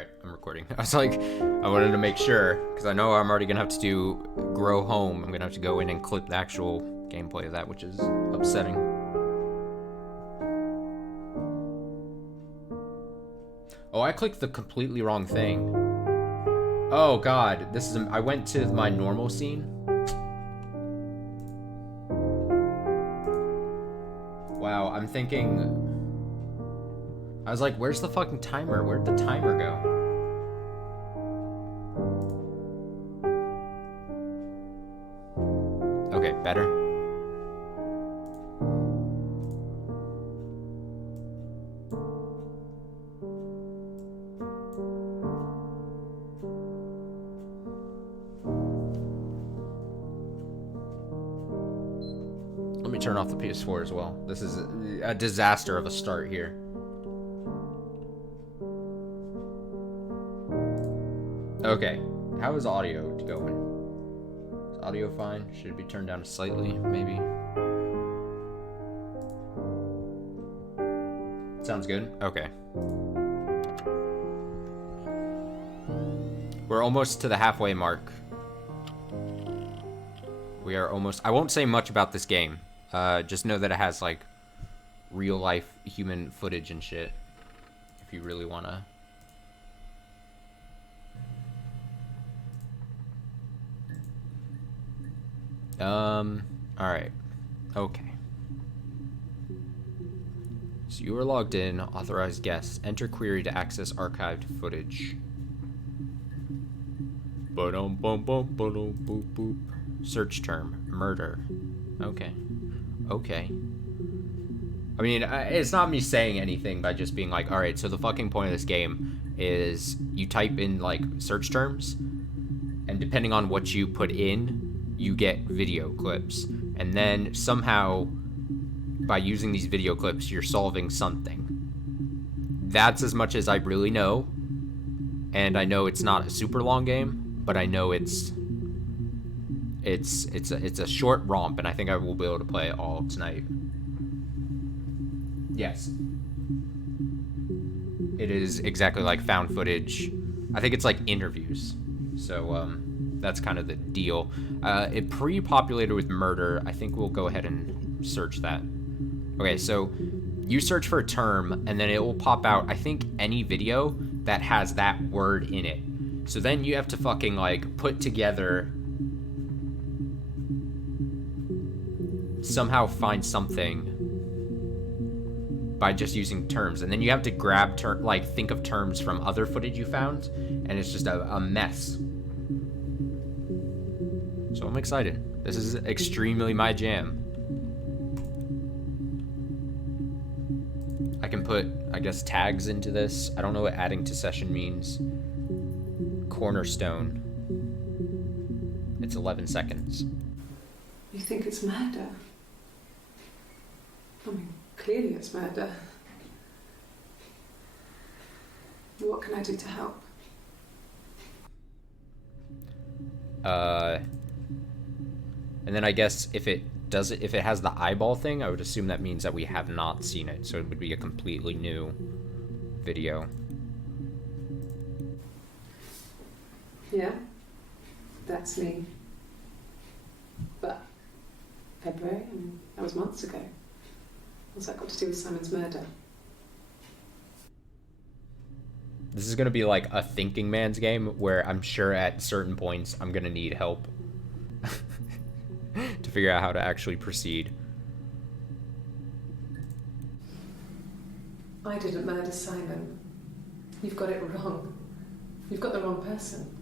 Alright, I'm recording. I was like, I wanted to make sure, because I know I'm already going to have to do Grow Home. I'm going to have to go in and clip the actual gameplay of that, which is upsetting. Oh, I clicked the completely wrong thing. Oh god, this is... I went to my normal scene. Wow, I'm thinking... I was like, where's the fucking timer? Where'd the timer go? Okay, better. Let me turn off the PS4 as well. This is a disaster of a start here. Okay, how is audio going? Is audio fine? Should it be turned down slightly, maybe? Sounds good? Okay. We're almost to the halfway mark. We are almost... I won't say much about this game. Just know that it has, like, real-life human footage and shit. If you really wanna... Alright. Okay. So you are logged in, authorized guests. Enter query to access archived footage. Ba-dum bum bum ba-dum boop boop. Search term, murder. Okay. Okay. I mean, it's not me saying anything by just being like, alright, so the fucking point of this game is you type in, like, search terms, and depending on what you put in, you get video clips, and then somehow by using these video clips you're solving something. That's as much as I really know, and I know it's not a super long game, but I know it's a short romp, and I think I will be able to play it all tonight. Yes, it is exactly like found footage. I think it's like interviews, so that's kind of the deal. It pre-populated with murder. I think we'll go ahead and search that. Okay, so you search for a term, and then it will pop out, I think, any video that has that word in it. So then you have to fucking, like, put together... somehow find something by just using terms. And then you have to grab, think of terms from other footage you found, and it's just a mess. So I'm excited. This is extremely my jam. I can put, I guess, tags into this. I don't know what adding to session means. Cornerstone. It's 11 seconds. You think it's murder? I mean, clearly it's murder. What can I do to help? And then I guess if it has the eyeball thing, I would assume that means that we have not seen it, so it would be a completely new video. Yeah, that's me. But February, I mean, that was months ago. What's that got to do with Simon's murder? This is gonna be like a thinking man's game where I'm sure at certain points I'm gonna need help to figure out how to actually proceed. I didn't murder Simon. You've got it wrong. You've got the wrong person.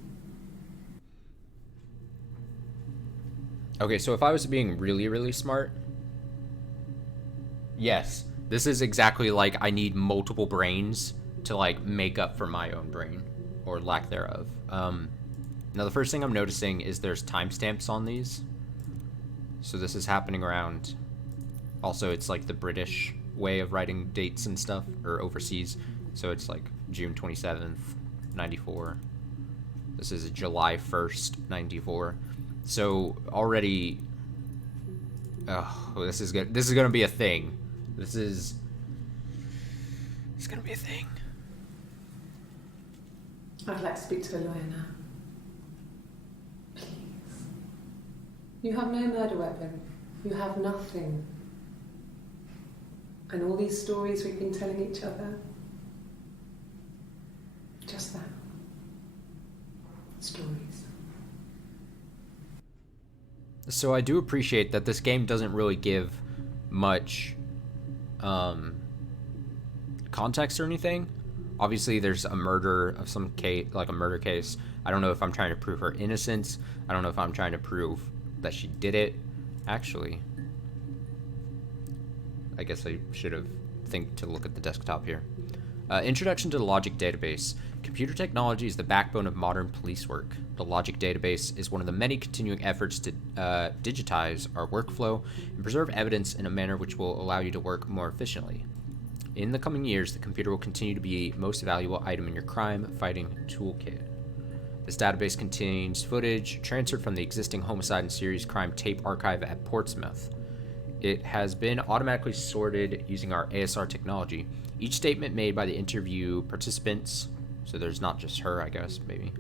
Okay, so if I was being really, really smart, yes, this is exactly like I need multiple brains to, like, make up for my own brain, or lack thereof. Now the first thing I'm noticing is there's timestamps on these. So this is happening around, also it's like the British way of writing dates and stuff, or overseas. So it's like June 27th, 94. This is July 1st, 94. So already, oh, this is good. This is gonna be a thing. It's gonna be a thing. I'd like to speak to a lawyer now. Please. You have no murder weapon. You have nothing. And all these stories we've been telling each other. Just that. Stories. So I do appreciate that this game doesn't really give much context or anything. Obviously, there's a murder of some case, like a murder case. I don't know if I'm trying to prove her innocence. I don't know if I'm trying to prove that she did it. Actually, I guess I should have think to look at the desktop here. Introduction to the Logic Database. Computer technology is the backbone of modern police work. The Logic Database is one of the many continuing efforts to digitize our workflow and preserve evidence in a manner which will allow you to work more efficiently. In the coming years, the computer will continue to be the most valuable item in your crime-fighting toolkit. This database contains footage transferred from the existing homicide and serious crime tape archive at Portsmouth. It has been automatically sorted using our ASR technology. Each statement made by the interview participants, so there's not just her, I guess, maybe,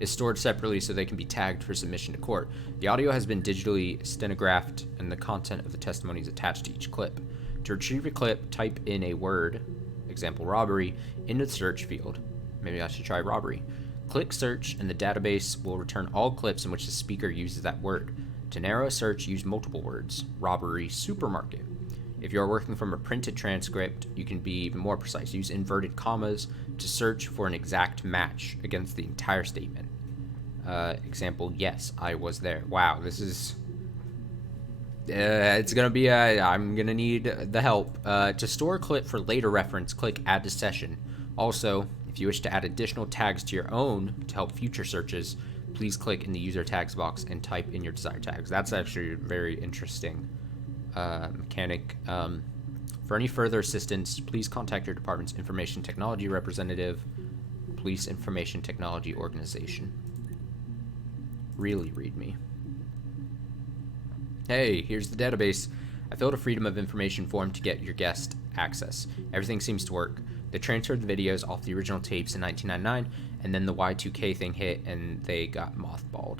is stored separately so they can be tagged for submission to court. The audio has been digitally stenographed and the content of the testimony is attached to each clip. To retrieve a clip, type in a word, example robbery, into the search field. Maybe I should try robbery. Click search and the database will return all clips in which the speaker uses that word. To narrow a search, use multiple words. Robbery supermarket. If you are working from a printed transcript, you can be even more precise. Use inverted commas to search for an exact match against the entire statement. Example, yes, I was there. Wow, this is... it's gonna be I'm gonna need the help. To store a clip for later reference, click add to session. Also, if you wish to add additional tags to your own to help future searches, please click in the user tags box and type in your desired tags. That's actually a very interesting mechanic. For any further assistance, please contact your department's information technology representative, Police Information Technology Organization. Really read me. Hey, here's the database. I filled a Freedom of Information form to get your guest access. Everything seems to work. They transferred the videos off the original tapes in 1999, and then the Y2K thing hit, and they got mothballed.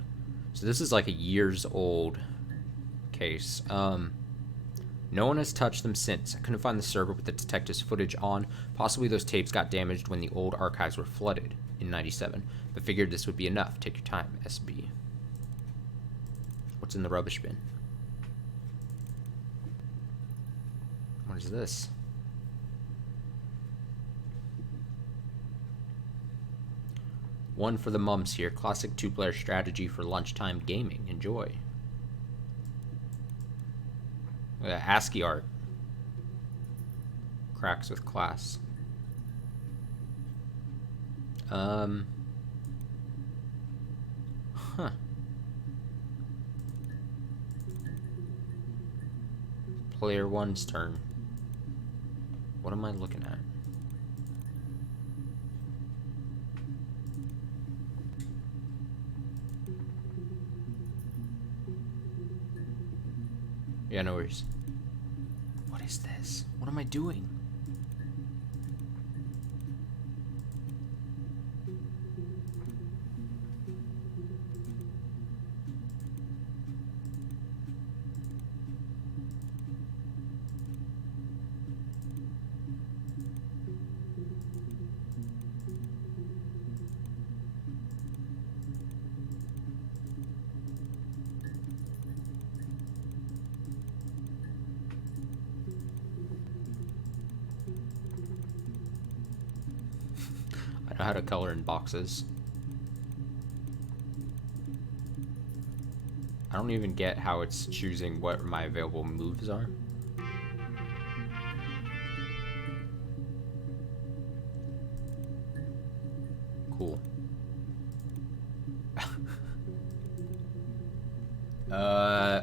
So this is like a years old case. No one has touched them since. I couldn't find the server with the detective's footage on. Possibly those tapes got damaged when the old archives were flooded in 97, but figured this would be enough. Take your time, SB. What's in the rubbish bin? What is this? One for the mums here. Classic two-player strategy for lunchtime gaming. Enjoy. ASCII art. Cracks with class. Huh. Player one's turn. What am I looking at? Yeah, no worries. What is this? What am I doing? I know how to color in boxes. I don't even get how it's choosing what my available moves are. Cool.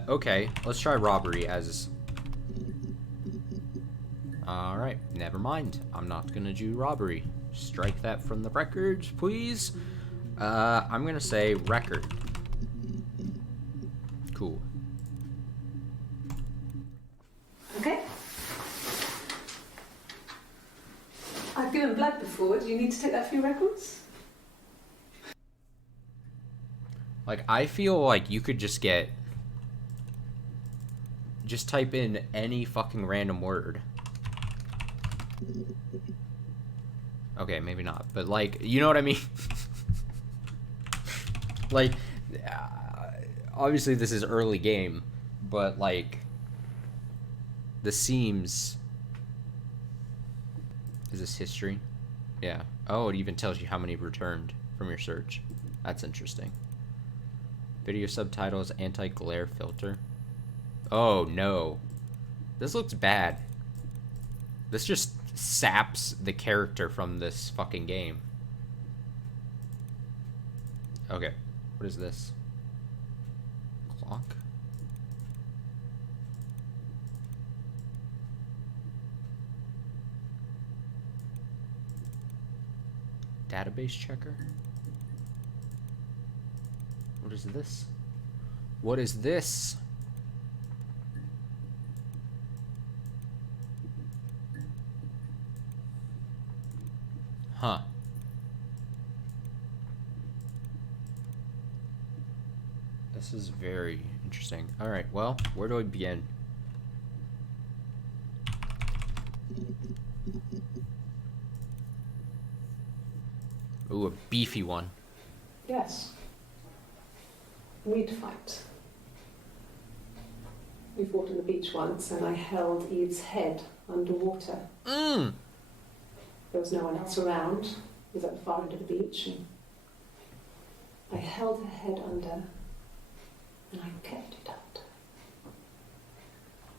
Okay, let's try robbery as... Alright, never mind. I'm not gonna do robbery. Strike that from the records, please. I'm gonna say record. Cool. Okay. I feel human blood before. Do you need to take that for your records? Like, I feel like you could just get... Just type in any fucking random word. Okay, maybe not. But, like, you know what I mean? Like, obviously this is early game, but, like, this seems... Is this history? Yeah. Oh, it even tells you how many returned from your search. That's interesting. Video subtitles, anti-glare filter. Oh, no. This looks bad. This just saps the character from this fucking game. Okay. What is this? Clock? Database checker? What is this? What is this? Huh. This is very interesting. Alright, well, where do I begin? Ooh, a beefy one. Yes. We'd fight. We fought on the beach once, and I held Eve's head underwater. Mmm! There was no one else around. It was at the far end of the beach, and I held her head under, and I kept it under.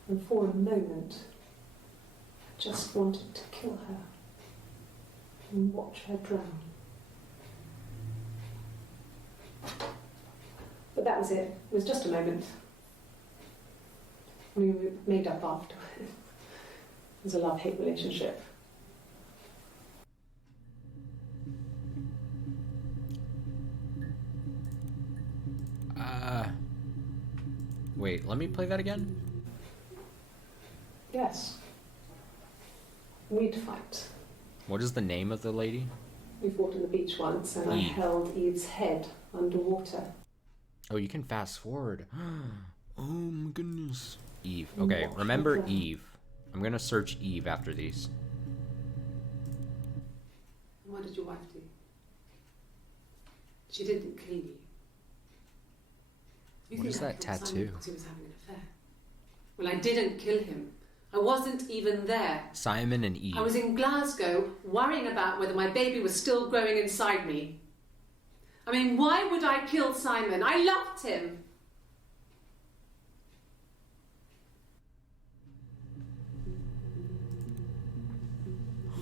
And for a moment, I just wanted to kill her and watch her drown. But that was it. It was just a moment. We made up afterwards. It was a love-hate relationship. Wait, let me play that again? Yes. We'd fight. What is the name of the lady? We fought on the beach once, and I Eve. held Eve's head underwater. Oh, you can fast forward. Oh my goodness. Eve. And Okay, watch remember her drown. Eve. I'm gonna search Eve after these. What did your wife do? She didn't kill you. You What think is I that killed Simon tattoo? because he was having an affair? Well, I didn't kill him. I wasn't even there. Simon and Eve. I was in Glasgow worrying about whether my baby was still growing inside me. I mean, why would I kill Simon? I loved him.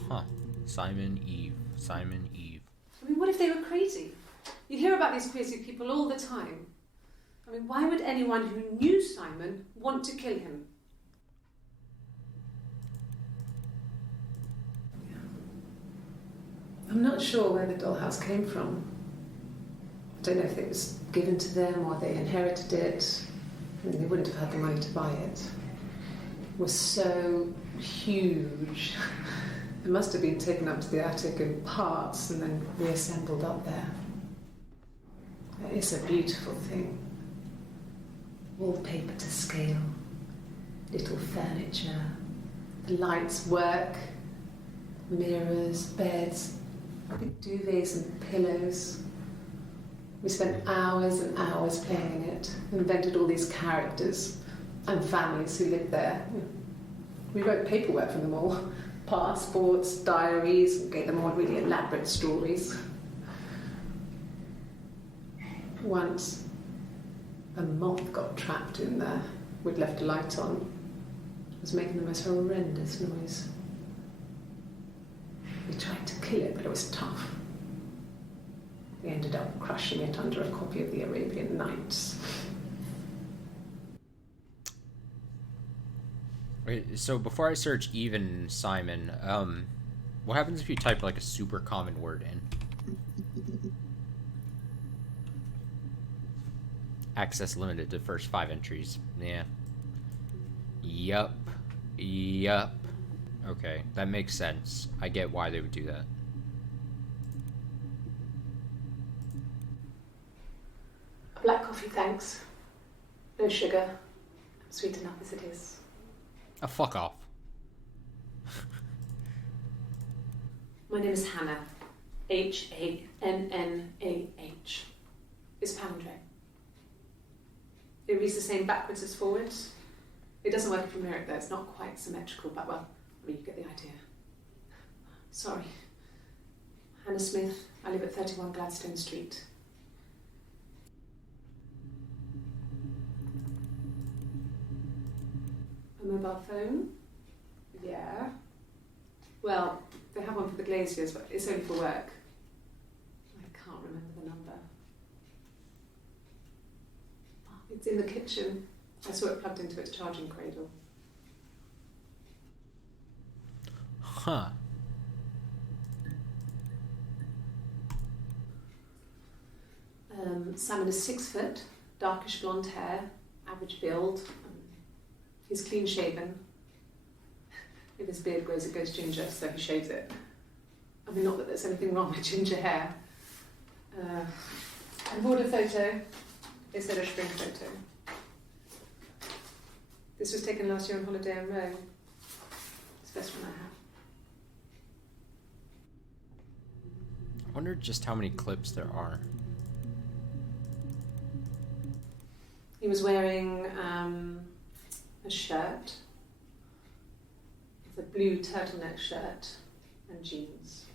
Huh. Simon, Eve. Simon, Eve. I mean, what if they were crazy? You hear about these crazy people all the time. I mean, why would anyone who knew Simon want to kill him? I'm not sure where the dollhouse came from. I don't know if it was given to them or they inherited it. I mean, they wouldn't have had the money to buy it. It was so huge. It must have been taken up to the attic in parts and then reassembled up there. It's a beautiful thing. Wallpaper to scale, little furniture, the lights work, mirrors, beds, big duvets and pillows. We spent hours and hours playing in it, invented all these characters and families who lived there. We wrote paperwork for them all, passports, diaries, gave them all really elaborate stories. Once, a moth got trapped in there. We'd left a light on. It was making the most horrendous noise. We tried to kill it, but it was tough. We ended up crushing it under a copy of the Arabian Nights. Wait, so before I search Eve and Simon, what happens if you type like a super common word in? Access limited to first 5 entries. Yeah. Yup. Okay, that makes sense. I get why they would do that. A black coffee, thanks. No sugar. Sweet enough as it is. Fuck off. My name is Hannah. Hannah. It's palindrome. It reads the same backwards as forwards. It doesn't work if you mirror it though, it's not quite symmetrical, but well, I mean, you get the idea. Sorry. Hannah Smith, I live at 31 Gladstone Street. A mobile phone? Yeah. Well, they have one for the glaziers, but it's only for work. I can't remember the number. It's in the kitchen. I saw it plugged into its charging cradle. Huh. Simon is 6 foot, darkish blonde hair, average build. He's clean shaven. If his beard grows, it goes ginger, so he shaves it. I mean, not that there's anything wrong with ginger hair. I bought a photo. They said a spring photo. This was taken last year on holiday in Rome. It's the best one I have. I wonder just how many clips there are. He was wearing a shirt. It's a blue turtleneck shirt and jeans.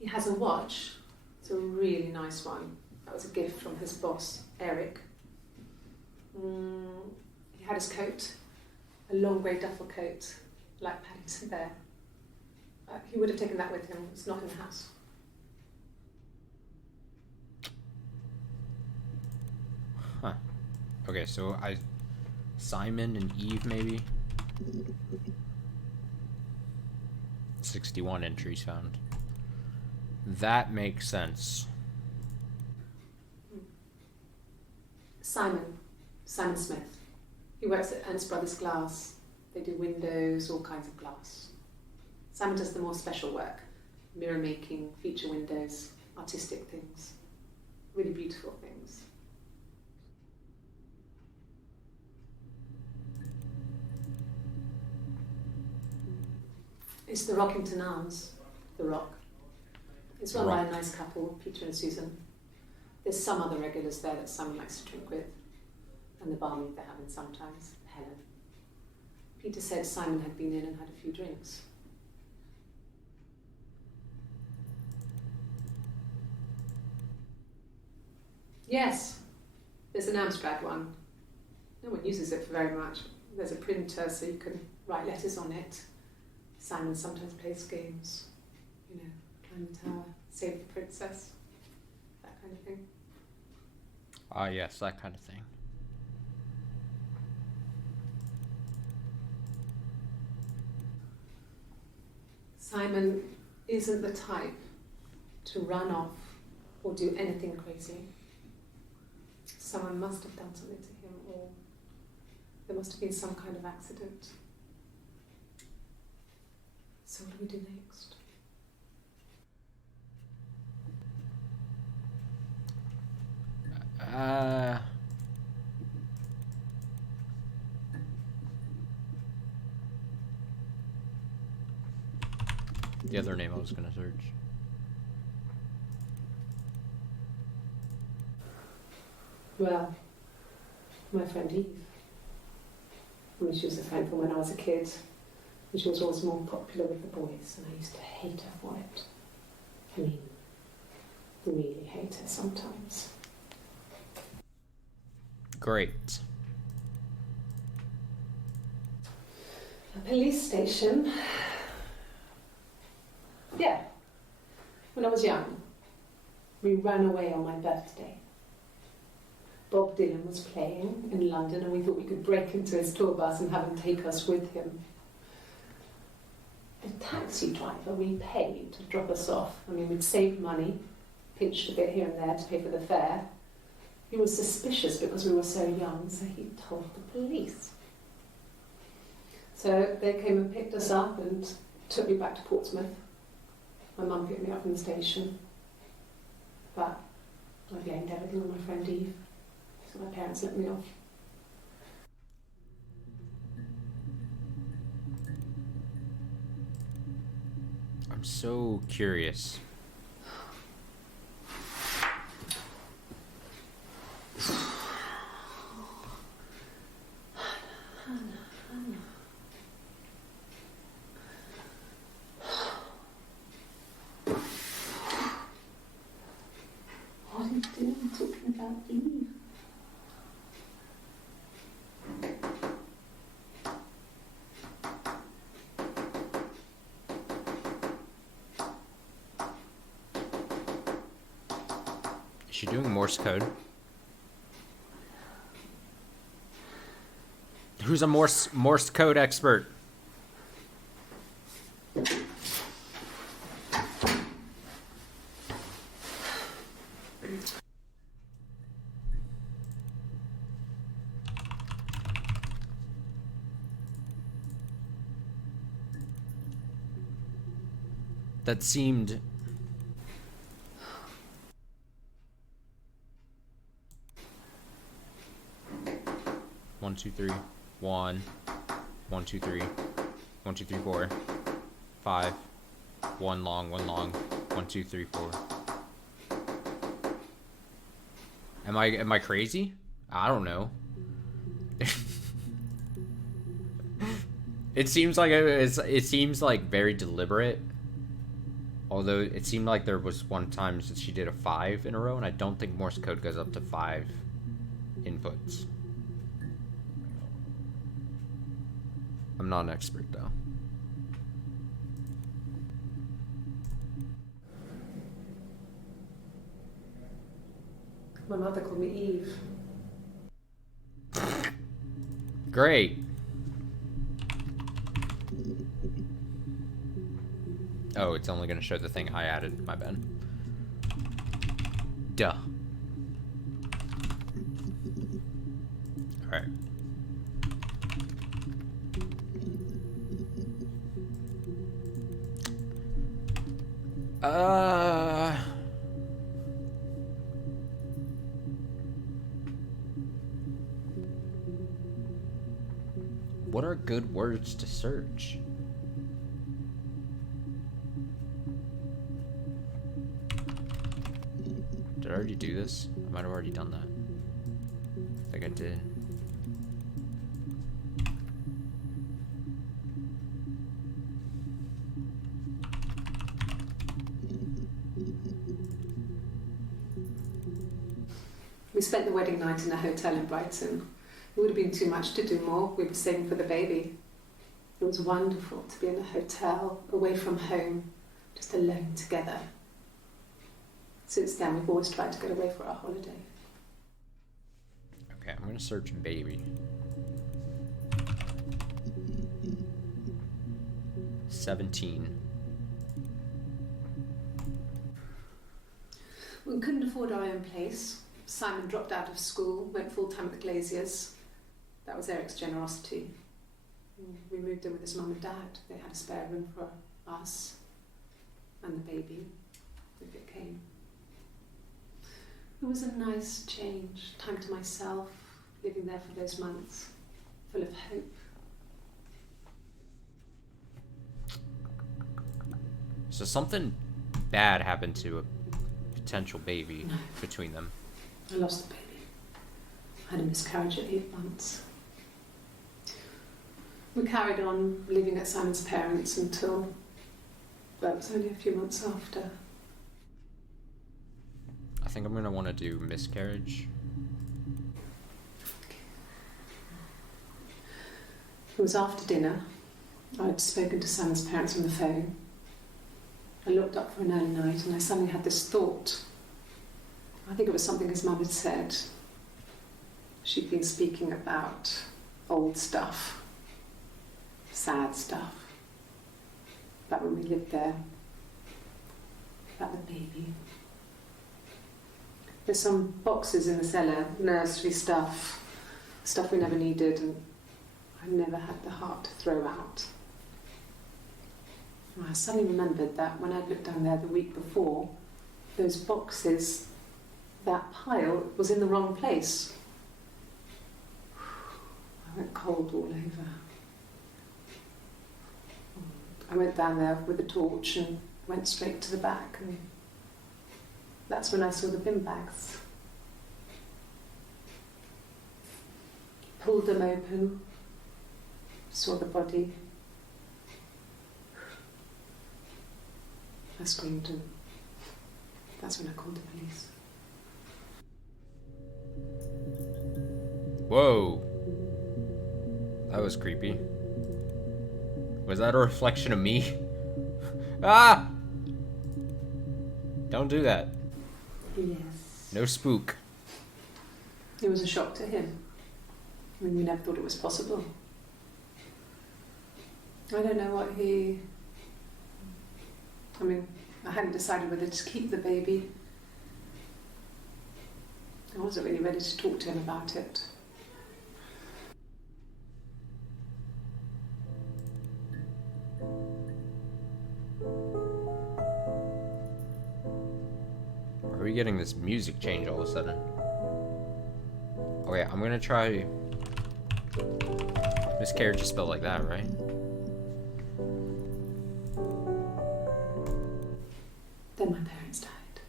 He has a watch. It's a really nice one. That was a gift from his boss, Eric. He had his coat, a long grey duffel coat, like Paddington Bear. He would have taken that with him. It's not in the house. Huh. Okay, so Simon and Eve, maybe? 61 entries found. That makes sense. Simon Smith. He works at Ernst Brothers Glass. They do windows, all kinds of glass. Simon does the more special work, mirror making, feature windows, artistic things, really beautiful things. It's the Rockington Arms, the Rock. It's run by a nice couple, Peter and Susan. There's some other regulars there that Simon likes to drink with, and the barmaid they have in sometimes, Helen. Peter said Simon had been in and had a few drinks. Yes, there's an Amstrad one. No one uses it for very much. There's a printer so you can write letters on it. Simon sometimes plays games, you know, climb the tower, save the princess, that kind of thing. Ah, yes, that kind of thing. Simon isn't the type to run off or do anything crazy. Someone must have done something to him, or there must have been some kind of accident. So what do we do next? The other name I was gonna search. Well, my friend Eve. I mean, she was a friend from when I was a kid. And she was always more popular with the boys, and I used to hate her for it. I mean, really hate her sometimes. Great. A police station. Yeah. When I was young, we ran away on my birthday. Bob Dylan was playing in London, and we thought we could break into his tour bus and have him take us with him. The taxi driver we paid to drop us off. I mean, we'd saved money, pinched a bit here and there to pay for the fare. He was suspicious because we were so young, so he told the police. So they came and picked us up and took me back to Portsmouth. My mum picked me up from the station. But I blamed everything on my friend Eve. So my parents let me off. I'm so curious. What are you doing talking about Eve? Is she doing Morse code? Who's a Morse code expert? That seemed... One, two, three. 1, 1, 2, 3. 1, 2, 3, 4. 5. 1 long, 1 long. 1, 2, 3, 4. Am I crazy? I don't know. It seems like it seems like very deliberate. Although it seemed like there was one time that she did a 5 in a row, and I don't think Morse code goes up to 5 inputs. I'm not an expert though. My mother called me Eve. Great. Oh, it's only gonna show the thing I added. My bad. Duh. Alright. What are good words to search? Did I already do this? I might have already done that. I think I did. We spent the wedding night in a hotel in Brighton. It would have been too much to do more. We were saving for the baby. It was wonderful to be in a hotel, away from home, just alone together. Since then, we've always tried to get away for our holiday. Okay, I'm gonna search baby. 17. We couldn't afford our own place. Simon dropped out of school, went full-time at the Glaziers. That was Eric's generosity. We moved in with his mum and dad. They had a spare room for us and the baby, if it came. It was a nice change, time to myself, living there for those months, full of hope. So something bad happened to a potential baby between them. I lost the baby. I had a miscarriage at 8 months. We carried on living at Simon's parents until, well, it was only a few months after. I think I'm gonna want to do miscarriage. It was after dinner. I'd spoken to Simon's parents on the phone. I looked up for an early night and I suddenly had this thought. I think it was something his mum had said. She'd been speaking about old stuff, sad stuff, about when we lived there, about the baby. There's some boxes in the cellar, nursery stuff we never needed, and I never had the heart to throw out. I suddenly remembered that when I'd looked down there the week before, those boxes, that pile was in the wrong place. I went cold all over. I went down there with a torch and went straight to the back, and that's when I saw the bin bags. Pulled them open, saw the body. I screamed, and that's when I called the police. Whoa. That was creepy. Was that a reflection of me? Ah! Don't do that. Yes. No spook. It was a shock to him. I mean, we never thought it was possible. I don't know what he... I mean, I hadn't decided whether to keep the baby. I wasn't really ready to talk to him about it. Why are we getting this music change all of a sudden? Okay, I'm gonna try... Miscarriage is spelled like that, right? Then my parents died.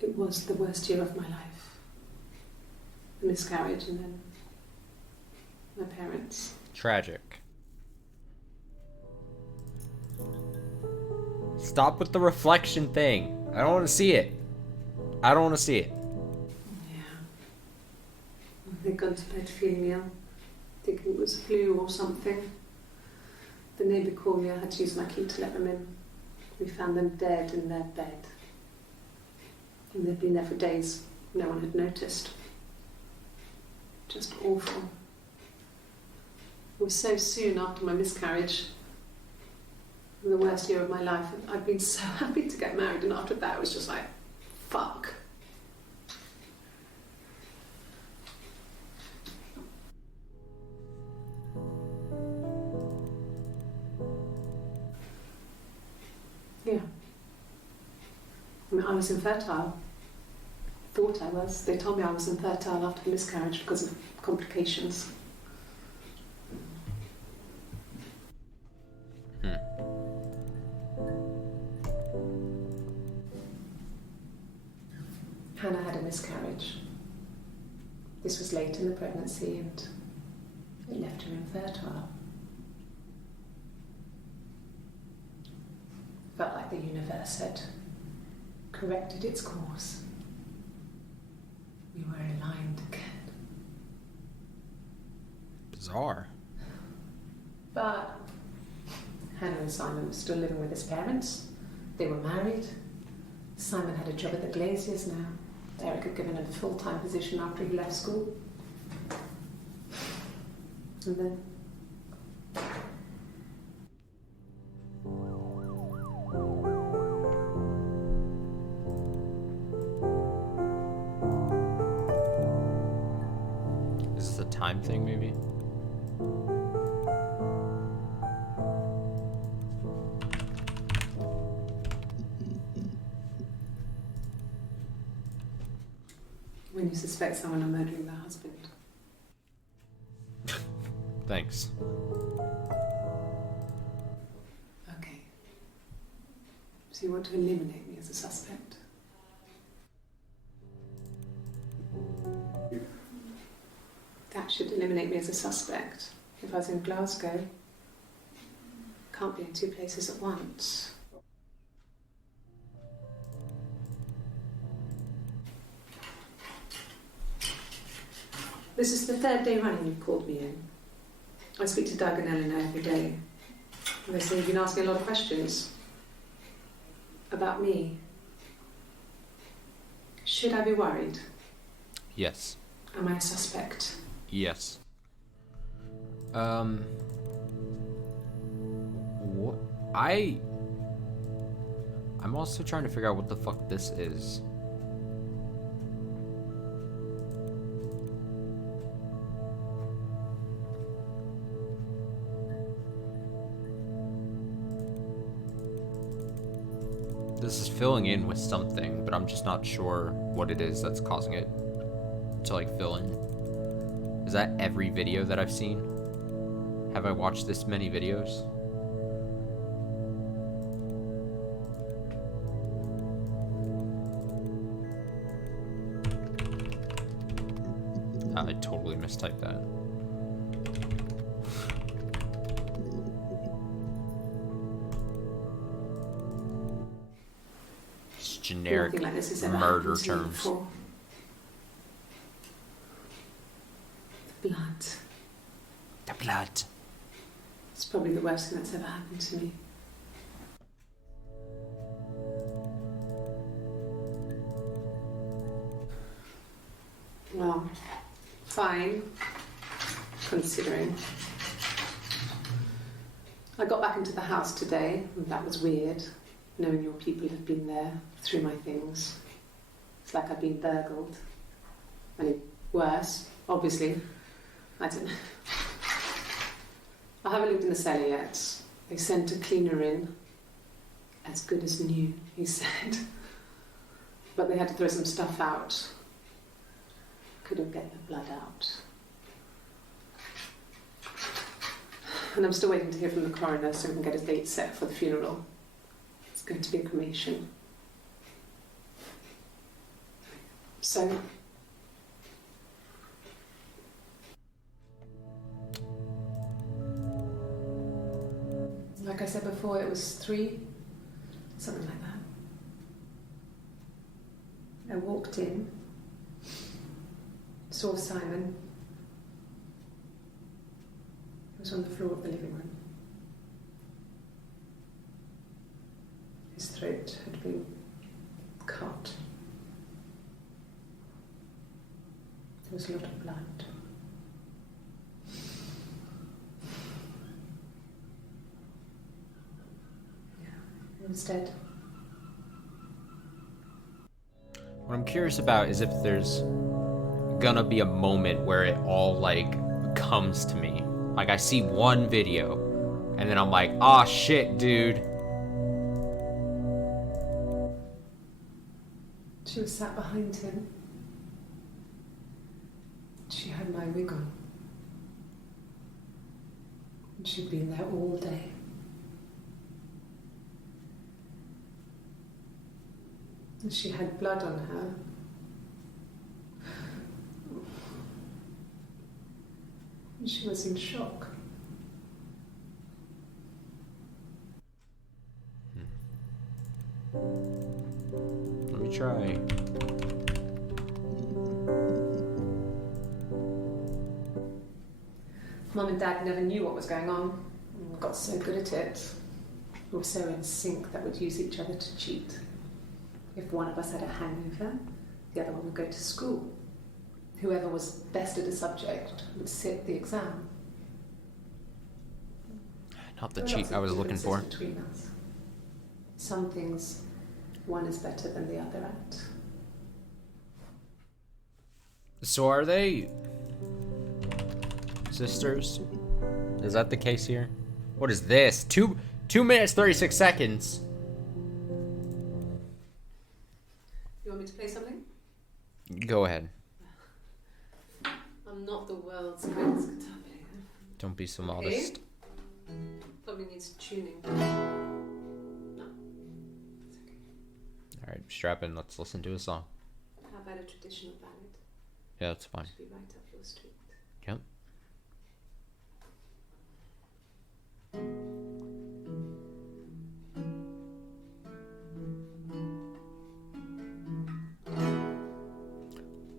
It was the worst year of my life. The miscarriage and then my parents. Tragic. Stop with the reflection thing. I don't want to see it. I don't want to see it. Yeah. They'd gone to bed feeling ill, thinking it was flu or something. The neighbour called me, I had to use my key to let them in. We found them dead in their bed. And they'd been there for days. No one had noticed. Just awful. It was so soon after my miscarriage. The worst year of my life. I'd been so happy to get married, and after that it was just like, fuck. Yeah. I mean, I was infertile. Thought I was. They told me I was infertile after the miscarriage because of complications. Hannah had a miscarriage. This was late in the pregnancy and it left her infertile. Felt like the universe had corrected its course. We were aligned again. Bizarre. But Hannah and Simon were still living with his parents. They were married. Simon had a job at the Glaziers now. Eric had given him a full-time position after he left school. And then... Is this a time thing, maybe? when you suspect someone of murdering their husband. Thanks. Okay. So you want to eliminate me as a suspect? That should eliminate me as a suspect. If I was in Glasgow, can't be in two places at once. This is the third day running you've called me in. I speak to Doug and Eleanor every day. And they say you've been asking a lot of questions. About me. Should I be worried? Yes. Am I a suspect? Yes. What? I'm also trying to figure out what the fuck this is. This is filling in with something, but I'm just not sure what it is that's causing it to like fill in. Is that every video that I've seen? Have I watched this many videos? I totally mistyped that. Just generic Nothing like this has ever murder happened to me terms. before. The blood. The blood. It's probably the worst thing that's ever happened to me. Well, fine, considering. I got back into the house today, and that was weird, knowing your people have been there through my things. It's like I've been burgled. I mean, worse, obviously. I don't know. I haven't lived in the cellar yet. They sent a cleaner in. As good as new, he said. But they had to throw some stuff out. Couldn't get the blood out. And I'm still waiting to hear from the coroner so we can get a date set for the funeral. It's going to be a cremation. So, like I said before, it was 3, something like that. I walked in, saw Simon. He was on the floor of the living room. His throat had been cut. There was a lot of blood. Yeah, he was dead. What I'm curious about is if there's gonna be a moment where it all like comes to me. Like I see one video and then I'm like, ah, shit, dude. She was sat behind him. She had my wig on. And she'd been there all day. And she had blood on her. And she was in shock. Let me try. Mum and Dad never knew what was going on. We got so good at it. We were so in sync that we'd use each other to cheat. If one of us had a hangover, the other one would go to school. Whoever was best at a subject would sit the exam. Not the There were cheat lots I of was looking for. differences between us. Some things one is better than the other at. So are they sisters? Is that the case here? What is this? 2 minutes 36 seconds. You want me to play something? Go ahead. I'm not the world's greatest guitar player. Don't be so Okay. modest. Probably needs tuning. No. It's okay. All right, strap in. Let's listen to a song. How about a traditional ballad? Yeah, that's fine. Should be right up your street. Yep.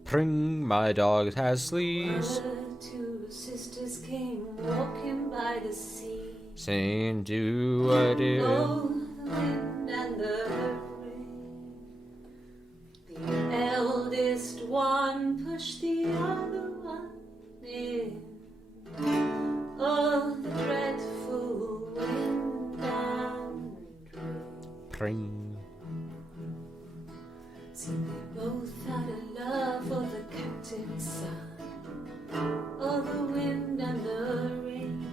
Pring, my dog has fleas. Two sisters came walking by the sea. Saying, do I do? Oh, the wind and the rain. The eldest one pushed the other one in. Oh, the dreadful wind and rain. Pring. See, they both had a love for the captain's son. Oh, the wind and the rain.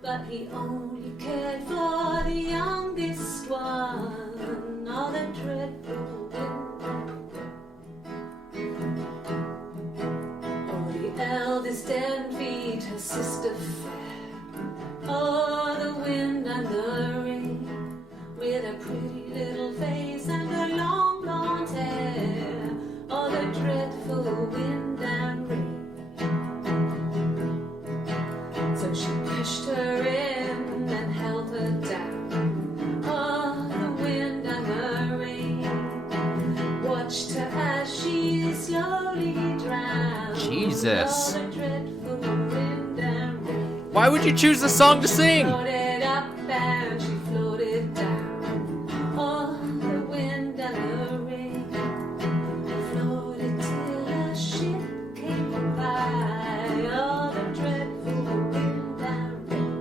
But he only cared for the youngest one. All the dreadful wind. Oh, the eldest envied her sister fair. Oh, the wind and the rain, with a pretty little face and her long blonde hair. Oh, the dreadful wind and rain. So she pushed her in and held her down. Oh, the wind and the rain watched her as she slowly drowned. Jesus. Oh, the dreadful wind and rain. Why would you choose the song to sing? Floated up and she floated down. Oh, the wind and the rain floated till a ship came by. Oh, the dreadful wind and rain.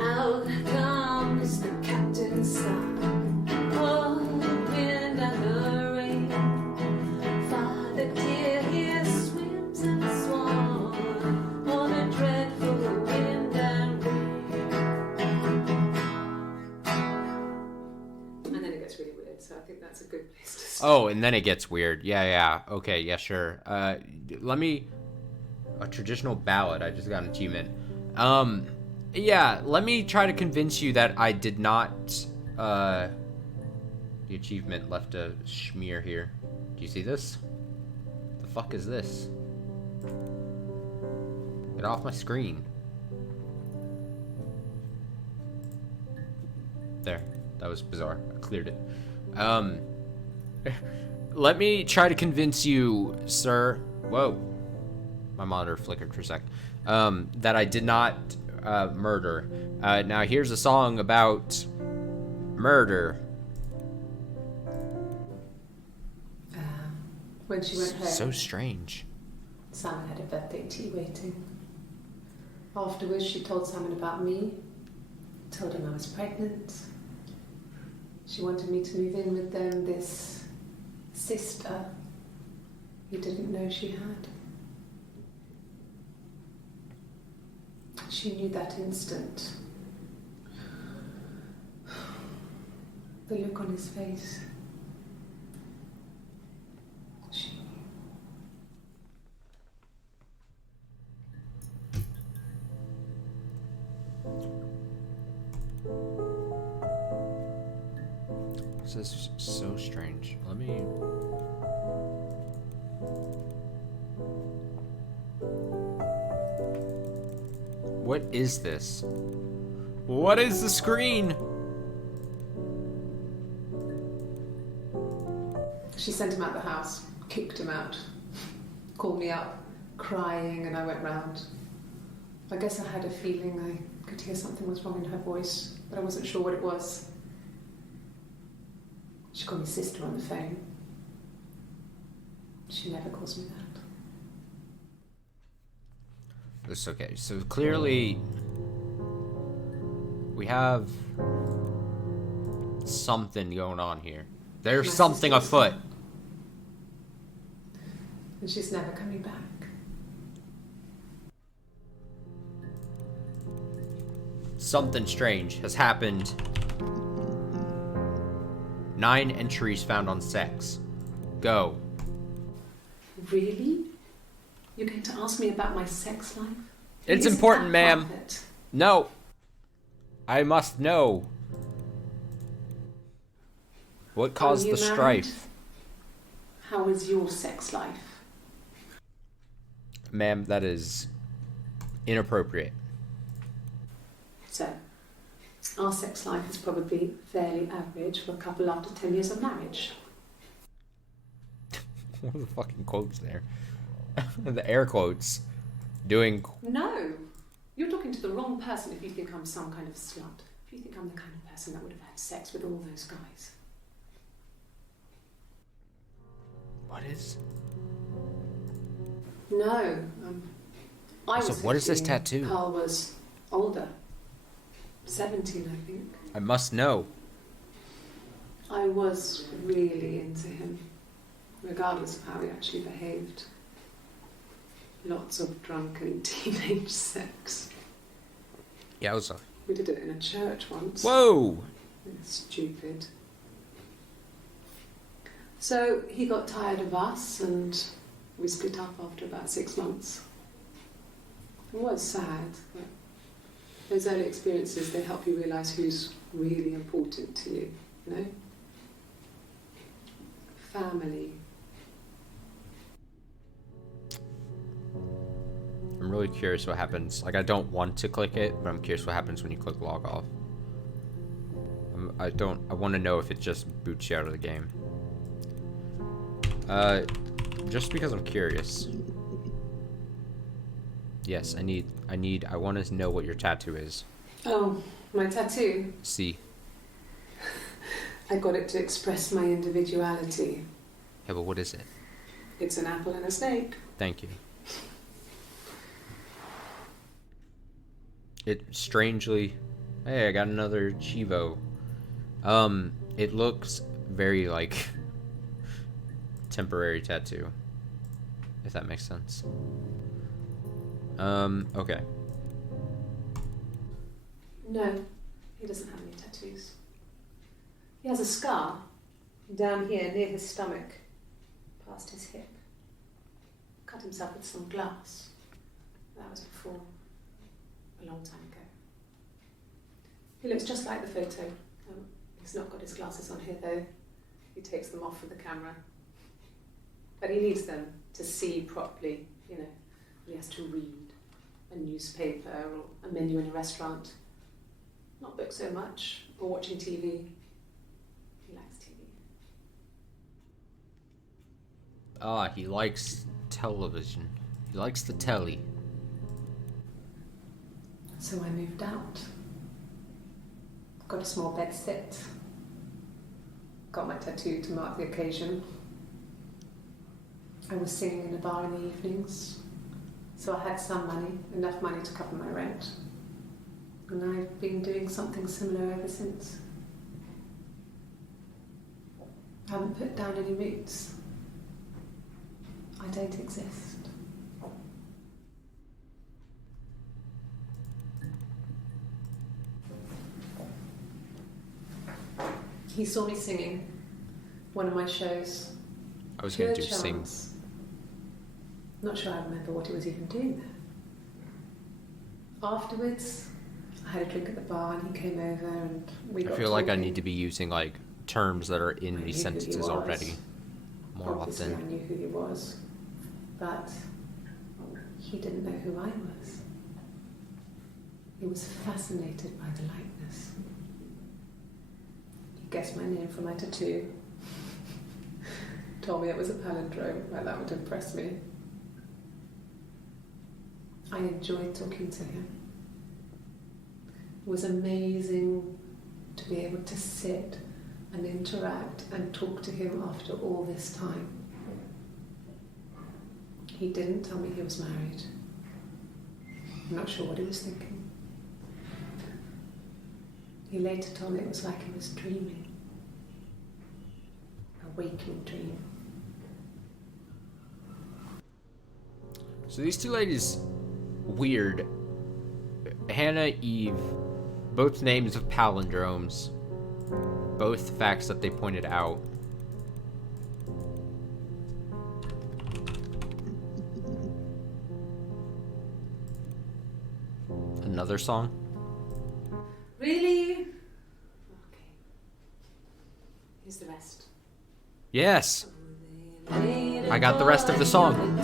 Out comes the captain's son. Oh, the wind and the rain. Father dear, here swims and swan. Oh, the dreadful wind and rain. And then it gets really weird, so I think that's a good place to start. Oh, and then it gets weird. Yeah. Okay, yeah, sure. Let me... A traditional ballad. I just got an achievement. Yeah, let me try to convince you that I did not, The achievement left a smear here. Do you see this? The fuck is this? Get off my screen. There. That was bizarre. I cleared it. Let me try to convince you, sir. Whoa. My monitor flickered for a sec. That I did not murder. Now here's a song about murder. When she went home, So strange. Simon had a birthday tea waiting. Afterwards, she told Simon about me, told him I was pregnant. She wanted me to move in with them, this sister he didn't know she had. She knew that instant. The look on his face. She knew. This is so strange. Let me... What is this? What is the screen? She sent him out the house, kicked him out, called me up, crying, and I went round. I guess I had a feeling I could hear something was wrong in her voice, but I wasn't sure what it was. She called me sister on the phone. She never calls me that. It's okay. So clearly, we have something going on here. There's My something sister's afoot. And she's never coming back. Something strange has happened. 9 entries found on sex. Go. Really? You're going to ask me about my sex life? It's Isn't important, that ma'am. private? No. I must know. What caused Are you the married? strife? How was your sex life? Ma'am, that is inappropriate. So, our sex life is probably fairly average for a couple after 10 years of marriage. What are the fucking quotes there? The air quotes. Doing... No! You're talking to the wrong person if you think I'm some kind of slut. If you think I'm the kind of person that would have had sex with all those guys. What is... No. I was So what is this 15. tattoo? Carl was older. 17, I think. I must know. I was really into him, regardless of how he actually behaved. Lots of drunken teenage sex. Yowza. We did it in a church once. Whoa! Stupid. So he got tired of us and we split up after about 6 months. It was sad, but those early experiences, they help you realise who's really important to you, you know? Family. I'm really curious what happens. Like, I don't want to click it, but I'm curious what happens when you click log off. I want to know if it just boots you out of the game. Just because I'm curious. Yes, I want to know what your tattoo is. Oh, my tattoo? See. I got it to express my individuality. Yeah, but what is it? It's an apple and a snake. Thank you. It strangely... Hey, I got another Chivo. It looks very, like, temporary tattoo. If that makes sense. Okay. No, he doesn't have any tattoos. He has a scar down here near his stomach, past his hip. Cut himself with some glass. That was before, a long time ago. He looks just like the photo. He's not got his glasses on here though. He takes them off for the camera. But he needs them to see properly, you know. He has to read a newspaper or a menu in a restaurant. Not books so much, or watching TV. He likes TV. Ah, he likes television. He likes the telly. So I moved out. Got a small bed set. Got my tattoo to mark the occasion. I was singing in a bar in the evenings, so I had some money, enough money to cover my rent. And I've been doing something similar ever since. I haven't put down any roots. I don't exist. He saw me singing one of my shows. I was going to do Pure sing. chance. Not sure I remember what he was even doing there. Afterwards, I had a drink at the bar and he came over and we got I feel like I talking. need to be using, like, terms that are in I knew these who he sentences was. already. More Obviously, often. I knew who he was, but he didn't know who I was. He was fascinated by the likeness. He guessed my name from my tattoo. Told me it was a palindrome, like that would impress me. I enjoyed talking to him. It was amazing to be able to sit and interact and talk to him after all this time. He didn't tell me he was married. I'm not sure what he was thinking. He later told me it was like he was dreaming. A waking dream. So these two ladies, weird. Hannah, Eve, both names of palindromes. Both facts that they pointed out. Another song? Really? Okay. Here's the rest. Yes! I got the rest of the song.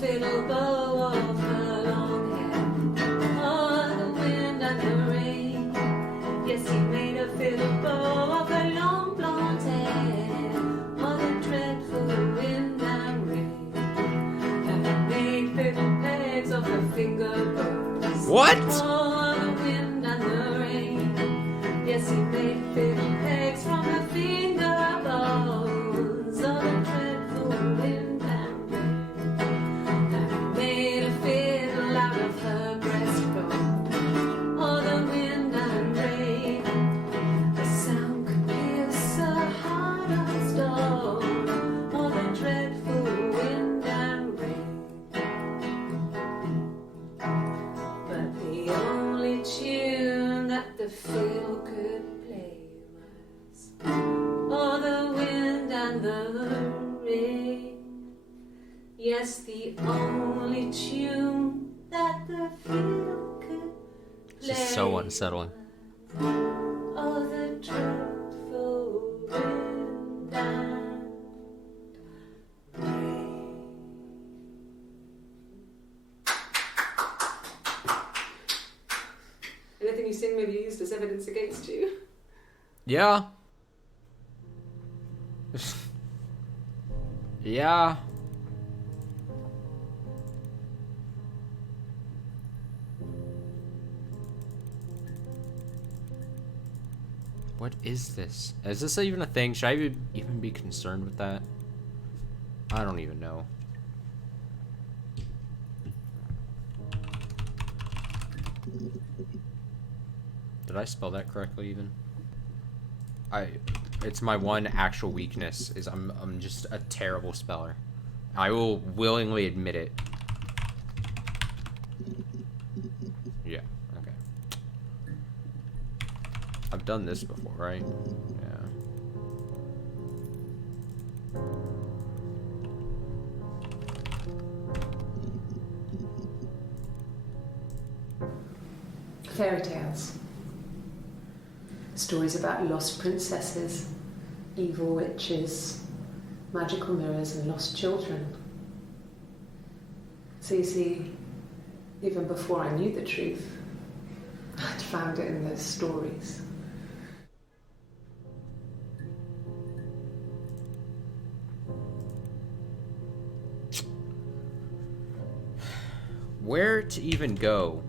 Fiddle bow of her long hair. Oh, the wind and the rain. Yes, he made a fiddle bow of her long blonde hair. Oh, the dreadful wind and rain. And he made fiddle pegs of her finger bows. What? Oh, the wind and the rain. Yes, he made fiddle pegs from her finger bows. Oh, the dreadful wind and rain. Made a fiddle out of her breastbone. Oh, the wind and rain. A the fiddle could play was all the wind and the rain. Yes, the only tune that the fiddle could play. This is so unsettling. Oh, the dreadful wind and rain. Anything you sing may be used as evidence against you. Yeah. Yeah. What is this? Is this even a thing? Should I even be concerned with that? I don't even know. Did I spell that correctly even? It's my one actual weakness is I'm just a terrible speller. I will willingly admit it. Yeah, okay. I've done this before, right? Yeah. Fairy tales. Stories about lost princesses, evil witches, magical mirrors, and lost children. So you see, even before I knew the truth, I'd found it in those stories. Where to even go?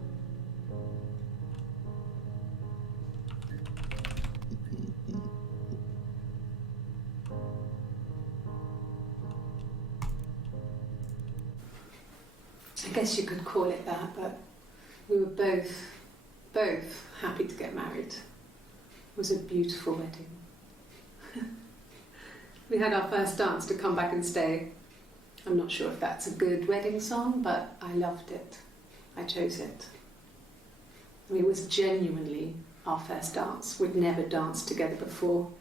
I guess you could call it that, but we were both happy to get married. It was a beautiful wedding. We had our first dance to Come Back and Stay. I'm not sure if that's a good wedding song, but I loved it. I chose it. I mean, it was genuinely our first dance. We'd never danced together before.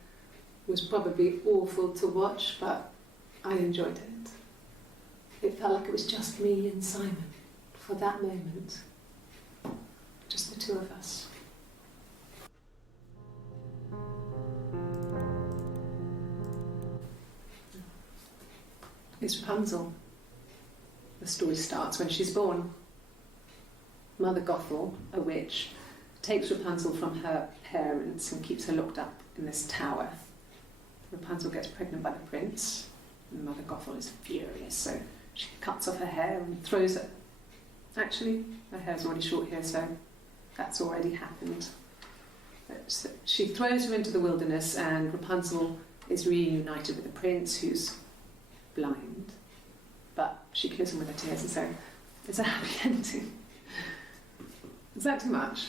It was probably awful to watch, but I enjoyed it. It felt like it was just me and Simon for that moment. Just the two of us. It's Rapunzel. The story starts when she's born. Mother Gothel, a witch, takes Rapunzel from her parents and keeps her locked up in this tower. Rapunzel gets pregnant by the prince, and Mother Gothel is furious, so she cuts off her hair and throws it. Actually, her hair's already short here, so that's already happened. So she throws her into the wilderness, and Rapunzel is reunited with the prince, who's blind, but she kills him with her tears, and so it's a happy ending. Is that too much?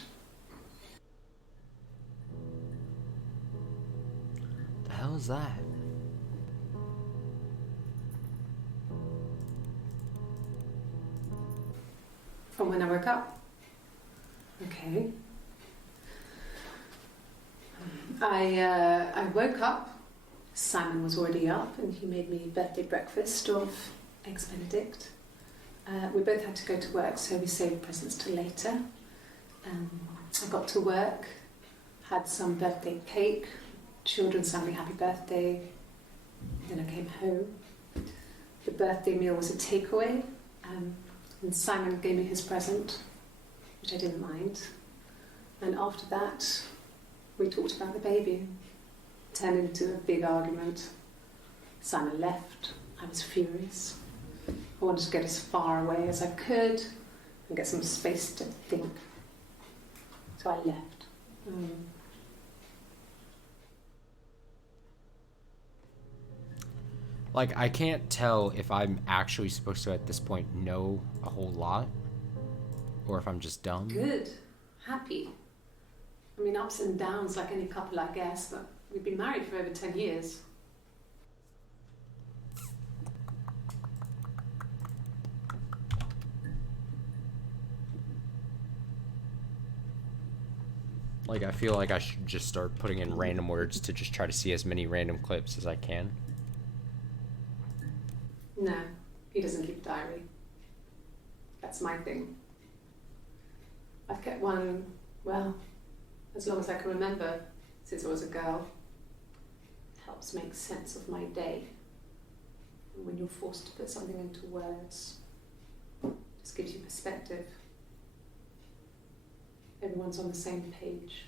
The hell is that? From when I woke up. Okay. I woke up. Simon was already up, and he made me birthday breakfast of eggs Benedict. We both had to go to work, so we saved presents till later. I got to work, had some birthday cake, children sang me happy birthday. Then I came home. The birthday meal was a takeaway, and Simon gave me his present, which I didn't mind. And after that, we talked about the baby. Turned into a big argument. Simon left. I was furious. I wanted to get as far away as I could and get some space to think. So I left. Like, I can't tell if I'm actually supposed to, at this point, know a whole lot, or if I'm just dumb. Good. Happy. I mean, ups and downs like any couple, I guess, but we've been married for over 10 years. Like, I feel like I should just start putting in random words to just try to see as many random clips as I can. No, he doesn't keep a diary. That's my thing. I've kept one, well, as long as I can remember, since I was a girl. Helps make sense of my day. And when you're forced to put something into words, just gives you perspective. Everyone's on the same page.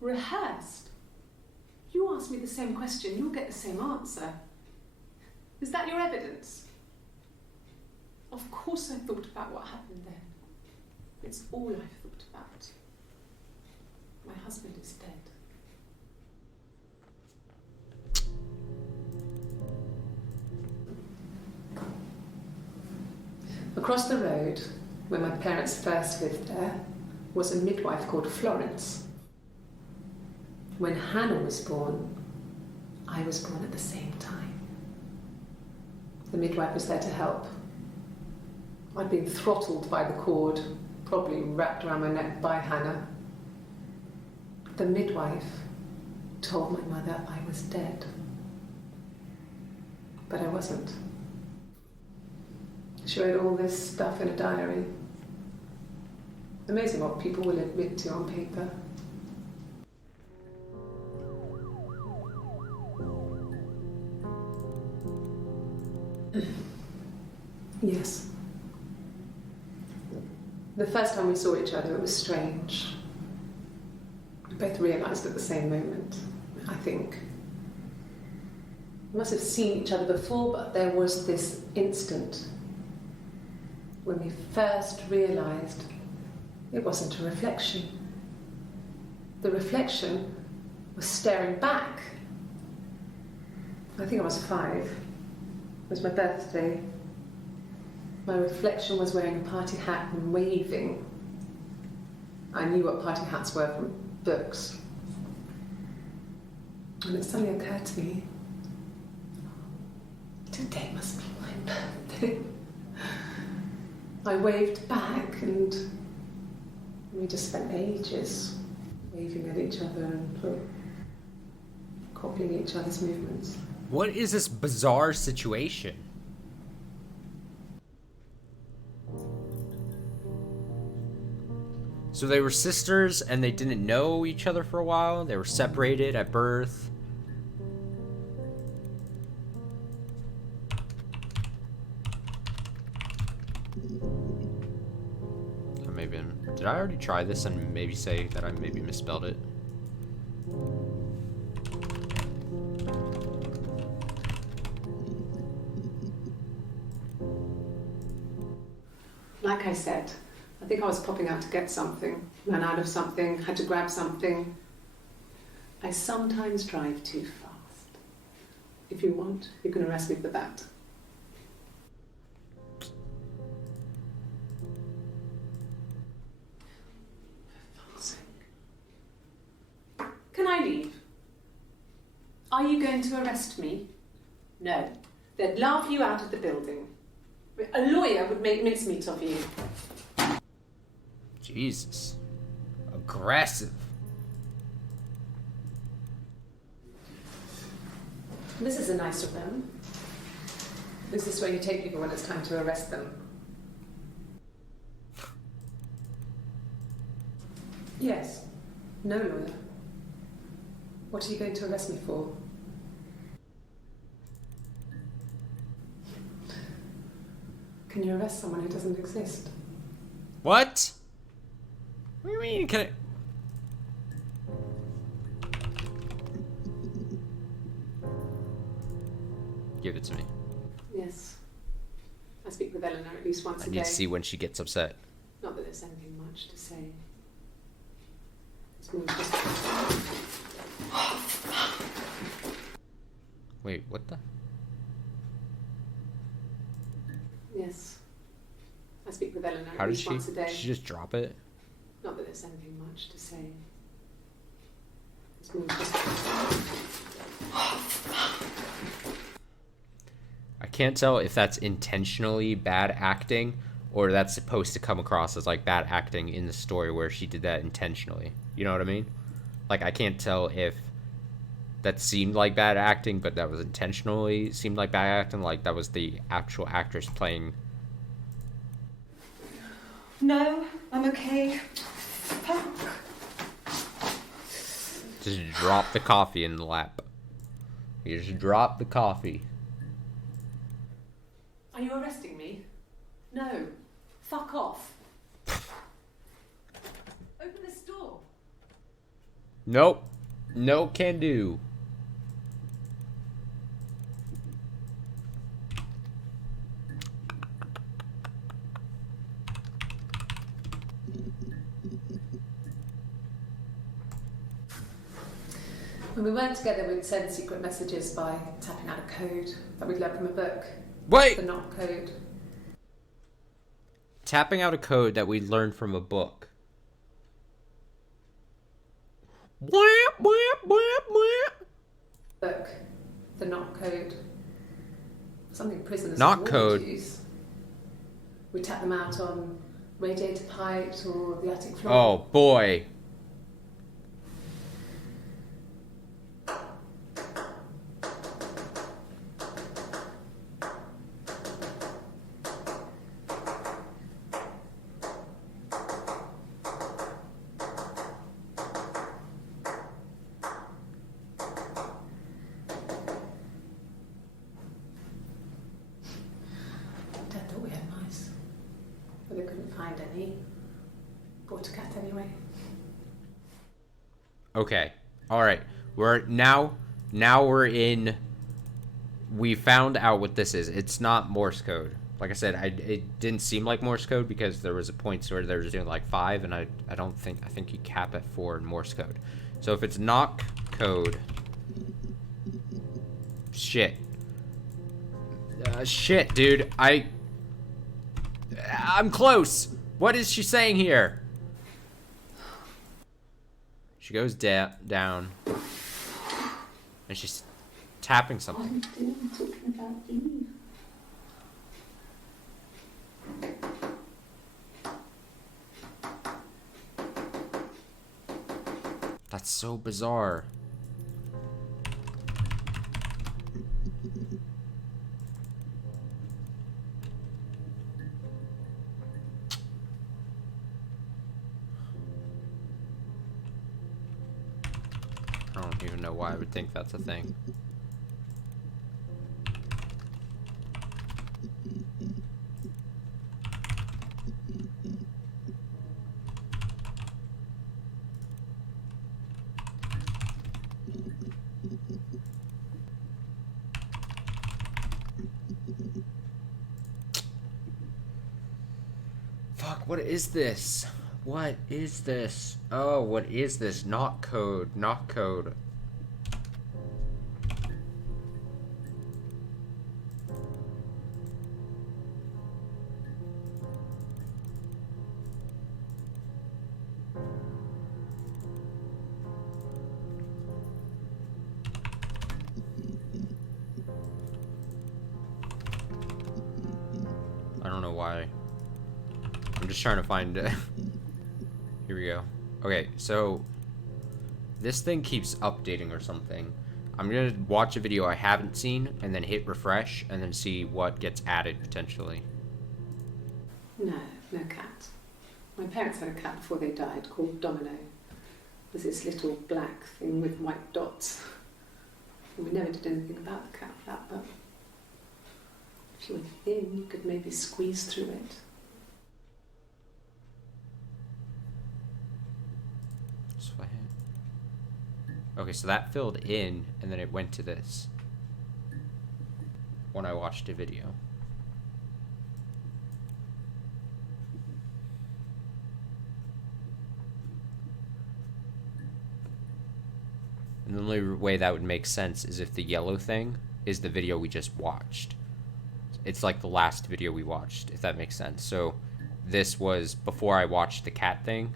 Rehearsed? You ask me the same question, you'll get the same answer. Is that your evidence? Of course I thought about what happened then. It's all I've thought about. My husband is dead. Across the road, where my parents first lived there, was a midwife called Florence. When Hannah was born, I was born at the same time. The midwife was there to help. I'd been throttled by the cord, probably wrapped around my neck by Hannah. The midwife told my mother I was dead. But I wasn't. She wrote all this stuff in a diary. Amazing what people will admit to on paper. Yes. The first time we saw each other, it was strange. We both realised at the same moment, I think. We must have seen each other before, but there was this instant when we first realised it wasn't a reflection. The reflection was staring back. I think I was 5. It was my birthday. My reflection was wearing a party hat and waving. I knew what party hats were from books. And it suddenly occurred to me, today must be my birthday. I waved back and we just spent ages waving at each other and copying each other's movements. What is this bizarre situation? So they were sisters and they didn't know each other for a while. They were separated at birth. So maybe, did I already try this and maybe say that I maybe misspelled it? Like I said, I think I was popping out to get something, ran out of something, had to grab something. I sometimes drive too fast. If you want, you can arrest me for that. For fuck's sake. Can I leave? Are you going to arrest me? No. They'd laugh you out of the building. A lawyer would make mincemeat of you. Jesus. Aggressive. This is a nicer room. This is where you take people when it's time to arrest them. Yes. No lawyer. What are you going to arrest me for? Can you arrest someone who doesn't exist? What? What do you mean? Can I... Give it to me. Yes. I speak with Eleanor at least once I a need day. to see when she gets upset. Not that there's anything much to say. It's more just... Wait, what the? Yes. I speak with Eleanor How at did least once a day. Did she just drop it? Not that there's anything much to say. It's more just... I can't tell if that's intentionally bad acting or that's supposed to come across as like bad acting in the story where she did that intentionally. You know what I mean? Like, I can't tell if that seemed like bad acting, but that was intentionally seemed like bad acting, like that was the actual actress playing. No, I'm okay. Fuck. Just drop the coffee in the lap. You just drop the coffee. Are you arresting me? No. Fuck off. Open this door. Nope. No can do. When we weren't together, we'd send secret messages by tapping out a code that we'd learned from a book. Wait! The knock code. Tapping out a code that we learned from a book. Whap, whap, whap, whap. Book. The knock code. Something prisoners Knock would code. use. We tap them out on radiator pipes or the attic floor. Oh boy. Dad thought we had mice, but they couldn't find any. Bought a cat anyway. Okay. All right. Now we're in. We found out what this is. It's not Morse code. Like I said, it didn't seem like Morse code because there was a point where they were doing like 5, and I think you cap at 4 in Morse code. So if it's knock code, shit, dude, I'm close. What is she saying here? She goes down, and she's tapping something. I'm talking about Eve. That's so bizarre. I don't even know why I would think that's a thing. Fuck, what is this? What is this? Oh, what is this? Not code. Not code. I don't know why. I'm just trying to find it. Here we go. Okay, so this thing keeps updating or something. I'm gonna watch a video I haven't seen and then hit refresh and then see what gets added potentially. No, no cat. My parents had a cat before they died called Domino. It was this little black thing with white dots. And we never did anything about the cat flap, but if you were thin, you could maybe squeeze through it. So I hit. Okay, so that filled in and then it went to this when I watched a video. And the only way that would make sense is if the yellow thing is the video we just watched. It's like the last video we watched, if that makes sense. So this was before I watched the cat thing.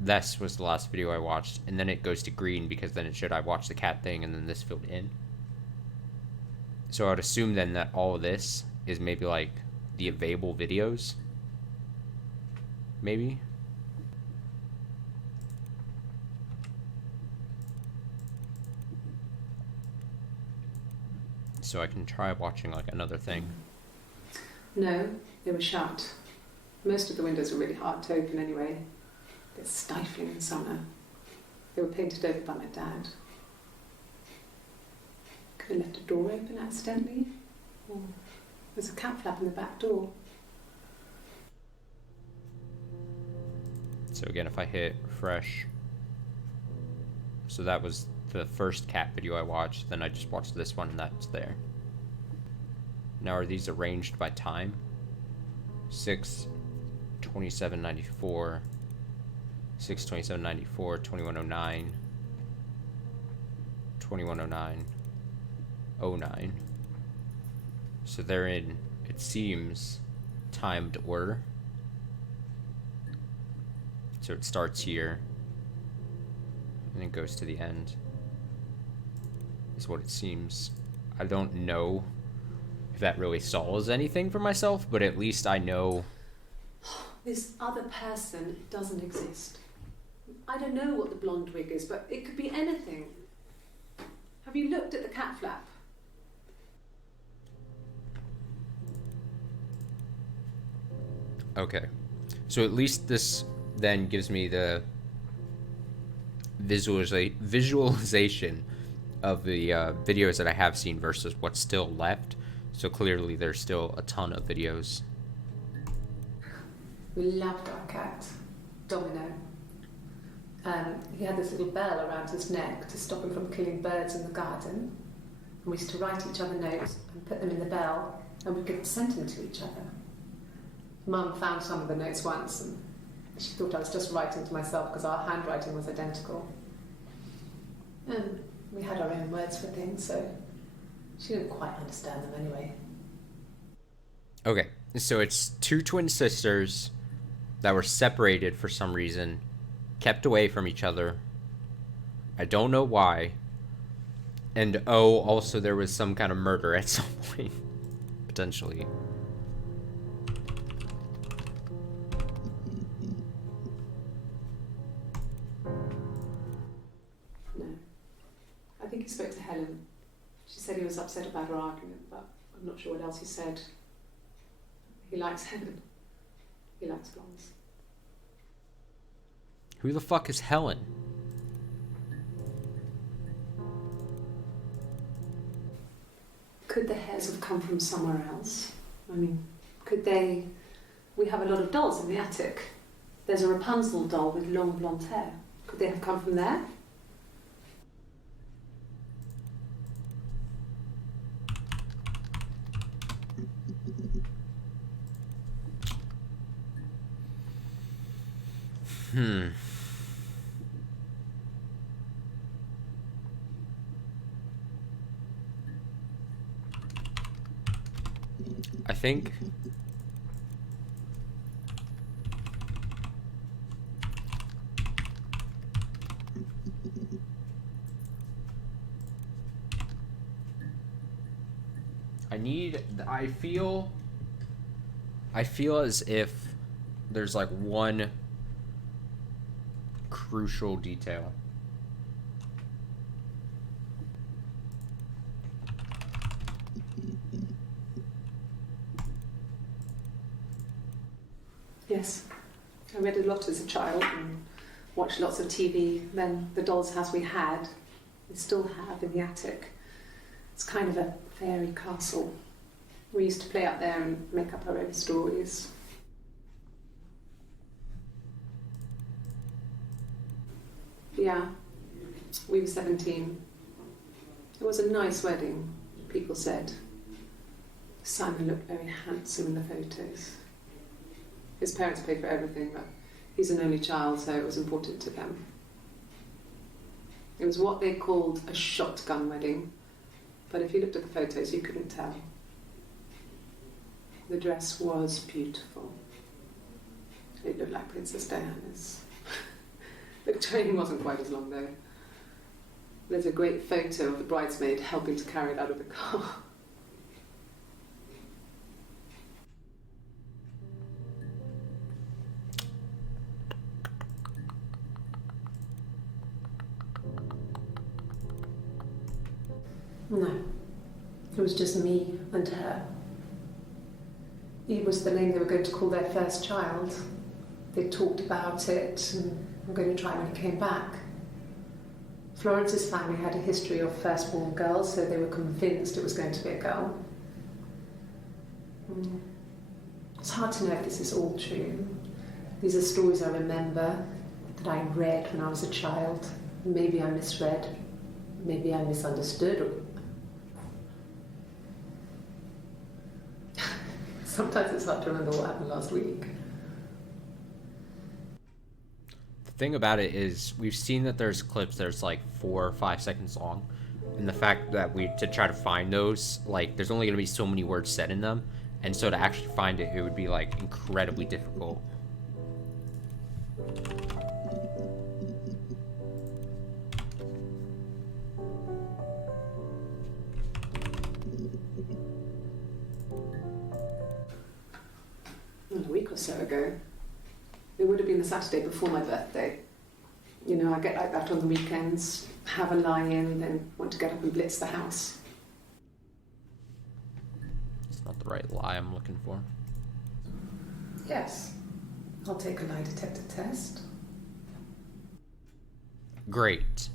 This was the last video I watched, and then it goes to green because then it showed I watched the cat thing and then this filled in. So I'd assume then that all of this is maybe like the available videos. Maybe. So I can try watching like another thing. No, they were shut. Most of the windows were really hard to open anyway. They're stifling in summer. They were painted over by my dad. Could have left a door open accidentally. Or there's a cat flap in the back door. So again, if I hit fresh, so that was the first cat video I watched, then I just watched this one and that's there. Now are these arranged by time? 6/27/94, 6/27/94, 2109, 2109, 09. So they're in, it seems, timed order. So it starts here and it goes to the end, is what it seems. I don't know if that really solves anything for myself, but at least I know. This other person doesn't exist. I don't know what the blonde wig is, but it could be anything. Have you looked at the cat flap? Okay. So at least this then gives me the visualization of the videos that I have seen versus what's still left. So clearly there's still a ton of videos. We loved our cat, Domino. He had this little bell around his neck to stop him from killing birds in the garden. And we used to write each other notes and put them in the bell, and we could send them to each other. Mum found some of the notes once, and she thought I was just writing to myself because our handwriting was identical. And we had our own words for things, so she didn't quite understand them anyway. Okay, so it's two twin sisters that were separated for some reason, kept away from each other. I don't know why. And also there was some kind of murder at some point, potentially. No. I think he spoke to Helen. She said he was upset about her argument, but I'm not sure what else he said. He likes Helen. He likes blondes. Who the fuck is Helen? Could the hairs have come from somewhere else? I mean, could they... We have a lot of dolls in the attic. There's a Rapunzel doll with long blonde hair. Could they have come from there? I think I feel as if there's like one crucial detail. Yes. I read a lot as a child and watched lots of TV. Then the doll's house we had, we still have in the attic. It's kind of a fairy castle. We used to play up there and make up our own stories. Yeah, we were 17. It was a nice wedding, people said. Simon looked very handsome in the photos. His parents paid for everything, but he's an only child, so it was important to them. It was what they called a shotgun wedding, but if you looked at the photos, you couldn't tell. The dress was beautiful. It looked like Princess Diana's. The train wasn't quite as long, though. There's a great photo of the bridesmaid helping to carry it out of the car. No. It was just me and her. It was the name they were going to call their first child. They talked about it and were going to try when he came back. Florence's family had a history of firstborn girls, so they were convinced it was going to be a girl. It's hard to know if this is all true. These are stories I remember, that I read when I was a child. Maybe I misread, maybe I misunderstood. Sometimes it's hard to remember what happened last week. The thing about it is, we've seen that there's clips that's like 4 or 5 seconds long, and the fact that to try to find those, like, there's only going to be so many words said in them, and so to actually find it, it would be like incredibly difficult. A week or so ago. It would have been the Saturday before my birthday. You know, I get like that on the weekends, have a lie-in, then want to get up and blitz the house. It's not the right lie I'm looking for. Yes. I'll take a lie detector test. Great.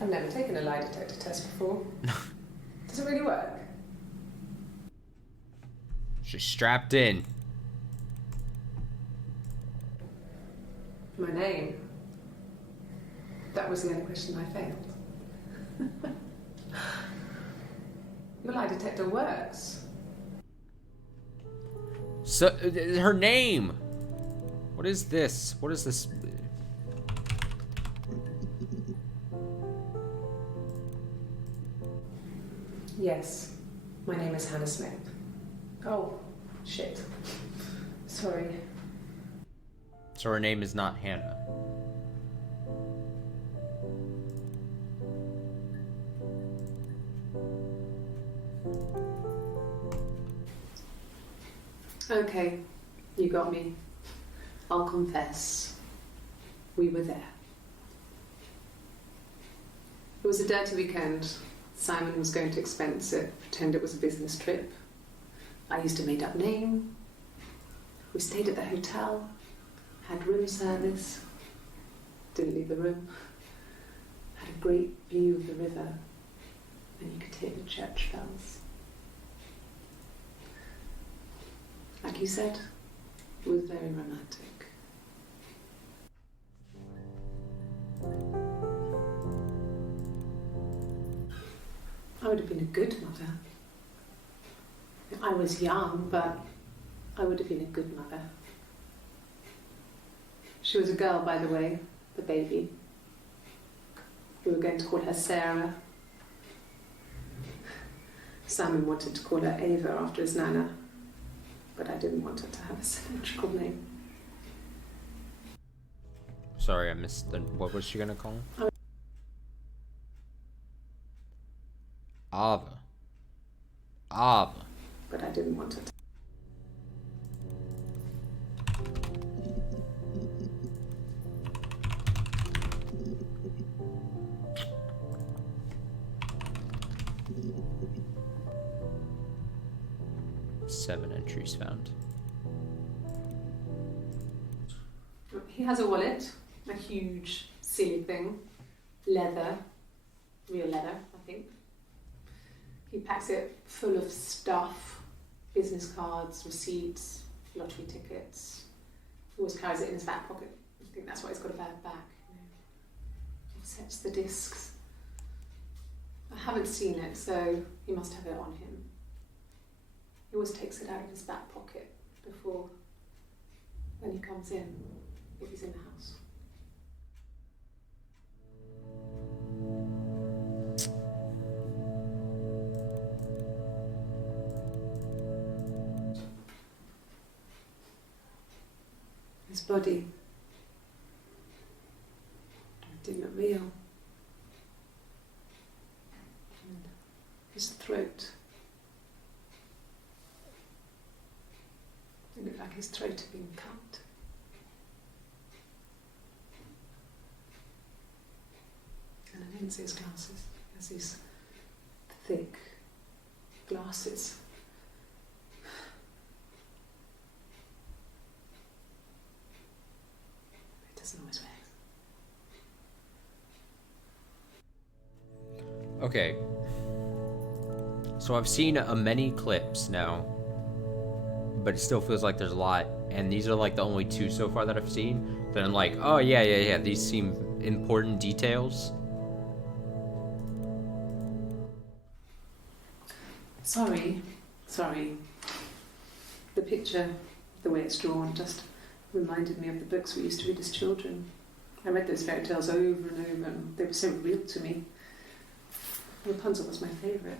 I've never taken a lie detector test before. Does it really work? She's strapped in. My name. That was the only question I failed. Your lie detector works. So, her name! What is this? What is this? Yes. My name is Hannah Smith. Oh, shit. Sorry. So her name is not Hannah. Okay, you got me. I'll confess. We were there. It was a dirty weekend. Simon was going to expense it, pretend it was a business trip. I used a made-up name. We stayed at the hotel, had room service, didn't leave the room, had a great view of the river, and you could hear the church bells. Like you said, it was very romantic. I would have been a good mother. I was young, but I would have been a good mother. She was a girl, by the way, the baby. We were going to call her Sarah. Simon wanted to call her Ava after his nana, but I didn't want her to have a symmetrical name. Sorry, I missed the... What was she gonna call him? Ava. Ava. But I didn't want her to. Seven entries found. He has a wallet, a huge, silly thing, leather, real leather, I think. He packs it full of stuff, business cards, receipts, lottery tickets. He always carries it in his back pocket. I think that's why he's got a bad back. Offsets the discs. I haven't seen it, so he must have it on him. He always takes it out of his back pocket before, when he comes in, if he's in the house. His body didn't look real. And his throat. It looked like his throat had been cut. needs those glasses. He has these thick glasses. It doesn't always work. Okay. So I've seen many clips now, but it still feels like there's a lot, and these are like the only 2 so far that I've seen. Then I'm like, oh yeah, these seem important details. Sorry. The picture, the way it's drawn, just reminded me of the books we used to read as children. I read those fairy tales over and over, and they were so real to me. Rapunzel was my favourite.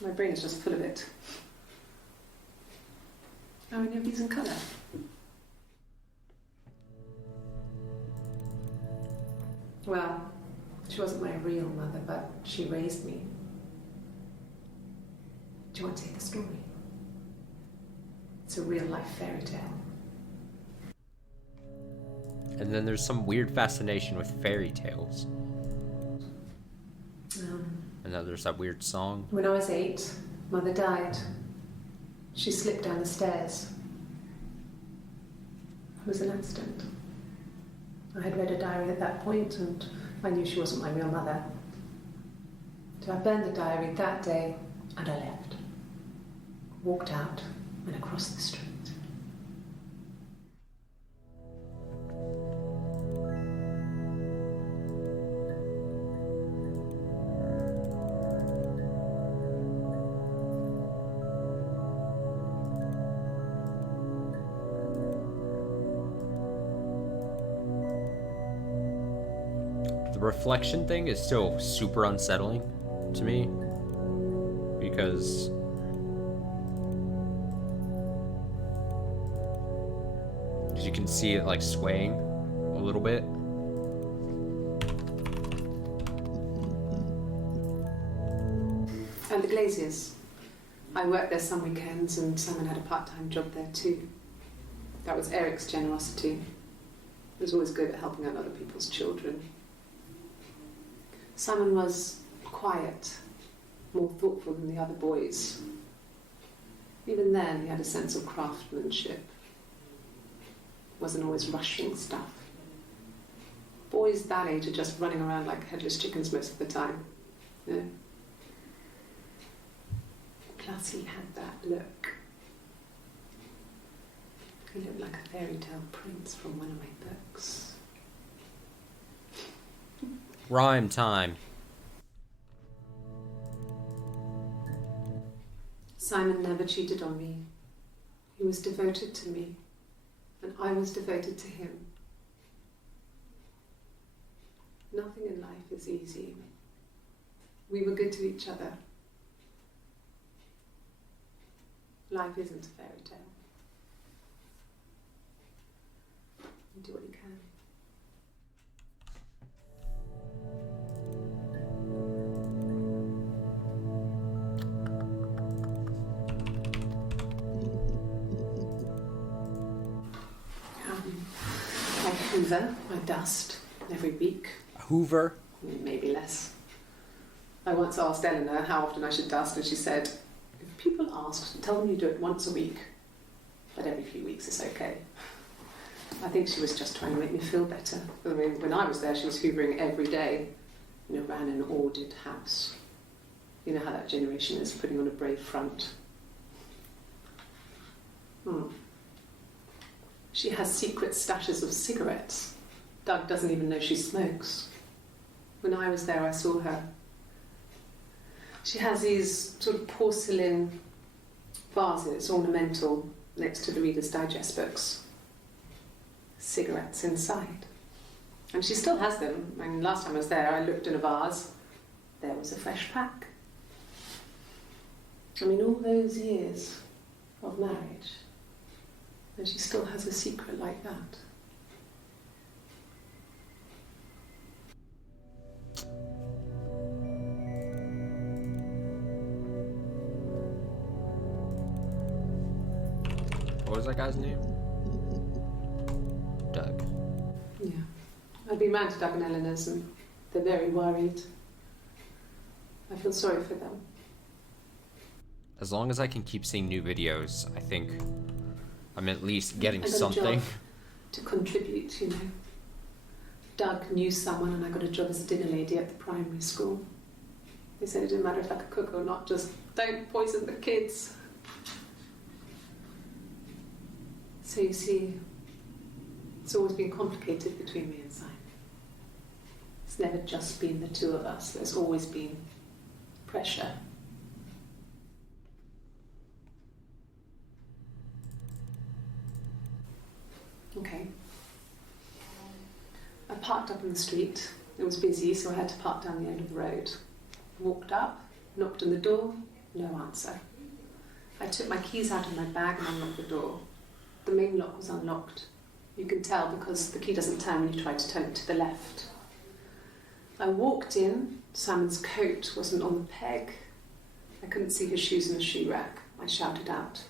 My brain is just full of it. Are any of these in colour? Well, she wasn't my real mother, but she raised me. Do you want to hear the story? It's a real-life fairy tale. And then there's some weird fascination with fairy tales. And then there's that weird song. When I was 8, Mother died. She slipped down the stairs. It was an accident. I had read a diary at that point, and I knew she wasn't my real mother. So I burned the diary that day, and I left. Walked out and across the street. The reflection thing is still super unsettling to me, because you can see it like swaying a little bit. And the Glaziers. I worked there some weekends, and Simon had a part-time job there too. That was Eric's generosity. He was always good at helping out other people's children. Simon was quiet, more thoughtful than the other boys. Even then, he had a sense of craftsmanship. Wasn't always rushing stuff. Boys that age are just running around like headless chickens most of the time. You know? Plus he had that look. He looked like a fairy tale prince from one of my books. Rhyme time. Simon never cheated on me. He was devoted to me, and I was devoted to him. Nothing in life is easy. We were good to each other. Life isn't a fairy tale. You do what you can. I hoover, I dust every week. Hoover? Maybe less. I once asked Eleanor how often I should dust, and she said, if people asked, tell them you do it once a week, but every few weeks is okay. I think she was just trying to make me feel better. I mean, when I was there, she was hoovering every day. You know, ran an ordered house. You know how that generation is, putting on a brave front. She has secret stashes of cigarettes. Doug doesn't even know she smokes. When I was there, I saw her. She has these sort of porcelain vases, ornamental, next to the Reader's Digest books. Cigarettes inside. And she still has them. I mean, last time I was there, I looked in a vase. There was a fresh pack. I mean, all those years of marriage, and she still has a secret like that. What was that guy's name? Doug. Yeah. I've been round to Doug and Eleanor's, and They're very worried. I feel sorry for them. As long as I can keep seeing new videos, I think I'm at least getting I got something. a job to contribute, you know. Doug knew someone and I got a job as a dinner lady at the primary school. They said it didn't matter if I could cook or not, just don't poison the kids. So you see, it's always been complicated between me and Simon. It's never just been the two of us. There's always been pressure. Okay. I parked up in the street. It was busy, so I had to park down the end of the road. Walked up, knocked on the door, no answer. I took my keys out of my bag and unlocked the door. The main lock was unlocked. You can tell because the key doesn't turn when you try to turn it to the left. I walked in. Simon's coat wasn't on the peg. I couldn't see his shoes in the shoe rack. I shouted out.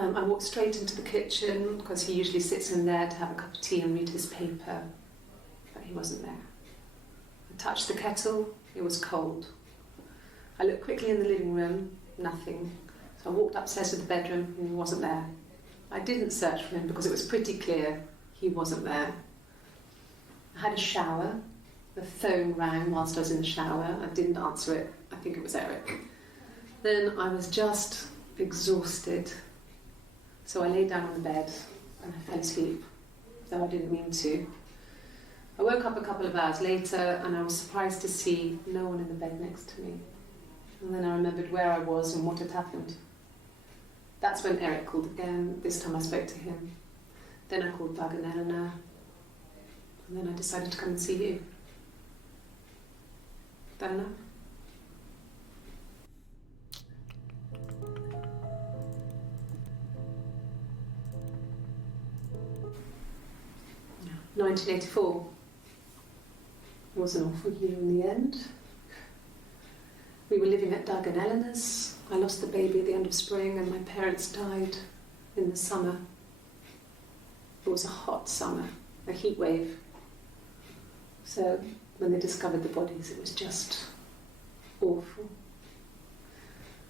I walked straight into the kitchen because he usually sits in there to have a cup of tea and read his paper, but he wasn't there. I touched the kettle, it was cold. I looked quickly in the living room, nothing. So I walked upstairs to the bedroom and he wasn't there. I didn't search for him because it was pretty clear he wasn't there. I had a shower. The phone rang whilst I was in the shower. I didn't answer it. I think it was Eric. Then I was just exhausted. So I lay down on the bed and I fell asleep, though I didn't mean to. I woke up a couple of hours later and I was surprised to see no one in the bed next to me. And then I remembered where I was and what had happened. That's when Eric called again. This time I spoke to him. Then I called Doug and Eleanor. And then I decided to come and see you. That enough? 1984 was an awful year in the end. We were living at Doug and Eleanor's. I lost the baby at the end of spring and my parents died in the summer. It was a hot summer, a heat wave. So when they discovered the bodies, it was just awful.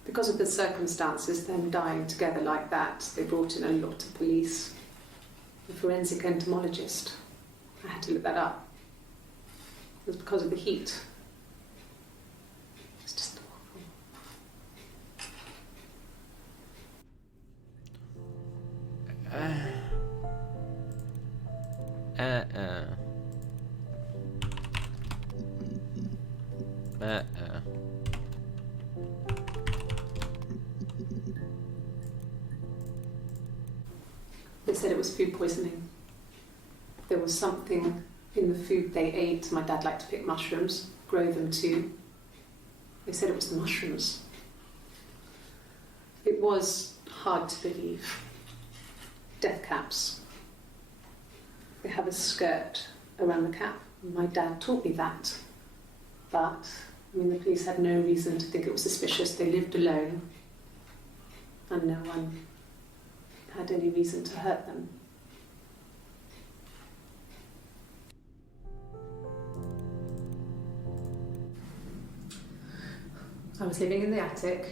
Because of the circumstances, them dying together like that, they brought in a lot of police. A forensic entomologist. I had to look that up. It was because of the heat. It was just awful. They said it was food poisoning. There was something in the food they ate. My dad liked to pick mushrooms, grow them too. They said it was the mushrooms. It was hard to believe. Death caps. They have a skirt around the cap. My dad taught me that. But, the police had no reason to think it was suspicious. They lived alone. And no one had any reason to hurt them. I was living in the attic.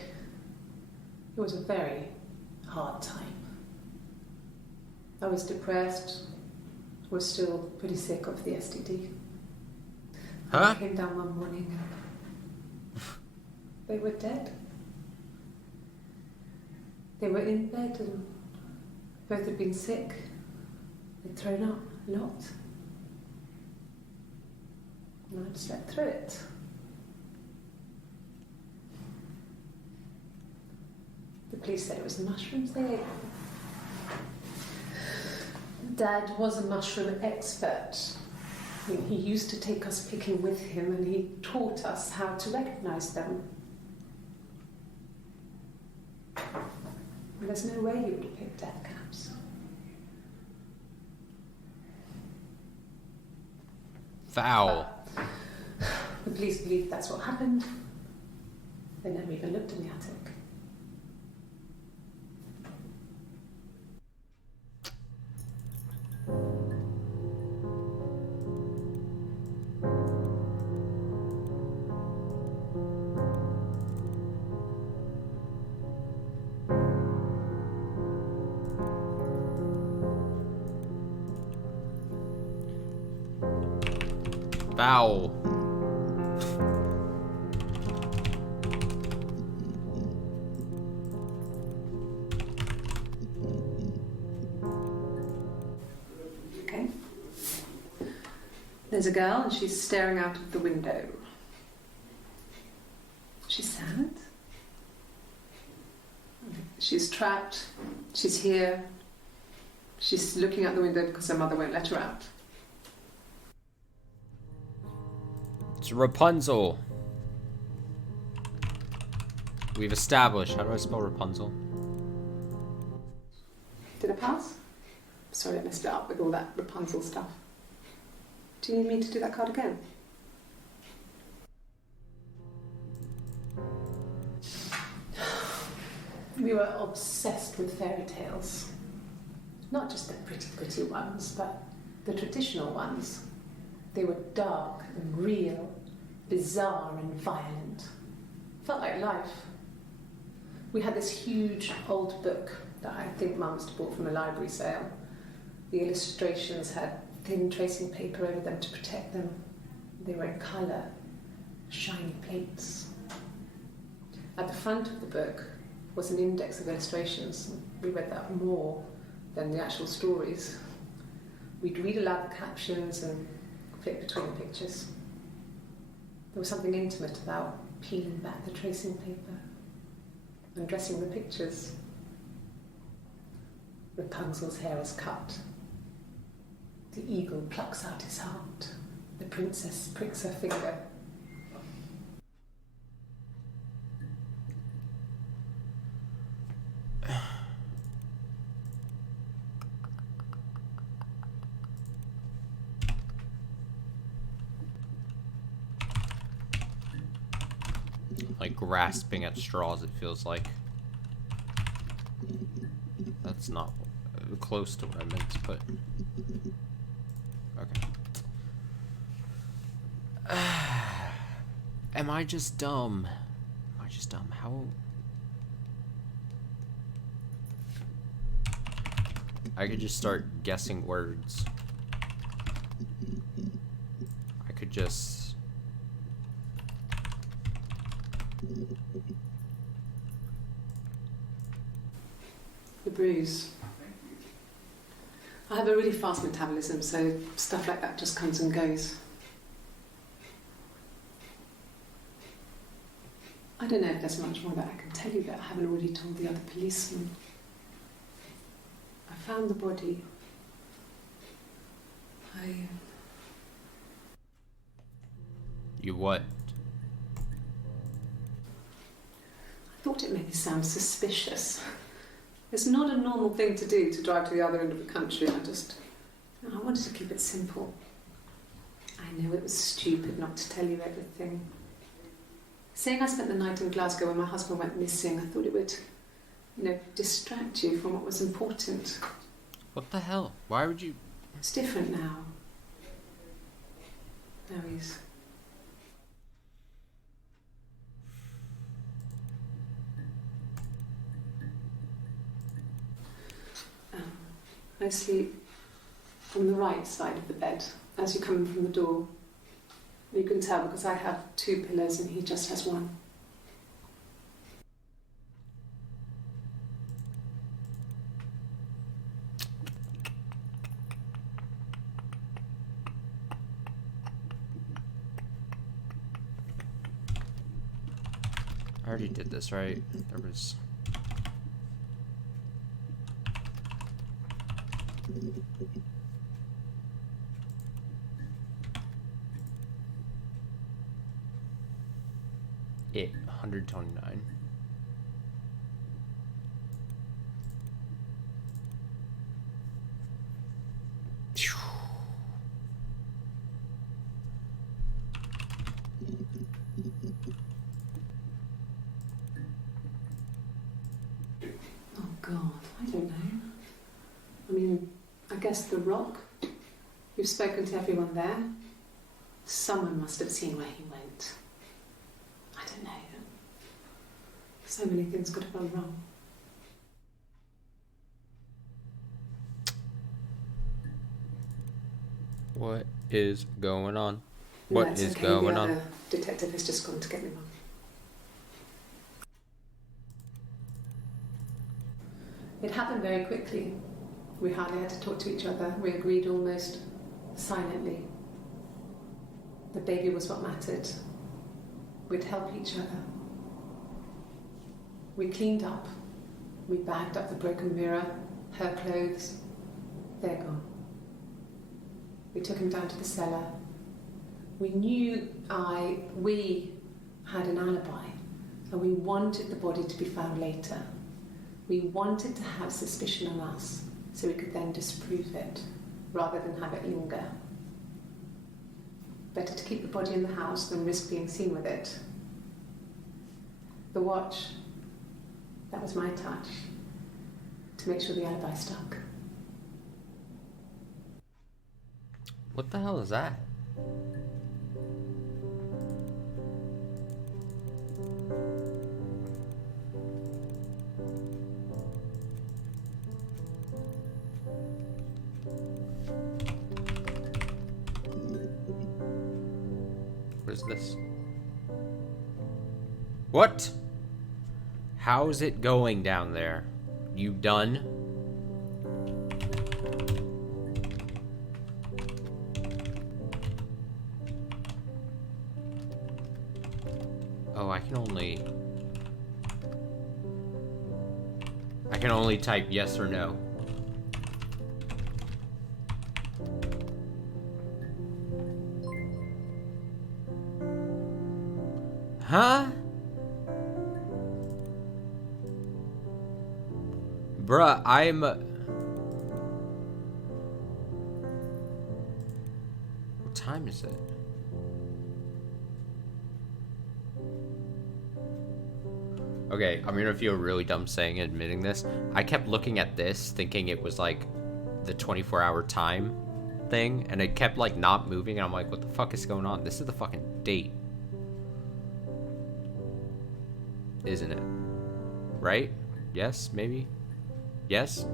It was a very hard time. I was depressed, was still pretty sick of the STD. I came down one morning and they were dead. They were in bed and both had been sick. They'd thrown up a lot. And I'd slept through it. The police said it was the mushrooms they ate. Dad was a mushroom expert. He used to take us picking with him and he taught us how to recognise them. And there's no way you would have picked death caps. Foul. But the police believe that's what happened. They never even looked in the attic. Bowel. Okay. There's a girl and she's staring out of the window. She's sad. She's trapped. She's here. She's looking out the window because her mother won't let her out. It's Rapunzel. We've established. How do I spell Rapunzel? Did I pass? Sorry, I messed it up with all that Rapunzel stuff. Do you need me to do that card again? We were obsessed with fairy tales. Not just the pretty, pretty ones, but the traditional ones. They were dark and real, bizarre and violent. Felt like life. We had this huge old book that I think Mum must have bought from a library sale. The illustrations had thin tracing paper over them to protect them. They were in colour, shiny plates. At the front of the book was an index of illustrations. We read that more than the actual stories. We'd read aloud the captions and flip between the pictures. There was something intimate about peeling back the tracing paper, undressing the pictures. Rapunzel's hair is cut. The eagle plucks out his heart. The princess pricks her finger. Like grasping at straws, it feels like. That's not close to what I meant to put. Okay. Am I just dumb? Am I just dumb? How? I could just start guessing words. I could just... The bruise. I have a really fast metabolism, so stuff like that just comes and goes. I don't know if there's much more that I can tell you that I haven't already told the other policemen. I found the body. You what? I thought it maybe sounds suspicious. It's not a normal thing to do, to drive to the other end of the country. I wanted to keep it simple. I know it was stupid not to tell you everything. Saying I spent the night in Glasgow when my husband went missing, I thought it would, distract you from what was important. What the hell? Why would you... It's different now. Now he's... I sleep on the right side of the bed as you come in from the door. You can tell because I have 2 pillows and he just has 1. I already did this, right? There was... It 129. Oh God, I don't know. I mean, I guess the Rock. You've spoken to everyone there. Someone must have seen where he went. I don't know. So many things could have gone wrong. What is going on? No, What it's is okay. going The on? other detective has just gone to get me one. It happened very quickly. We hardly had to talk to each other. We agreed almost silently. The baby was what mattered. We'd help each other. We cleaned up. We bagged up the broken mirror, her clothes. They're gone. We took him down to the cellar. We knew we had an alibi, and we wanted the body to be found later. We wanted to have suspicion on us, so we could then disprove it, rather than have it linger. Better to keep the body in the house than risk being seen with it. The watch, that was my touch, to make sure the alibi stuck. What the hell is that? What is this? What? How's it going down there? You done? Oh, I can only type yes or no. Huh? Bruh, what time is it? Okay, I'm gonna feel really dumb saying and admitting this. I kept looking at this, thinking it was like the 24-hour time thing, and it kept like not moving, and I'm like, what the fuck is going on? This is the fucking date. Isn't it? Right? Yes, maybe? Yes?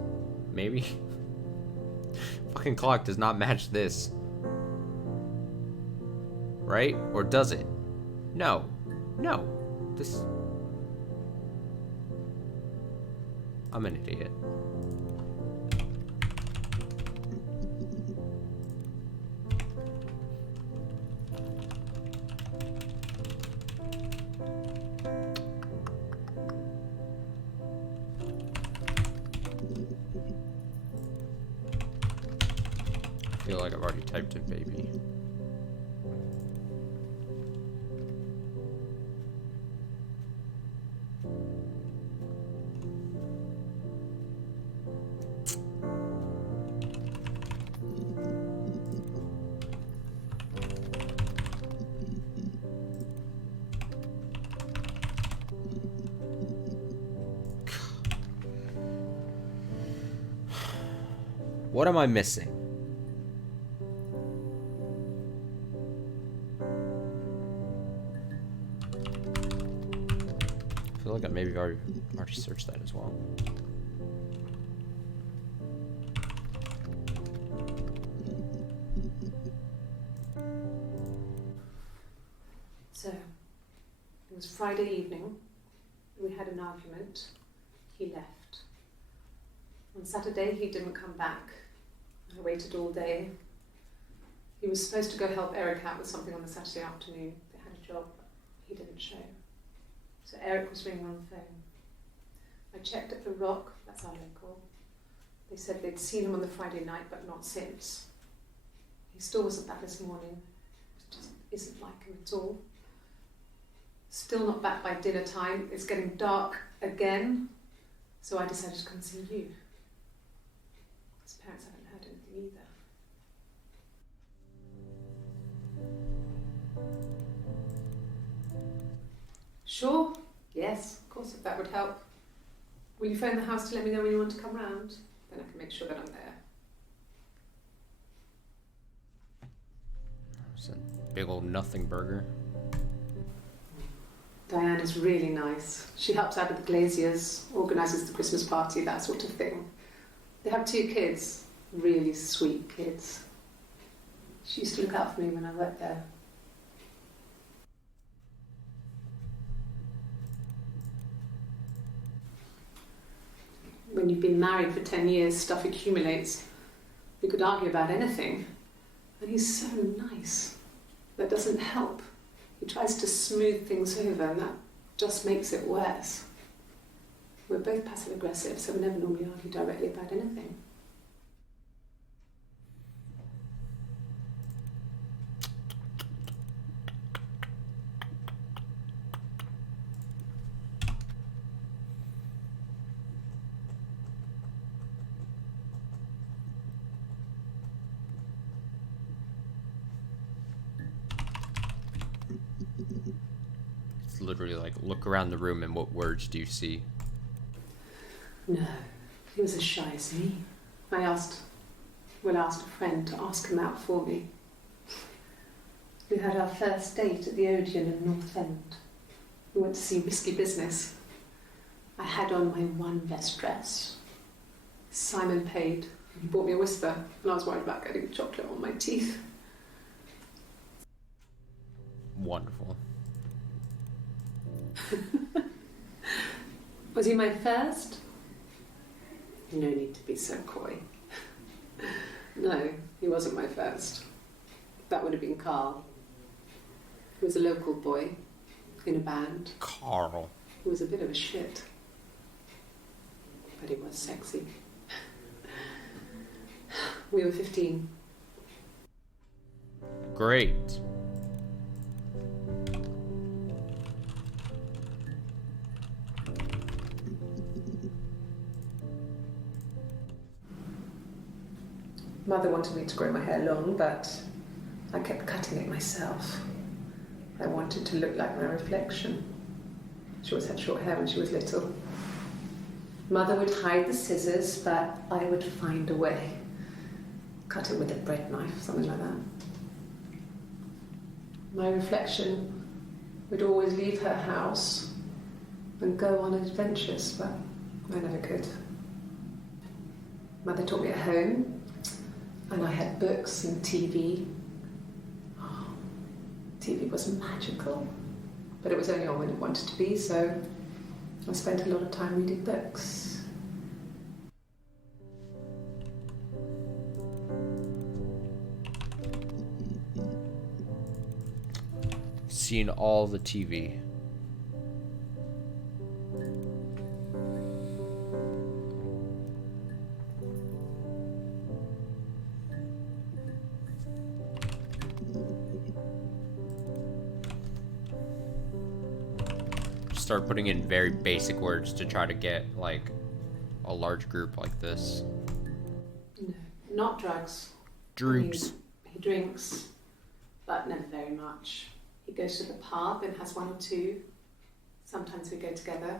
Maybe? Fucking clock does not match this. Right? Or does it? No. No. This... I'm an idiot. I feel like I've already typed in baby. What am I missing? I feel like I maybe already searched that as well. So, it was Friday evening. We had an argument. He left. On Saturday, he didn't come back. I waited all day. He was supposed to go help Eric out with something on the Saturday afternoon. They had a job. He didn't show. So Eric was ringing on the phone. I checked at the Rock, that's our local. They said they'd seen him on the Friday night, but not since. He still wasn't back this morning. It just isn't like him at all. Still not back by dinner time. It's getting dark again. So I decided to come see you. His parents haven't heard anything either. Sure? Yes, of course, if that would help. Will you phone the house to let me know when you want to come round? Then I can make sure that I'm there. It's a big old nothing burger. Diane is really nice. She helps out with the glaziers, organises the Christmas party, that sort of thing. They have 2 kids, really sweet kids. She used to look out for me when I worked there. When you've been married for 10 years, stuff accumulates. You could argue about anything. And he's so nice. That doesn't help. He tries to smooth things over, and that just makes it worse. We're both passive-aggressive, so we never normally argue directly about anything. It's literally like, look around the room and what words do you see? No, he was as shy as me. I asked a friend to ask him out for me. We had our first date at the Odeon in North End. We went to see Risky Business. I had on my one best dress. Simon paid. He bought me a whisper, and I was worried about getting chocolate on my teeth. Wonderful. Was he my first? No need to be so coy. No, he wasn't my first. That would have been Carl. He was a local boy in a band. Carl. He was a bit of a shit. But he was sexy. We were 15. Great. Mother wanted me to grow my hair long, but I kept cutting it myself. I wanted to look like my reflection. She always had short hair when she was little. Mother would hide the scissors, but I would find a way. Cut it with a bread knife, something like that. My reflection would always leave her house and go on adventures, but I never could. Mother taught me at home, and I had books and TV. Oh, TV was magical, but it was only on when it wanted to be, so I spent a lot of time reading books. Seen all the TV. Start putting in very basic words to try to get like a large group like this. No, not drugs. Drugs. He drinks, but never very much. He goes to the pub and has one or two. Sometimes we go together.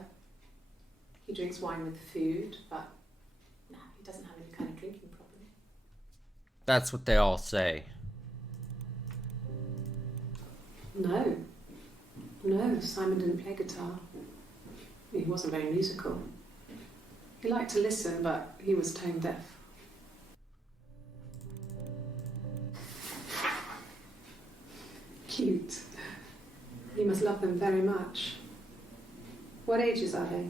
He drinks wine with food, but no, he doesn't have any kind of drinking problem. That's what they all say. No, Simon didn't play guitar. He wasn't very musical. He liked to listen, but he was tone deaf. Cute. You must love them very much. What ages are they?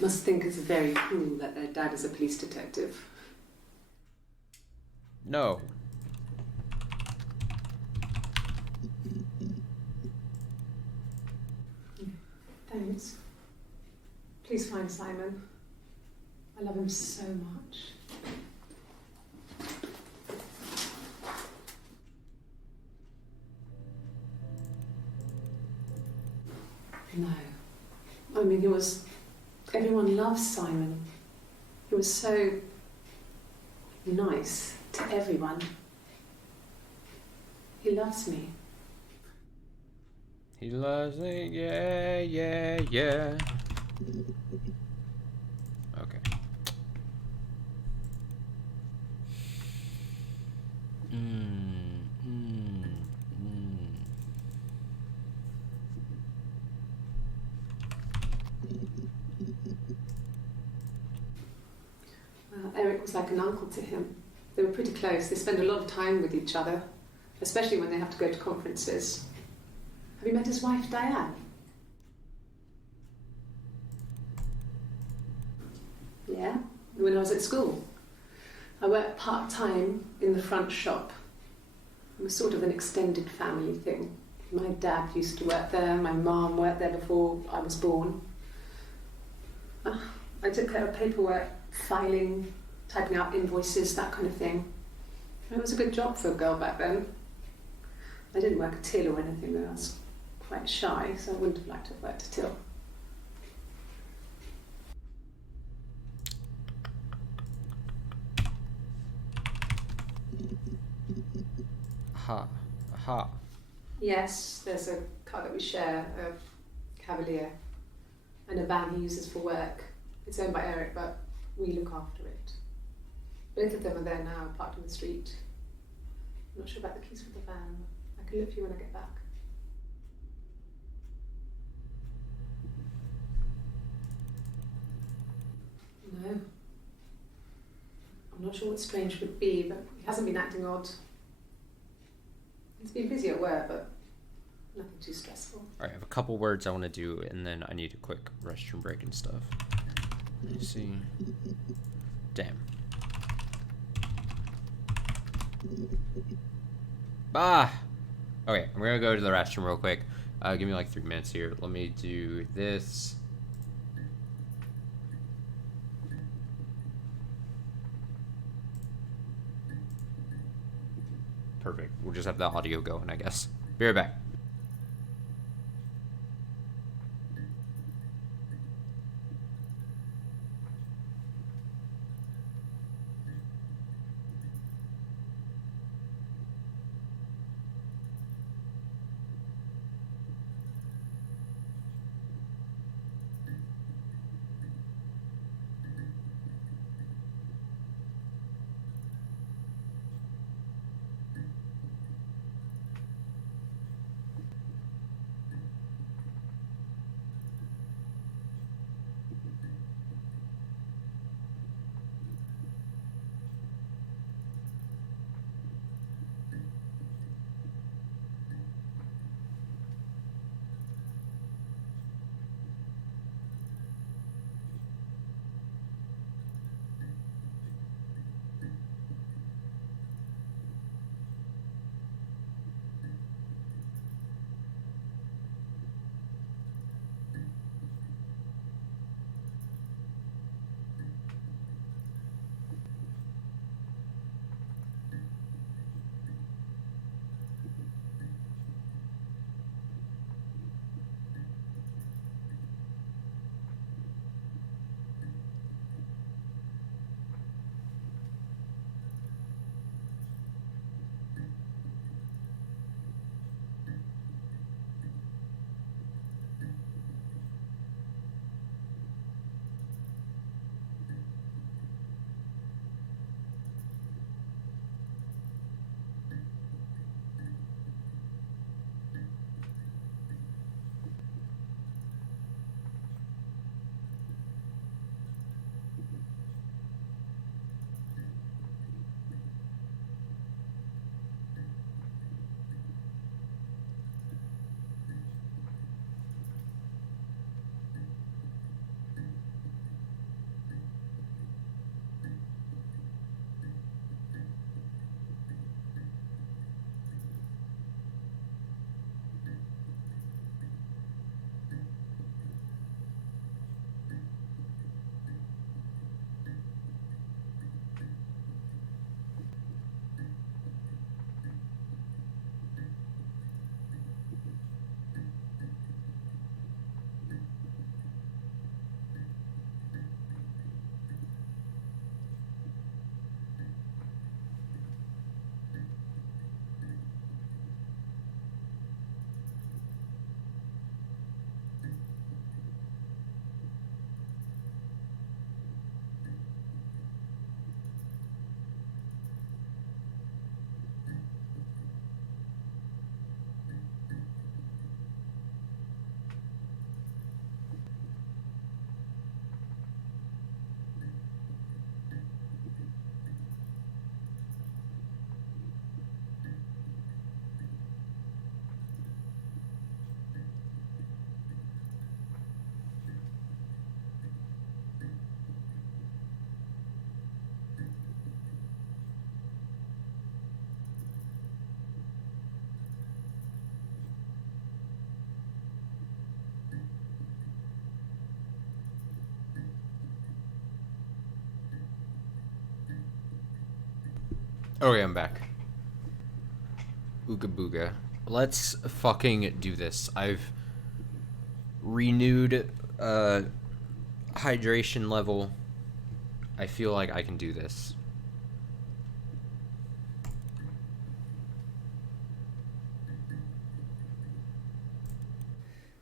Must think it's very cool that their dad is a police detective. No. Thanks. Please find Simon. I love him so much. No. I mean, everyone loves Simon. He was so nice to everyone. He loves me. He loves me, yeah, yeah, yeah. Okay. Well, Eric was like an uncle to him. They were pretty close. They spend a lot of time with each other, especially when they have to go to conferences. Have you met his wife, Diane? Yeah, when I was at school. I worked part-time in the front shop. It was sort of an extended family thing. My dad used to work there, my mum worked there before I was born. I took care of paperwork, filing, typing out invoices, that kind of thing. It was a good job for a girl back then. I didn't work a till or anything though. I was quite shy, so I wouldn't have liked to have worked a till. Ha. Yes, there's a car that we share, a Cavalier, and a van he uses for work. It's owned by Eric, but we look after it. Both of them are there now, parked in the street. I'm not sure about the keys for the van. I can look for you when I get back. No. I'm not sure what Strange would be, but he hasn't been acting odd. He's been busy at work, but nothing too stressful. Alright, I have a couple words I want to do, and then I need a quick restroom break and stuff. Let me see. Damn. Okay, I'm gonna go to the restroom real quick. Give me like 3 minutes here. Let me do this. Perfect. We'll just have the audio going, I guess. Be right back. Okay, I'm back. Ooga booga. Let's fucking do this. I've renewed hydration level. I feel like I can do this.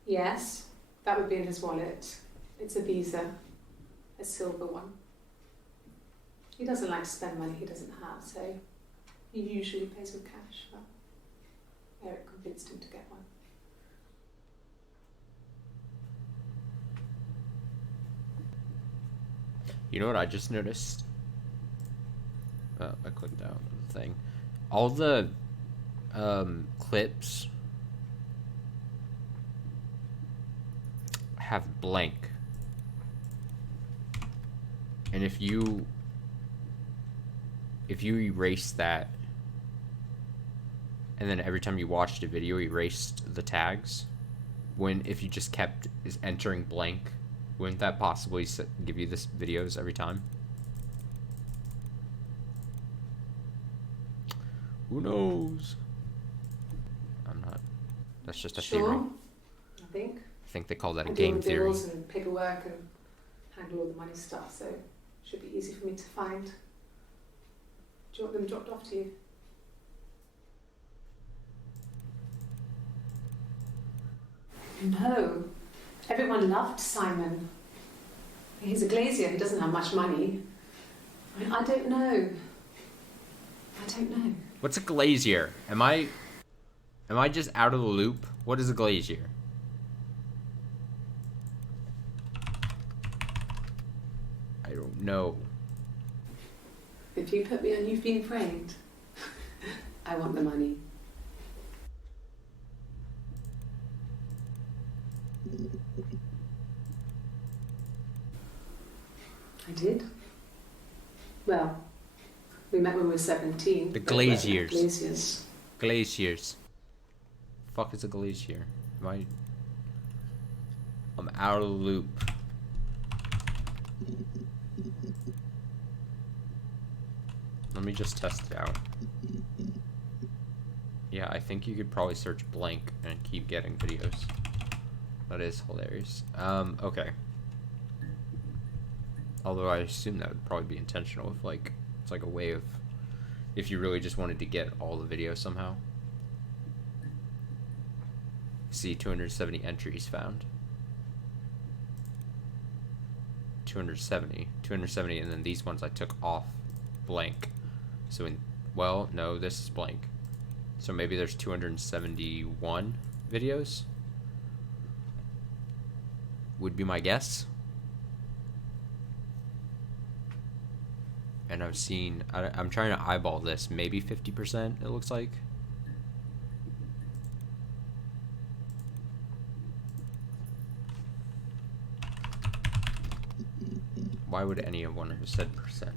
Yes, that would be in his wallet. It's a Visa, a silver one. He doesn't like to spend money he doesn't have, so he usually pays with cash, but Eric convinced him to get one. You know what I just noticed? Oh, I clicked out the thing. All the clips have blank. And if you erase that, and then every time you watched a video erased the tags, if you just kept entering blank, wouldn't that possibly give you this videos every time? Who knows? I'm not. That's just a theory. I think. I think they call that a I game deal theory. with bills and paperwork and handle all the money stuff, so it should be easy for me to find. Do you want them dropped off to you? No. Everyone loved Simon. He's a glazier, he doesn't have much money. I mean, I don't know. What's a glazier? Am I just out of the loop? What is a glazier? I don't know. If you put me on You've Been Framed, I want the money. I did. Well, we met when we were 17. The glaziers. Glaziers. Glaciers. Fuck is a glacier? I'm out of the loop. Let me just test it out. Yeah, I think you could probably search blank and keep getting videos. That is hilarious. Okay. Although I assume that would probably be intentional if it's like a way of if you really just wanted to get all the videos somehow. See 270 entries found. 270, and then these ones I took off blank. So no, this is blank. So maybe there's 271 videos. Would be my guess. And I'm trying to eyeball this, maybe 50% it looks like. Why would anyone have said percent?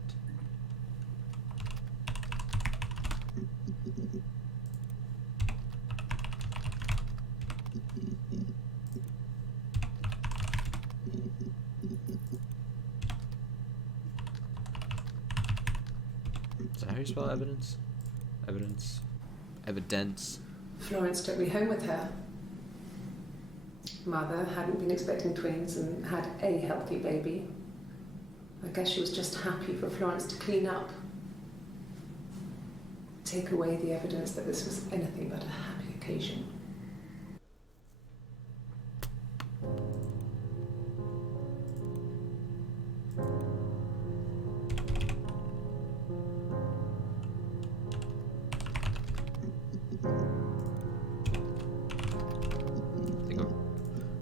Is that how you spell evidence? Evidence. Florence took me home with her. Mother hadn't been expecting twins and had a healthy baby. I guess she was just happy for Florence to clean up. Take away the evidence that this was anything but a happy occasion.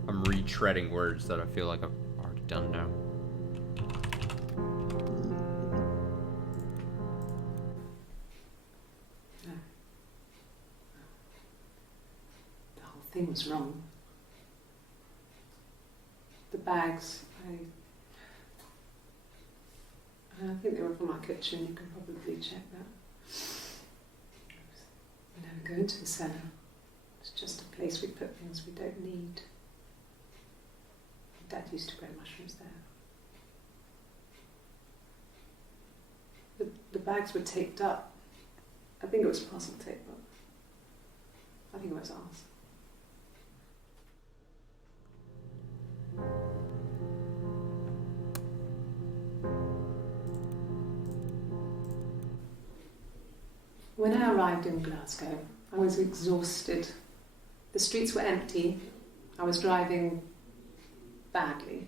I'm retreading words that I feel like I've already done now. No. The whole thing was wrong. The bags, I think they were from our kitchen, you can probably check that. We never go into the cellar. It's just a place we put things we don't need. Dad used to grow mushrooms there. The bags were taped up I think it was parcel tape, but I think it was ours. When I arrived in Glasgow, I was exhausted. The streets were empty. I was driving badly.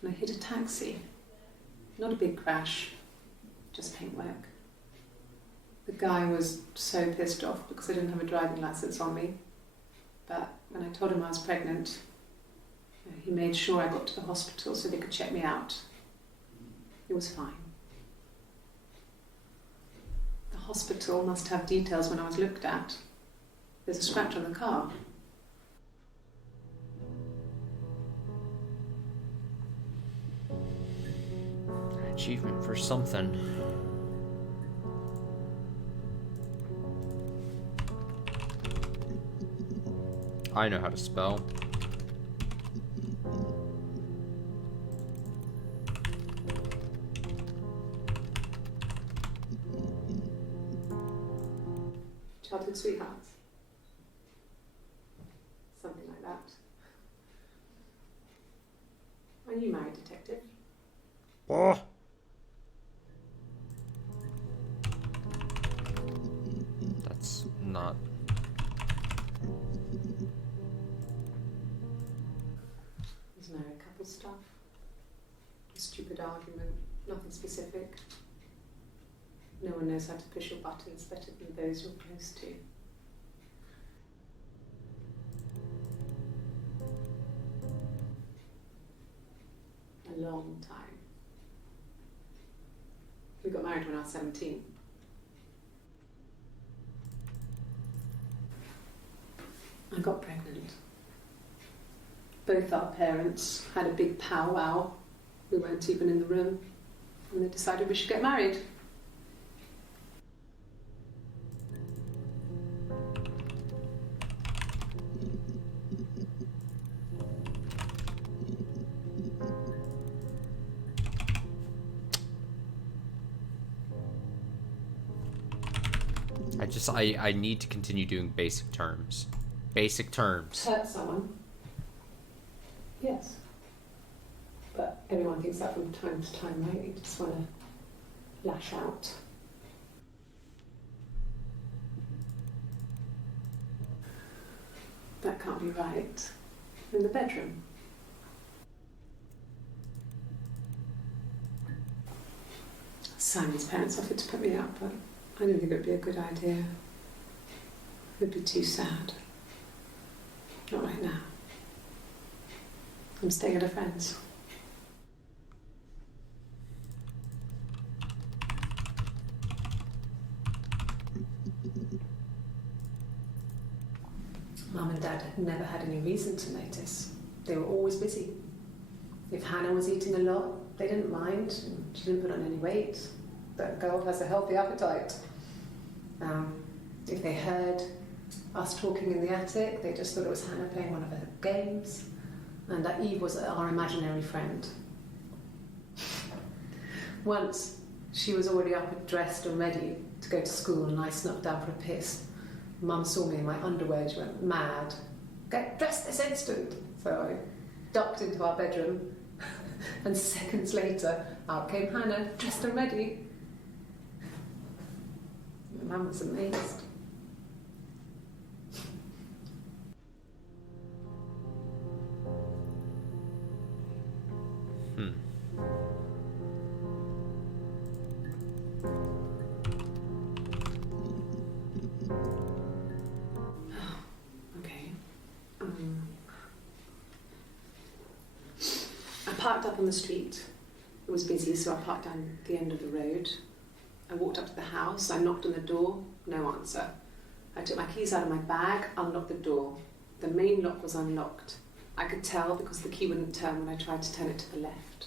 And I hit a taxi. Not a big crash, just paintwork. The guy was so pissed off because I didn't have a driving licence on me. But when I told him I was pregnant, he made sure I got to the hospital so they could check me out. It was fine. The hospital must have details when I was looked at. There's a scratch on the car. Achievement for something. I know how to spell. Childhood sweethearts. Something like that. Are you married, detective? Oh. That's not. There's married couple stuff. A stupid argument, nothing specific. No one knows how to push your buttons better than those you're close to. A long time. We got married when I was 17. I got pregnant. Both our parents had a big powwow. We weren't even in the room. And they decided we should get married. I need to continue doing basic terms. Basic terms. Hurt someone? Yes. But everyone thinks that from time to time, right? You just want to lash out. That can't be right. In the bedroom. Simon's parents offered to put me up, but I didn't think it would be a good idea. It would be too sad. Not right now. I'm staying at a friend's. Mum and Dad had never had any reason to notice. They were always busy. If Hannah was eating a lot, they didn't mind. She didn't put on any weight. That girl has a healthy appetite. If they heard us talking in the attic, they just thought it was Hannah playing one of her games, and that Eve was our imaginary friend. Once, she was already up, dressed and ready to go to school, and I snuck down for a piss. Mum saw me in my underwear, she went mad. Get dressed this instant! So I ducked into our bedroom, and seconds later, out came Hannah, dressed and ready. My mum was amazed. Okay. I parked up on the street. It was busy, so I parked down the end of the road. I walked up to the house, I knocked on the door, no answer. I took my keys out of my bag, unlocked the door. The main lock was unlocked. I could tell because the key wouldn't turn when I tried to turn it to the left.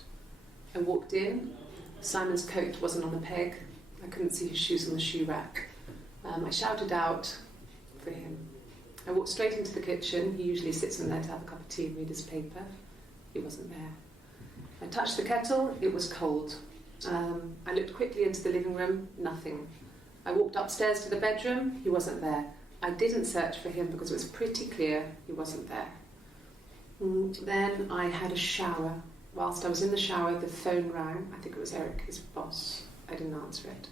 I walked in, Simon's coat wasn't on the peg. I couldn't see his shoes on the shoe rack. I shouted out for him. I walked straight into the kitchen. He usually sits in there to have a cup of tea and read his paper. He wasn't there. I touched the kettle, it was cold. I looked quickly into the living room, nothing. I walked upstairs to the bedroom, he wasn't there. I didn't search for him because it was pretty clear he wasn't there. Then I had a shower. Whilst I was in the shower, the phone rang. I think it was Eric, his boss. I didn't answer it.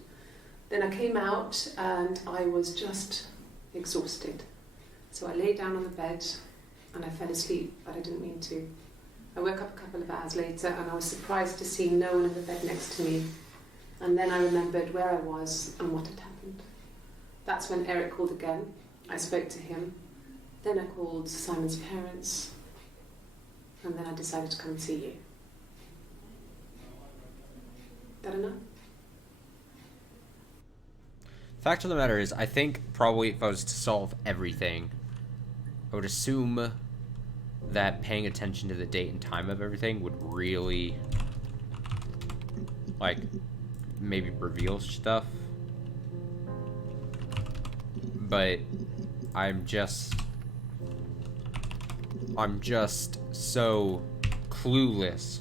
Then I came out and I was just exhausted. So I lay down on the bed and I fell asleep, but I didn't mean to. I woke up a couple of hours later and I was surprised to see no one in the bed next to me. And then I remembered where I was and what had happened. That's when Eric called again. I spoke to him. Then I called Simon's parents. And then I decided to come and see you. That enough? Fact of the matter is, I think probably if I was to solve everything, I would assume that paying attention to the date and time of everything would really, like, maybe reveal stuff. But I'm just so clueless.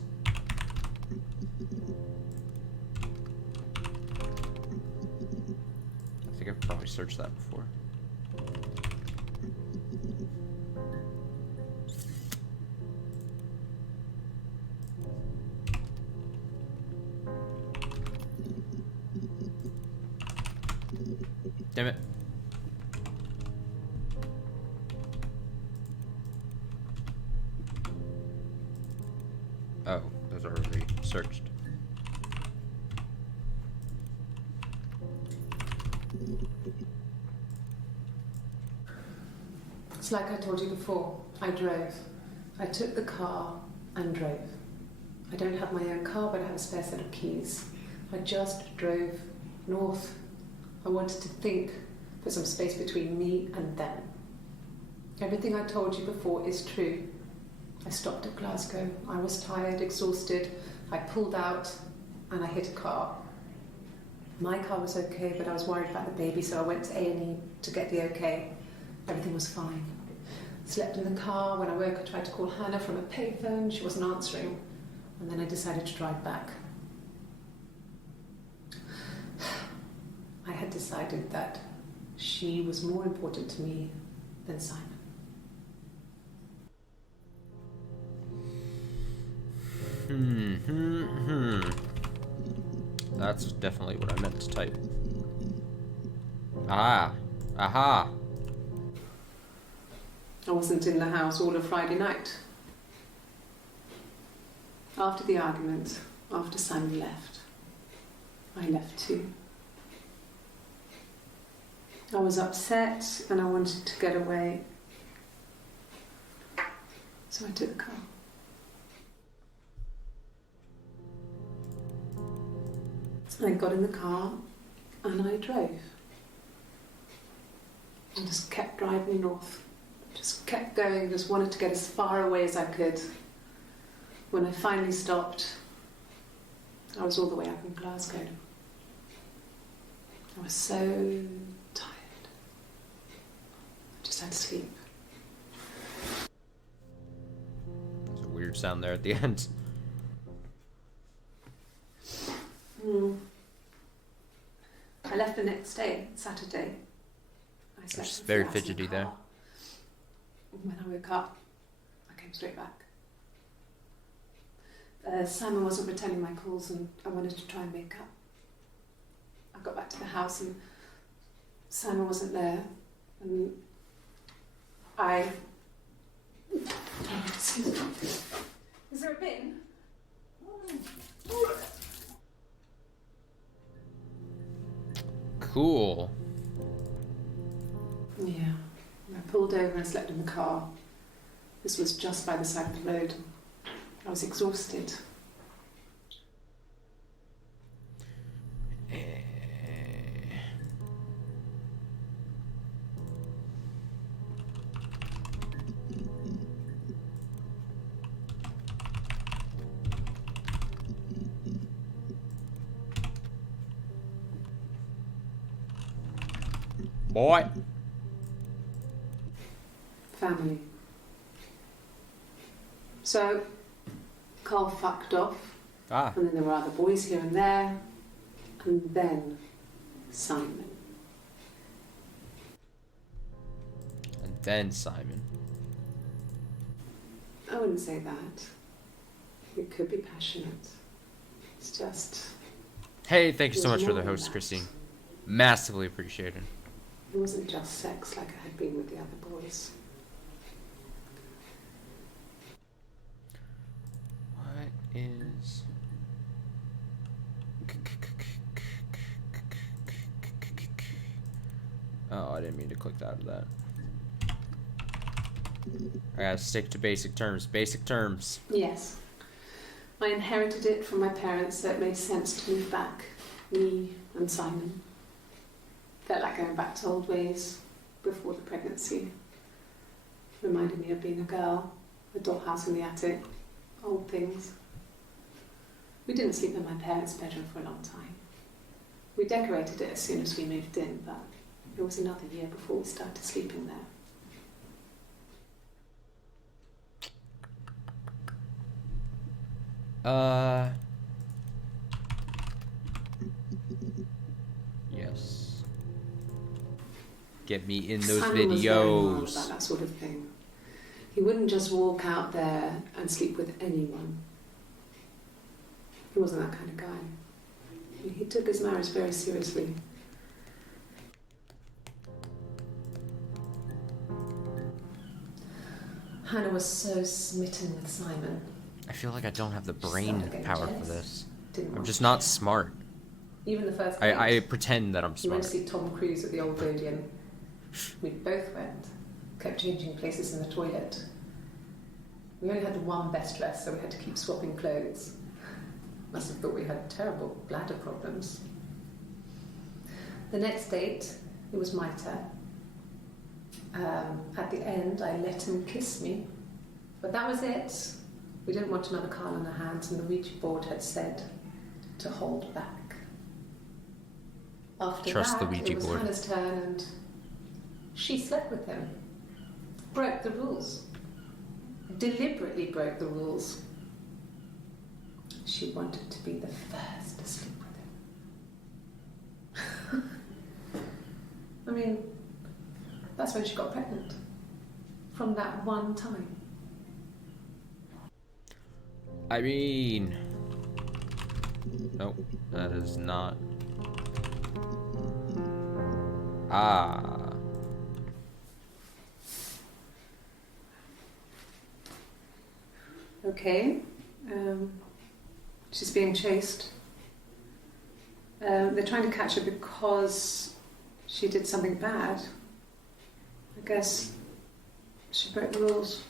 I think I've probably searched that before. Damn it. Oh, those are already searched. It's like I told you before. I drove. I took the car and drove. I don't have my own car, but I have a spare set of keys. I just drove north. I wanted to think, put some space between me and them. Everything I told you before is true. I stopped at Glasgow. I was tired, exhausted. I pulled out and I hit a car. My car was okay, but I was worried about the baby, so I went to A&E to get the okay. Everything was fine. Slept in the car. When I woke, I tried to call Hannah from a payphone. She wasn't answering. And then I decided to drive back. I had decided that she was more important to me than Simon. That's definitely what I meant to type. Ah. Aha. I wasn't in the house all of Friday night. After the argument, after Simon left, I left too. I was upset and I wanted to get away. So I took the car. I got in the car and I drove. I just kept driving north. Just kept going, just wanted to get as far away as I could. When I finally stopped, I was all the way up in Glasgow. I was so tired. I just had to sleep. There's a weird sound there at the end. I left the next day, Saturday. I slept It's for very 3 hours in the fidgety there. car. When I woke up, I came straight back. Simon wasn't returning my calls and I wanted to try and make up. I got back to the house and Simon wasn't there and I... Is there a bin? Cool. Yeah. I pulled over and slept in the car. This was just by the side of the road. I was exhausted. Boy. Family. So, Carl fucked off, Ah. and then there were other boys here and there, and then Simon. then Simon. I wouldn't say that. It could be passionate. It's just... Hey, thank you so There's much for more the than host, that. Christine. Massively appreciated. It wasn't just sex like I had been with the other boys. What is... Oh, I didn't mean to click out of that. I gotta stick to basic terms. Basic terms. Yes. I inherited it from my parents, so it made sense to move back. Me and Simon. Felt like going back to old ways before the pregnancy. Reminded me of being a girl, a dollhouse in the attic, old things. We didn't sleep in my parents' bedroom for a long time. We decorated it as soon as we moved in, but it was another year before we started sleeping there. Yes. Get me in those Simon was very hard videos. about that sort of thing. He wouldn't just walk out there and sleep with anyone. He wasn't that kind of guy. He took his marriage very seriously. Hannah was so smitten with Simon. I feel like I don't have the She brain started getting power for jealous. this. Didn't I'm want just to not share. smart. Even the first I date, pretend that I'm we went smart. to see Tom Cruise at the Old Odeon. We both went, kept changing places in the toilet. We only had one best dress, so we had to keep swapping clothes. Must have thought we had terrible bladder problems. The next date, it was my turn. At the end, I let him kiss me, but that was it. We didn't want another Carl on our hands, and the Ouija board had said to hold back. After Trust that, the Ouija it was board. Hannah's turn, and she slept with him. Broke the rules. Deliberately broke the rules. She wanted to be the first to sleep with him. I mean, that's when she got pregnant. From that one time. I mean... Nope, that is not... Ah. Okay. She's being chased. They're trying to catch her because she did something bad. I guess she broke the rules.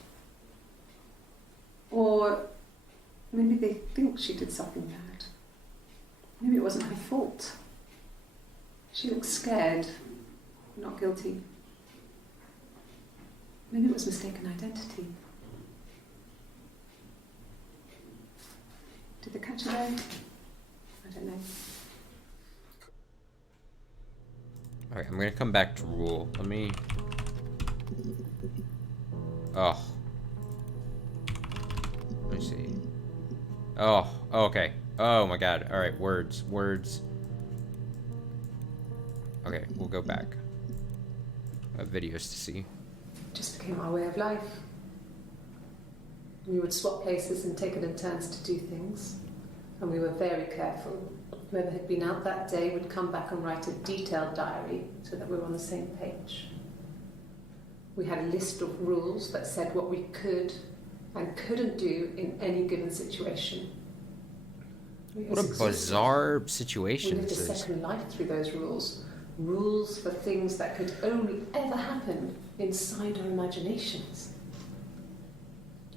Or maybe they think she did something bad. Maybe it wasn't her fault. She looks scared, not guilty. Maybe it was mistaken identity. Did they catch her there? I don't know. Alright, I'm gonna come back to rule. Let me... Oh. Let me see. Oh, okay. Oh my god. Alright, words. Words. Okay, we'll go back. I have videos to see. It just became our way of life. We would swap places and take it in turns to do things. And we were very careful. Whoever had been out that day would come back and write a detailed diary so that we were on the same page. We had a list of rules that said what we could and couldn't do in any given situation. What a bizarre We situation lived a this is. second life through those rules. Rules for things that could only ever happen inside our imaginations.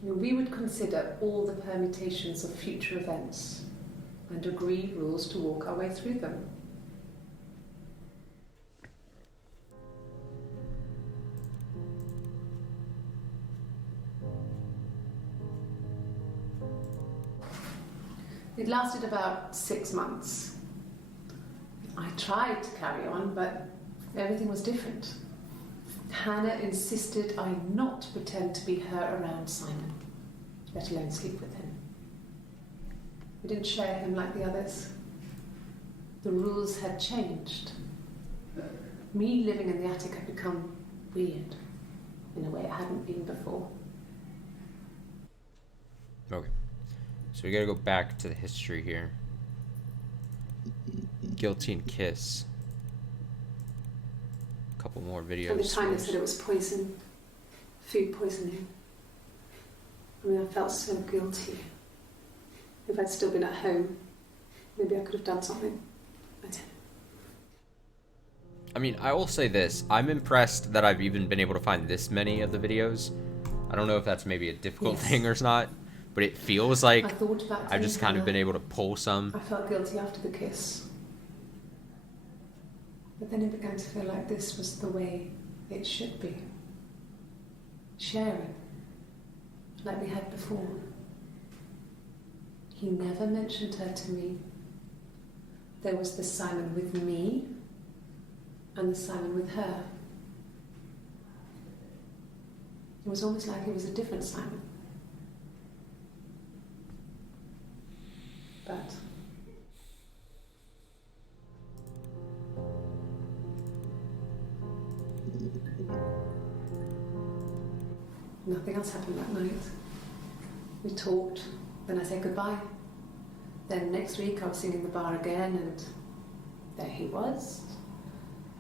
We would consider all the permutations of future events and agree rules to walk our way through them. It lasted about 6 months. I tried to carry on, but everything was different. Hannah insisted I not pretend to be her around Simon, let alone sleep with him. We didn't share him like the others. The rules had changed. Me living in the attic had become weird, in a way it hadn't been before. Okay. So we gotta go back to the history here. Guilty and kiss. A couple more videos. At the time they said it was poison, food poisoning. I mean, I felt so guilty. If I'd still been at home, maybe I could have done something. I don't know. I mean, I will say this. I'm impressed that I've even been able to find this many of the videos. I don't know if that's maybe a difficult thing or not, but it feels like I've just kind of been able to pull some. I felt guilty after the kiss. But then it began to feel like this was the way it should be. Sharing, like we had before. He never mentioned her to me. There was the Simon with me and the Simon with her. It was almost like it was a different Simon. But nothing else happened that night. We talked, then I said goodbye. Then next week I was singing in the bar again, and there he was.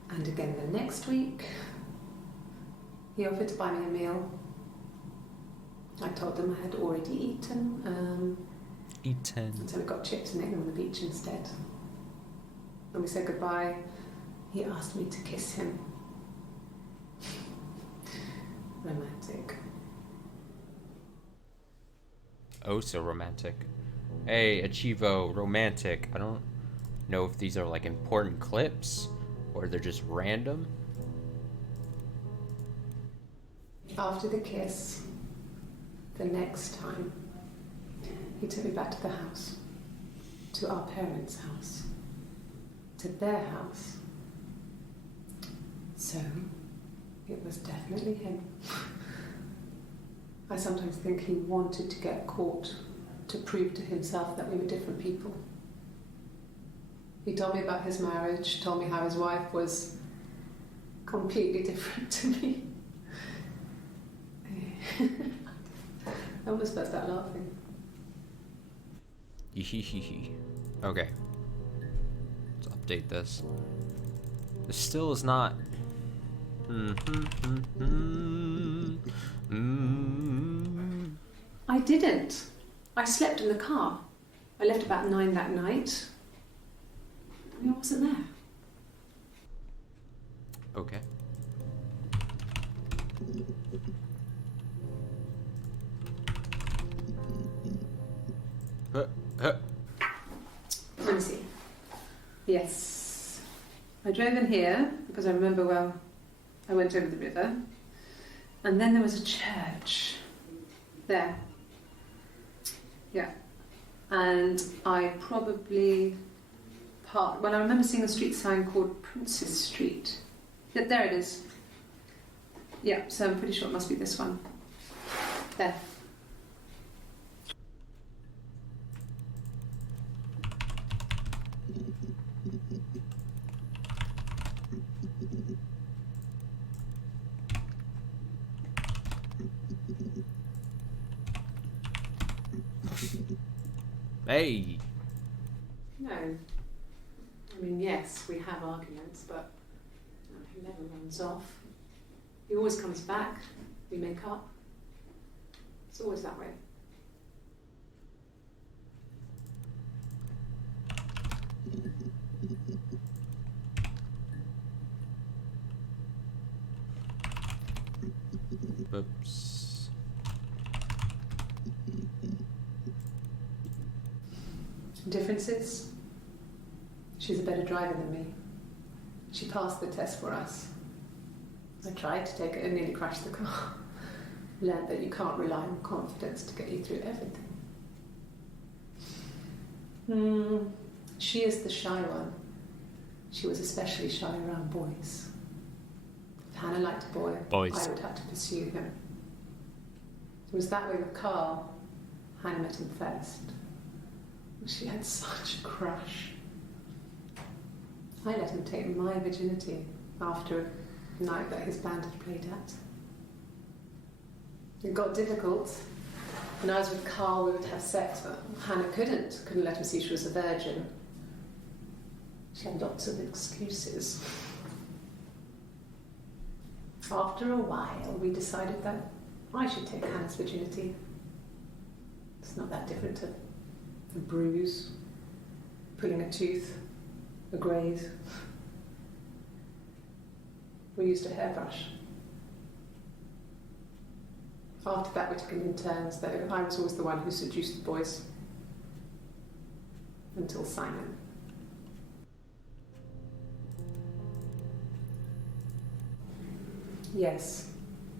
And again the next week, he offered to buy me a meal. I told him I had already eaten. And so we got chips and ate them on the beach instead. When we said goodbye, he asked me to kiss him. Romantic. Oh, so romantic. Hey, Achivo, romantic. I don't know if these are like important clips or they're just random. After the kiss, the next time, he took me back to the house, to our parents' house, to their house. So, it was definitely him. I sometimes think he wanted to get caught to prove to himself that we were different people. He told me about his marriage, told me how his wife was completely different to me. I almost burst out laughing. Okay. Let's update this. This still is not. I didn't. I slept in the car. I left about 9 that night. I wasn't there. Okay. Let me see. Yes. I drove in here because I remember, well, I went over the river. And then there was a church there. Yeah. And I probably parked. Well, I remember seeing a street sign called Princess Street. Yeah, there it is. Yeah, so I'm pretty sure it must be this one. There. Hey. No. I mean, yes, we have arguments, but he never runs off. He always comes back. We make up. It's always that way. Oops. Differences? She's a better driver than me. She passed the test for us. I tried to take it and nearly crashed the car. Learned that you can't rely on confidence to get you through everything. She is the shy one. She was especially shy around boys. If Hannah liked a boy, Boys. I would have to pursue him. It was that way with Carl. Hannah met him first. She had such a crush. I let him take my virginity after a night that his band had played at. It got difficult. When I was with Carl, we would have sex, but Hannah couldn't let him see she was a virgin. She had lots of excuses. After a while, we decided that I should take Hannah's virginity. It's not that different to a bruise, pulling a tooth, a graze. We used a hairbrush. After that, we took it in turns, though. I was always the one who seduced the boys. Until Simon. Yes,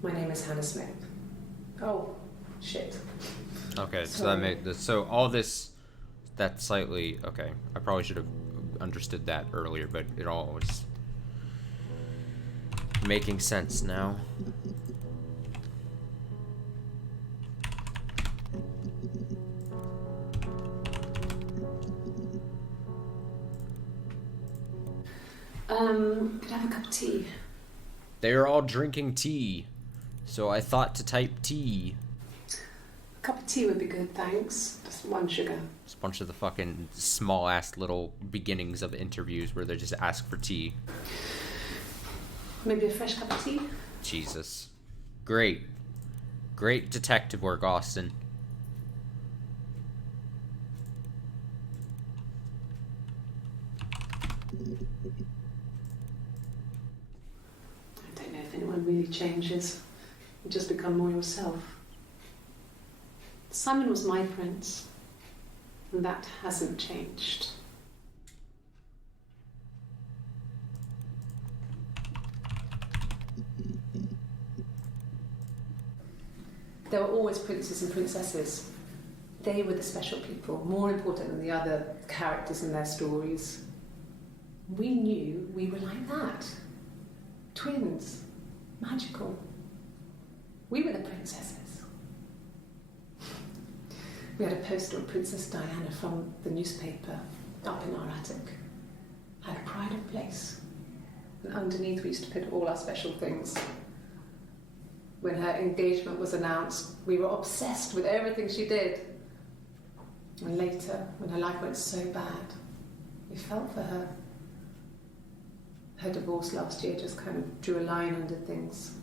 my name is Hannah Smith. Oh, shit. Okay, so that made this. So all this, that's slightly okay. I probably should have understood that earlier, but it all was making sense now. Could I have a cup of tea? They are all drinking tea, so I thought to type tea. A cup of tea would be good, thanks. Just one sugar. It's a bunch of the fucking small-ass little beginnings of interviews where they just ask for tea. Maybe a fresh cup of tea? Jesus. Great. Great detective work, Austin. I don't know if anyone really changes. You just become more yourself. Simon was my prince, and that hasn't changed. There were always princes and princesses. They were the special people, more important than the other characters in their stories. We knew we were like that. Twins. Magical. We were the princesses. We had a poster of Princess Diana from the newspaper up in our attic. Had a pride of place. And underneath we used to put all our special things. When her engagement was announced, we were obsessed with everything she did. And later, when her life went so bad, we felt for her. Her divorce last year just kind of drew a line under things.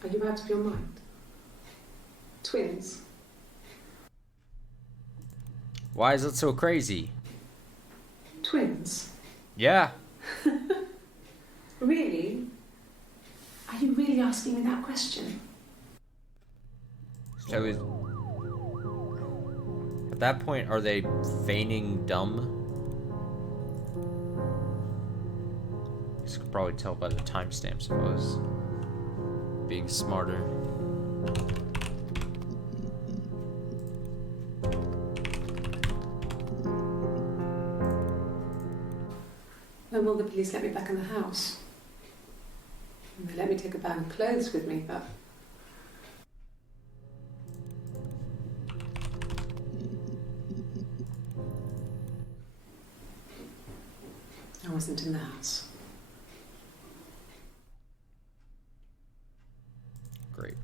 Are you out of your mind? Twins. Why is it so crazy? Twins? Yeah. Really? Are you really asking me that question? So is, at that point, are they feigning dumb? You could probably tell by the timestamps if I was being smarter. When will the police let me back in the house? They let me take a bag of clothes with me, but... I wasn't in the house. Great.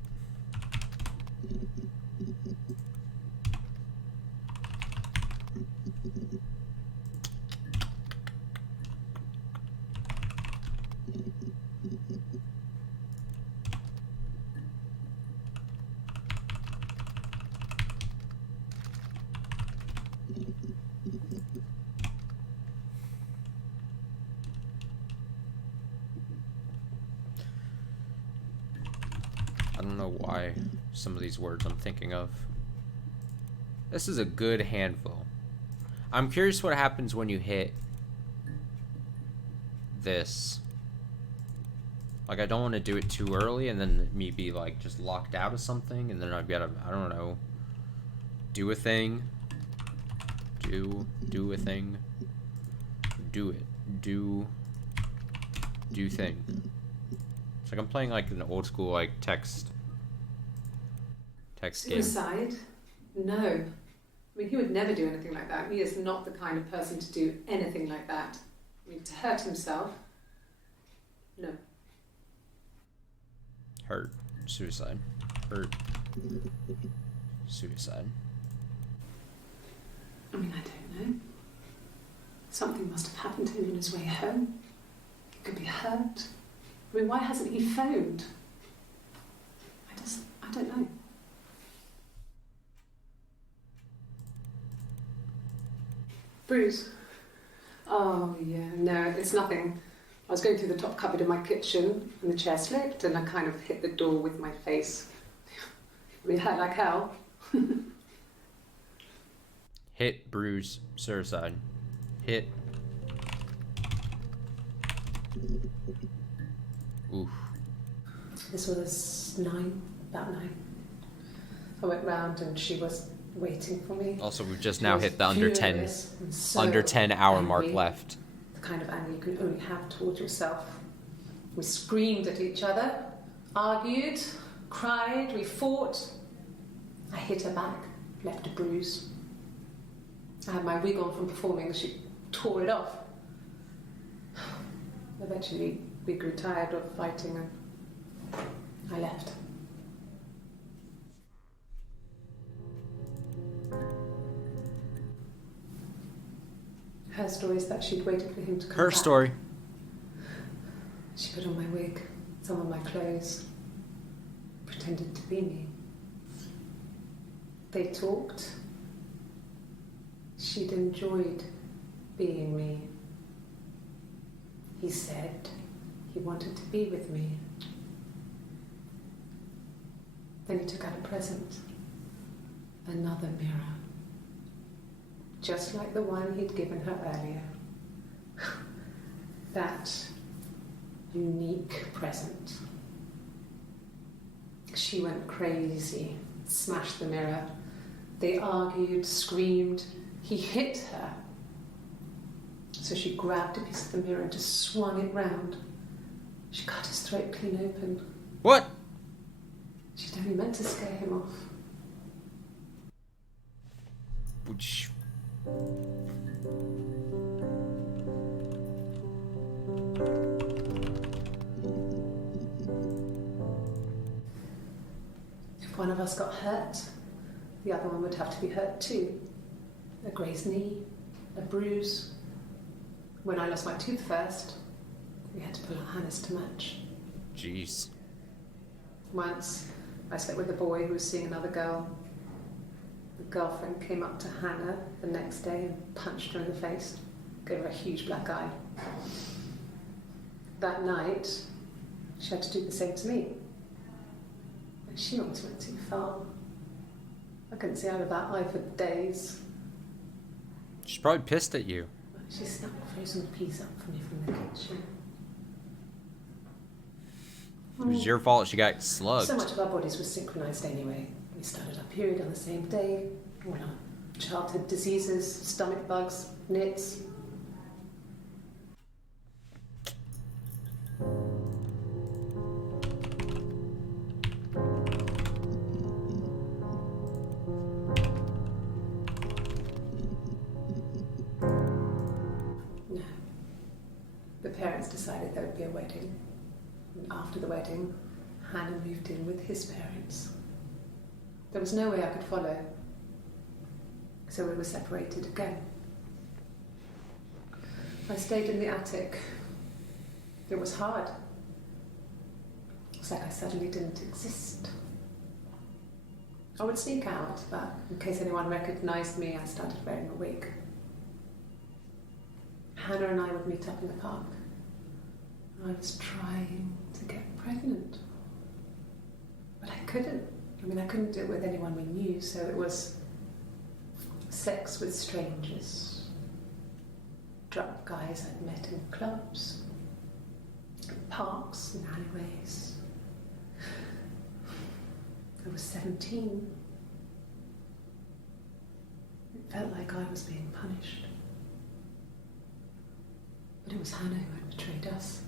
I don't know why some of these words I'm thinking of. This is a good handful. I'm curious what happens when you hit this. Like, I don't want to do it too early and then me be like just locked out of something and then I've got to, I don't know, do a thing. Do a thing. Do it. Do thing. It's like I'm playing like an old school like text Text game. Suicide? No. I mean, he would never do anything like that. He is not the kind of person to do anything like that. I mean, to hurt himself? No. Hurt. Suicide. Hurt. Suicide. I mean, I don't know. Something must have happened to him on his way home. He could be hurt. I mean, why hasn't he phoned? I don't know. Bruce? Oh, yeah, no, it's nothing. I was going through the top cupboard in my kitchen and the chair slipped and I kind of hit the door with my face. I mean, it hurt like hell. Hit, bruise, suicide. Hit. Oof. This was about 9. I went round and she was waiting for me. Also, we've just She now was hit the under 10 furious and so under 10 hour mark angry. left. The kind of anger you can only have towards yourself. We screamed at each other, argued, cried, we fought. I hit her back, left a bruise. I had my wig on from performing, she tore it off. Eventually, we grew tired of fighting and I left. Her story is that she'd waited for him to come Her back. story. She put on my wig, some of my clothes, pretended to be me. They talked. She'd enjoyed being me. He said he wanted to be with me. Then he took out a present, another mirror, just like the one he'd given her earlier. That unique present. She went crazy, smashed the mirror. They argued, screamed. He hit her. So she grabbed a piece of the mirror and just swung it round. She cut his throat clean open. What? She'd only meant to scare him off. Which... If one of us got hurt, the other one would have to be hurt too. A grazed knee, a bruise. When I lost my tooth first, we had to pull our harness to match. Jeez. Once, I slept with a boy who was seeing another girl. The girlfriend came up to Hannah the next day and punched her in the face, gave her a huge black eye. That night, she had to do the same to me. And she almost went too far. I couldn't see out of that eye for days. She's probably pissed at you. She snuck frozen peas up for me from the kitchen. It was your fault she got slugged. So much of our bodies was synchronized anyway. We started our period on the same day. When our childhood diseases, stomach bugs, nits. No. The parents decided there would be a wedding. And after the wedding, Hannah moved in with his parents. There was no way I could follow, so we were separated again. I stayed in the attic. It was hard. It's like I suddenly didn't exist. I would sneak out, but in case anyone recognized me, I started wearing a wig. Hannah and I would meet up in the park. I was trying to get pregnant, but I couldn't. I mean, I couldn't do it with anyone we knew, so it was sex with strangers, drunk guys I'd met in clubs, in parks and alleyways. I was 17. It felt like I was being punished. But it was Hannah who had betrayed us.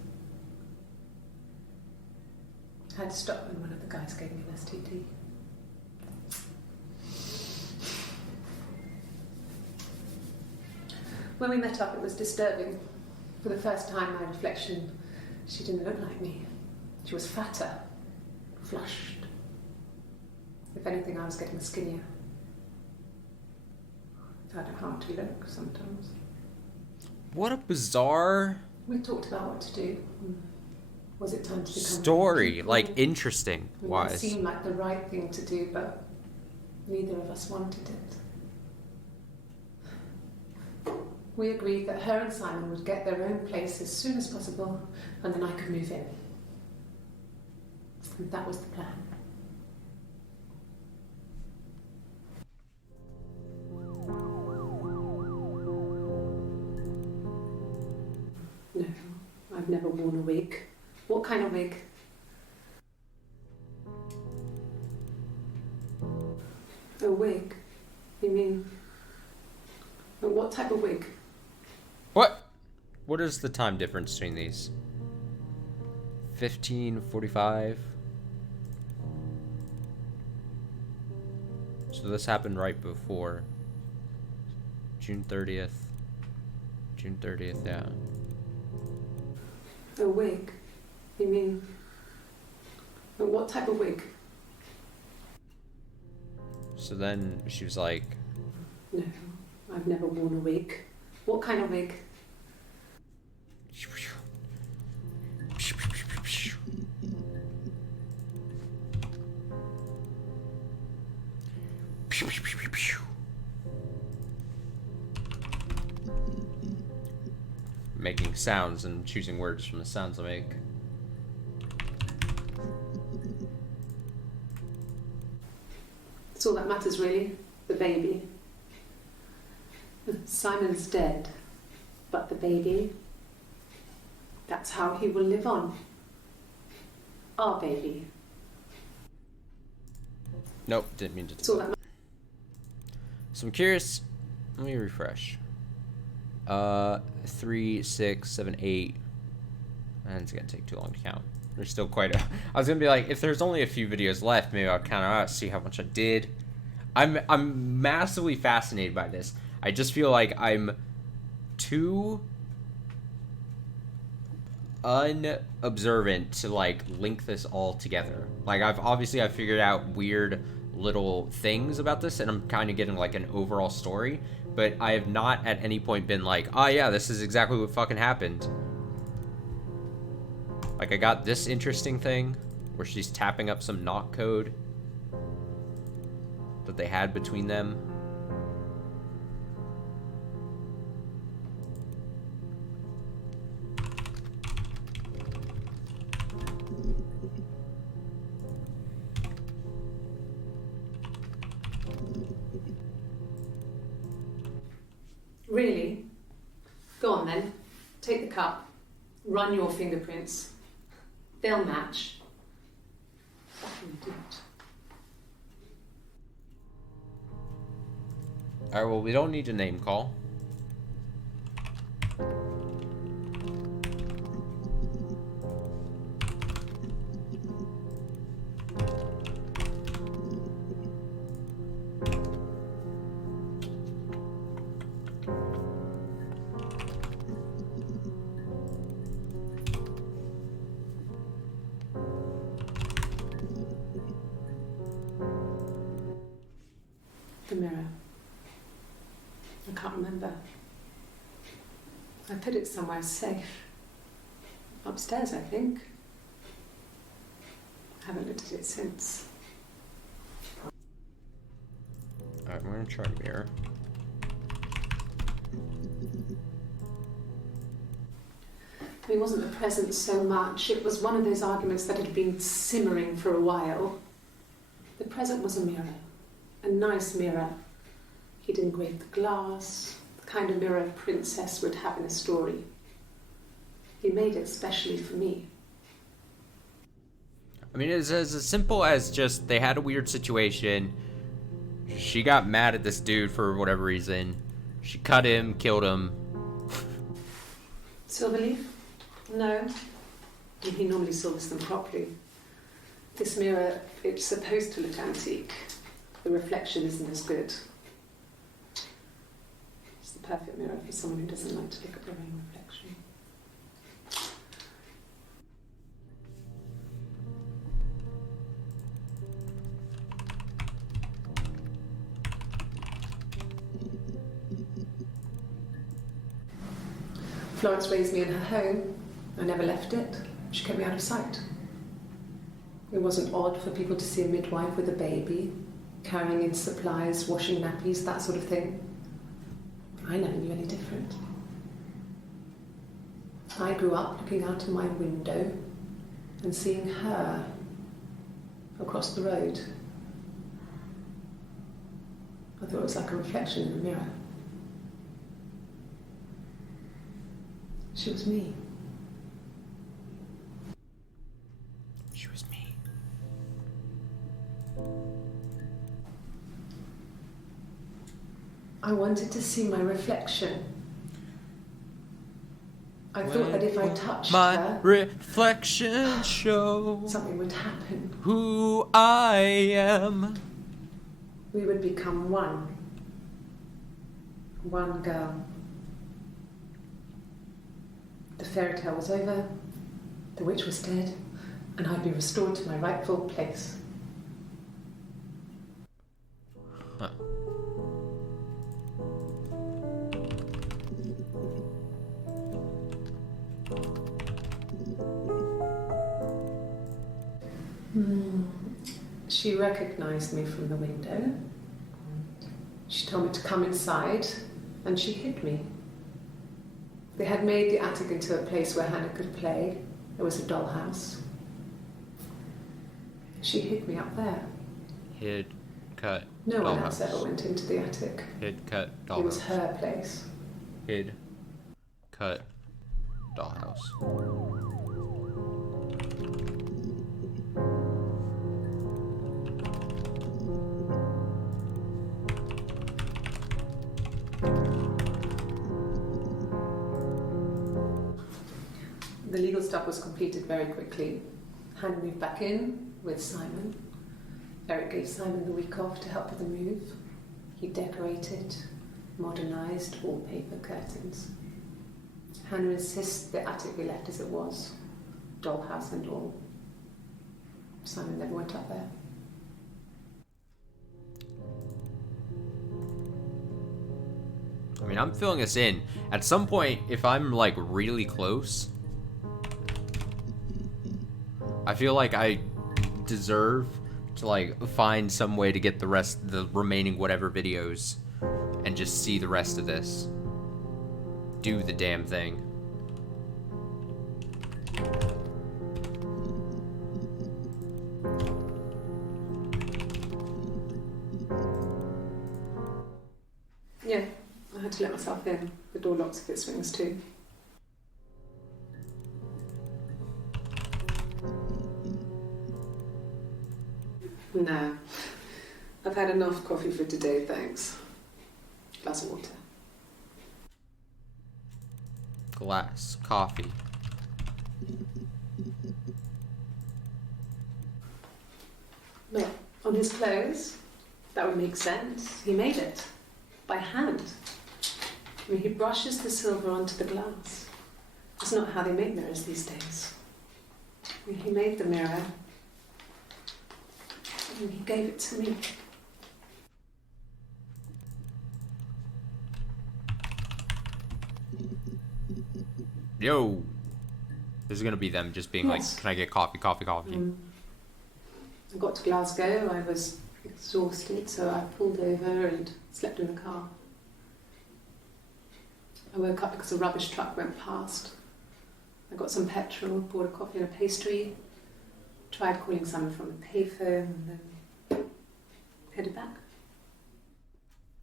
I had to stop when one of the guys gave me an STD. When we met up, it was disturbing. For the first time, my reflection, she didn't look like me. She was fatter, flushed. If anything, I was getting skinnier. I found it hard to look sometimes. What a bizarre We talked about what to do. Was it time to become story, like interesting It wise. seemed like the right thing to do, but neither of us wanted it. We agreed that her and Simon would get their own place as soon as possible, and then I could move in. And that was the plan. No, I've never worn a wig. What kind of wig? A wig? You mean... What type of wig? What is the time difference between these? 15:45. So this happened right before June 30th. June 30th, yeah. A wig? You mean... What type of wig? So then she was like, No, I've never worn a wig. What kind of wig? making sounds and choosing words from the sounds I make. That's all that matters, really. The baby. Simon's dead, but the baby, that's how he will live on. Our baby. Nope, didn't mean to That's all do that that. So I'm curious. Let me refresh. 3, 6, 7, 8. And it's gonna take too long to count. There's still quite a... I was gonna be like, if there's only a few videos left, maybe I'll count out, see how much I did. I'm massively fascinated by this. I just feel like I'm too unobservant to like link this all together. Like I've figured out weird little things about this, and I'm kind of getting like an overall story, but I have not at any point been like, oh yeah, this is exactly what fucking happened. Like I got this interesting thing where she's tapping up some knock code that they had between them. Really? Go on then. Take the cup. Run your fingerprints. They'll match. Fucking do it. Alright, well, we don't need a name call. The mirror. I can't remember. I put it somewhere safe. Upstairs, I think. I haven't looked at it since. Alright, we're gonna try mirror. It wasn't the present so much. It was one of those arguments that had been simmering for a while. The present was a mirror. A nice mirror. He'd engraved the glass, the kind of mirror a princess would have in a story. He made it specially for me. I mean, it's as simple as just they had a weird situation. She got mad at this dude for whatever reason. She cut him, killed him. Silverleaf? No. He normally silvers them properly. This mirror, it's supposed to look antique. The reflection isn't as good. It's the perfect mirror for someone who doesn't like to look at their own reflection. Florence raised me in her home. I never left it. She kept me out of sight. It wasn't odd for people to see a midwife with a baby, carrying in supplies, washing nappies, that sort of thing. I never knew any different. I grew up looking out of my window and seeing her across the road. I thought it was like a reflection in the mirror. She was me. She was me. I wanted to see my reflection. I thought that if I touched her, reflection show something would happen. who I am. We would become one. One girl. The fairy tale was over, the witch was dead, and I'd be restored to my rightful place. Huh. She recognized me from the window. She told me to come inside, and she hid me. They had made the attic into a place where Hannah could play. There was a dollhouse. She hid me up there. Hid, cut, No one dollhouse. else ever went into the attic. Hid, cut, dollhouse. It was her place. Hid, cut, dollhouse. The legal stuff was completed very quickly. Hannah moved back in with Simon. Eric gave Simon the week off to help with the move. He decorated, modernised wallpaper, curtains. Hannah insists the attic be left as it was, dollhouse and all. Simon never went up there. I mean, I'm filling this in. At some point, if I'm like really close, I feel like I deserve to like find some way to get the remaining whatever videos and just see the rest of this. Do the damn thing. Yeah, I had to let myself in. The door locks if it swings too. No. I've had enough coffee for today, thanks. Glass of water. Glass, coffee. Look, on his clothes, that would make sense. He made it. By hand. I mean, he brushes the silver onto the glass. It's not how they make mirrors these days. I mean, he made the mirror. And he gave it to me. Yo! This is gonna be them just being Yes. like, can I get coffee, coffee, coffee? I got to Glasgow, I was exhausted, so I pulled over and slept in the car. I woke up because a rubbish truck went past. I got some petrol, bought a coffee and a pastry, tried calling someone from the payphone, and then headed back.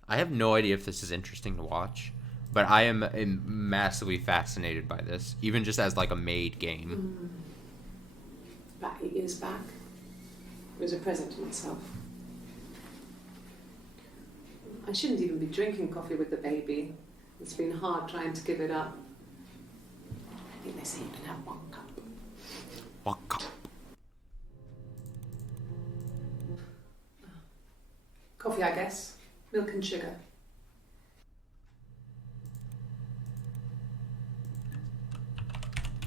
I have no idea if this is interesting to watch, but I am massively fascinated by this, even just as like a made game. About 8 years back. It was a present to myself. I shouldn't even be drinking coffee with the baby. It's been hard trying to give it up. I think they say you can have 1 cup. One cup. Coffee, I guess. Milk and sugar.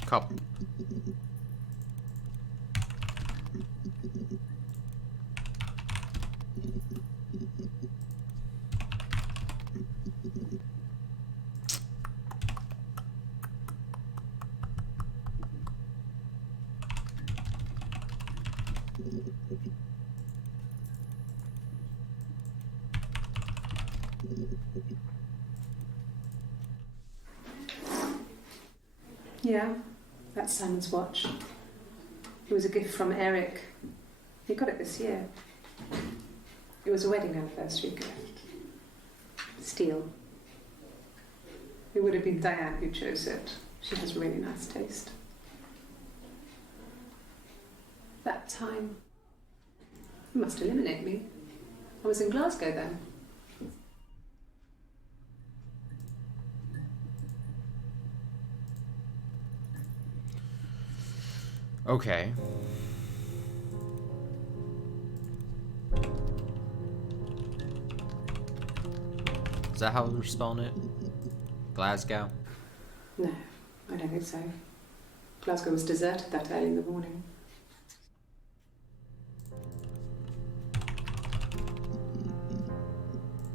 Couple. Yeah, that's Simon's watch. It was a gift from Eric. He got it this year. It was a wedding anniversary gift. Steel. It would have been Diane who chose it. She has really nice taste. That time, it must eliminate me. I was in Glasgow then. Okay. Is that how we're spelling it? Glasgow? No, I don't think so. Glasgow was deserted that early in the morning.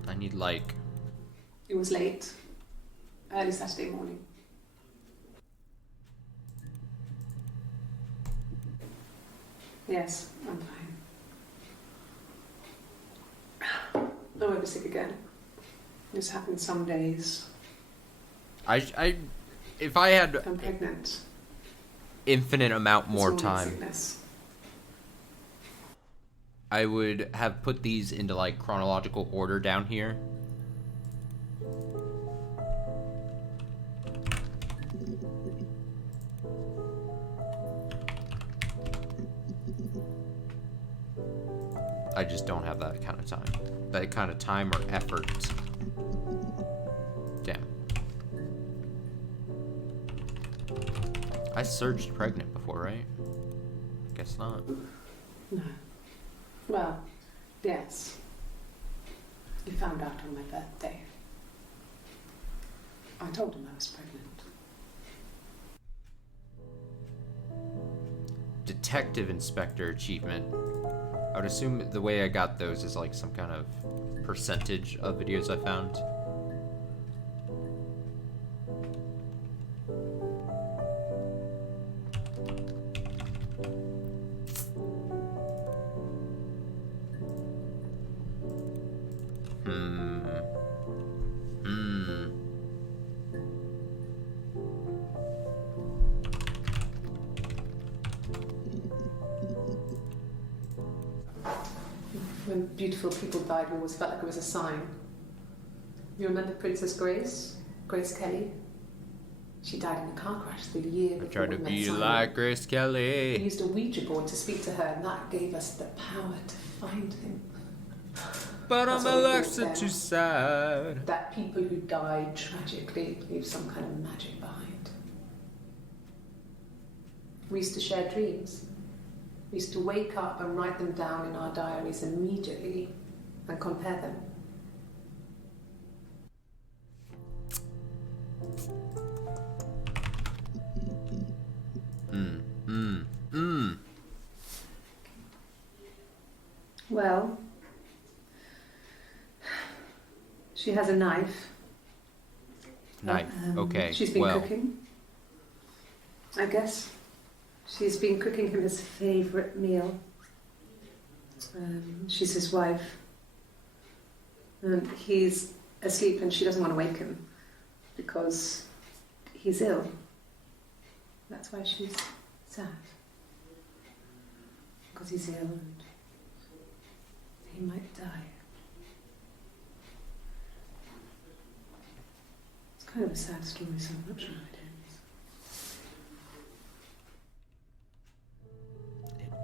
I need like... It was late. Early Saturday morning. Yes, I'm fine. I won't be sick again. This happens some days. if I had I'm pregnant. infinite amount more It's morning time, sickness. I would have put these into like chronological order down here. I just don't have that kind of time. That kind of time or effort. Damn. I surged pregnant before, right? Guess not. No. Well, yes. You found out on my birthday. I told him I was pregnant. Detective Inspector achievement. I would assume the way I got those is like some kind of percentage of videos I found. When beautiful people died, we always felt like it was a sign. You remember Princess Grace? Grace Kelly? She died in a car crash the year before Try to we met be Simon. like Grace We Kelly. used a Ouija board to speak to her, and that gave us the power to find him. But That's I'm what we thought Alexa then. too sad. That people who died tragically leave some kind of magic behind. We used to share dreams. We used to wake up and write them down in our diaries immediately and compare them. Well, she has a knife. Knife. Okay. She's been well, cooking. I guess. She's been cooking him his favourite meal. She's his wife. And he's asleep and she doesn't want to wake him because he's ill. That's why she's sad. Because he's ill and he might die. It's kind of a sad story, so I'm not sure how it ends.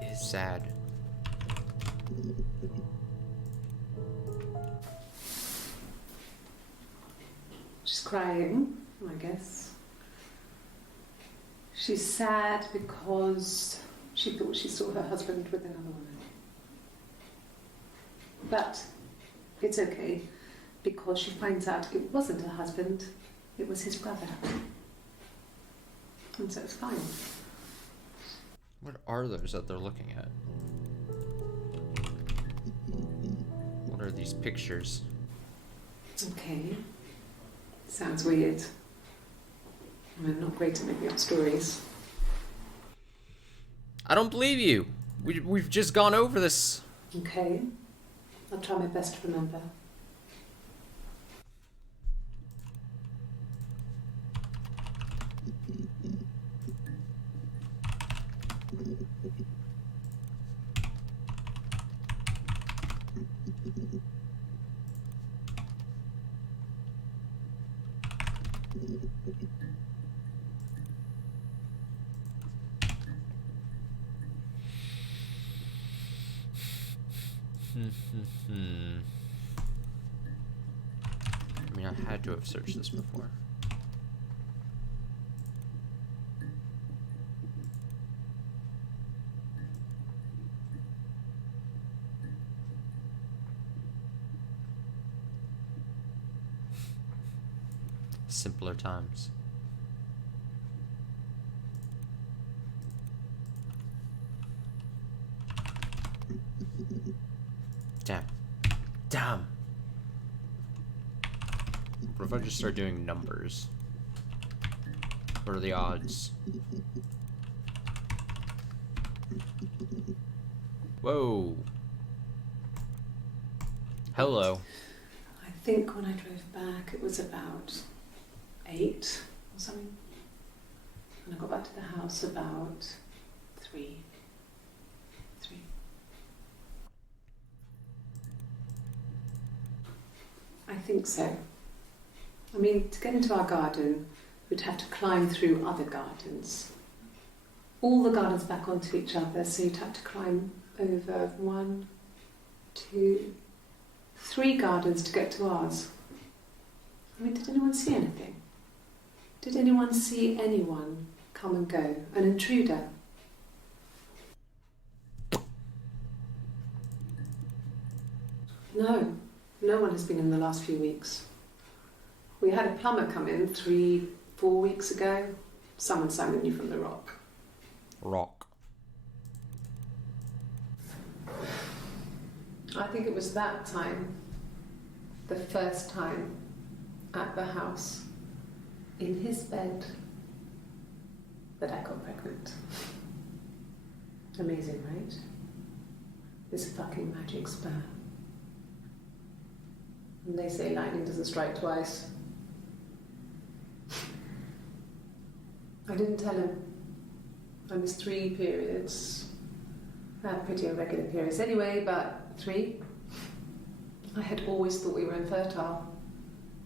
it is sad. She's crying, I guess. She's sad because she thought she saw her husband with another woman. But it's okay, because she finds out it wasn't her husband, it was his brother. And so it's fine. What are those that they're looking at? What are these pictures? Okay. Sounds weird. I'm not great at making up stories. I don't believe you. We've just gone over this. Okay. I'll try my best to remember. I mean, I had to have searched this before. Simpler times. Damn. Damn. What if I just start doing numbers? What are the odds? Whoa. Hello. I think when I drove back it was about 8 or something. And I got back to the house about 3. I think so. I mean, to get into our garden, we'd have to climb through other gardens. All the gardens back onto each other, so you'd have to climb over 1, 2, 3 gardens to get to ours. I mean, did anyone see anything? Did anyone see anyone come and go? An intruder? No. No one has been in the last few weeks. We had a plumber come in 3-4 weeks ago. Someone sang you from the rock. Rock. I think it was that time, the first time at the house, in his bed, that I got pregnant. Amazing, right? This fucking magic spell. And they say lightning doesn't strike twice. I didn't tell him. I missed 3 periods. I had pretty irregular periods anyway, but 3. I had always thought we were infertile.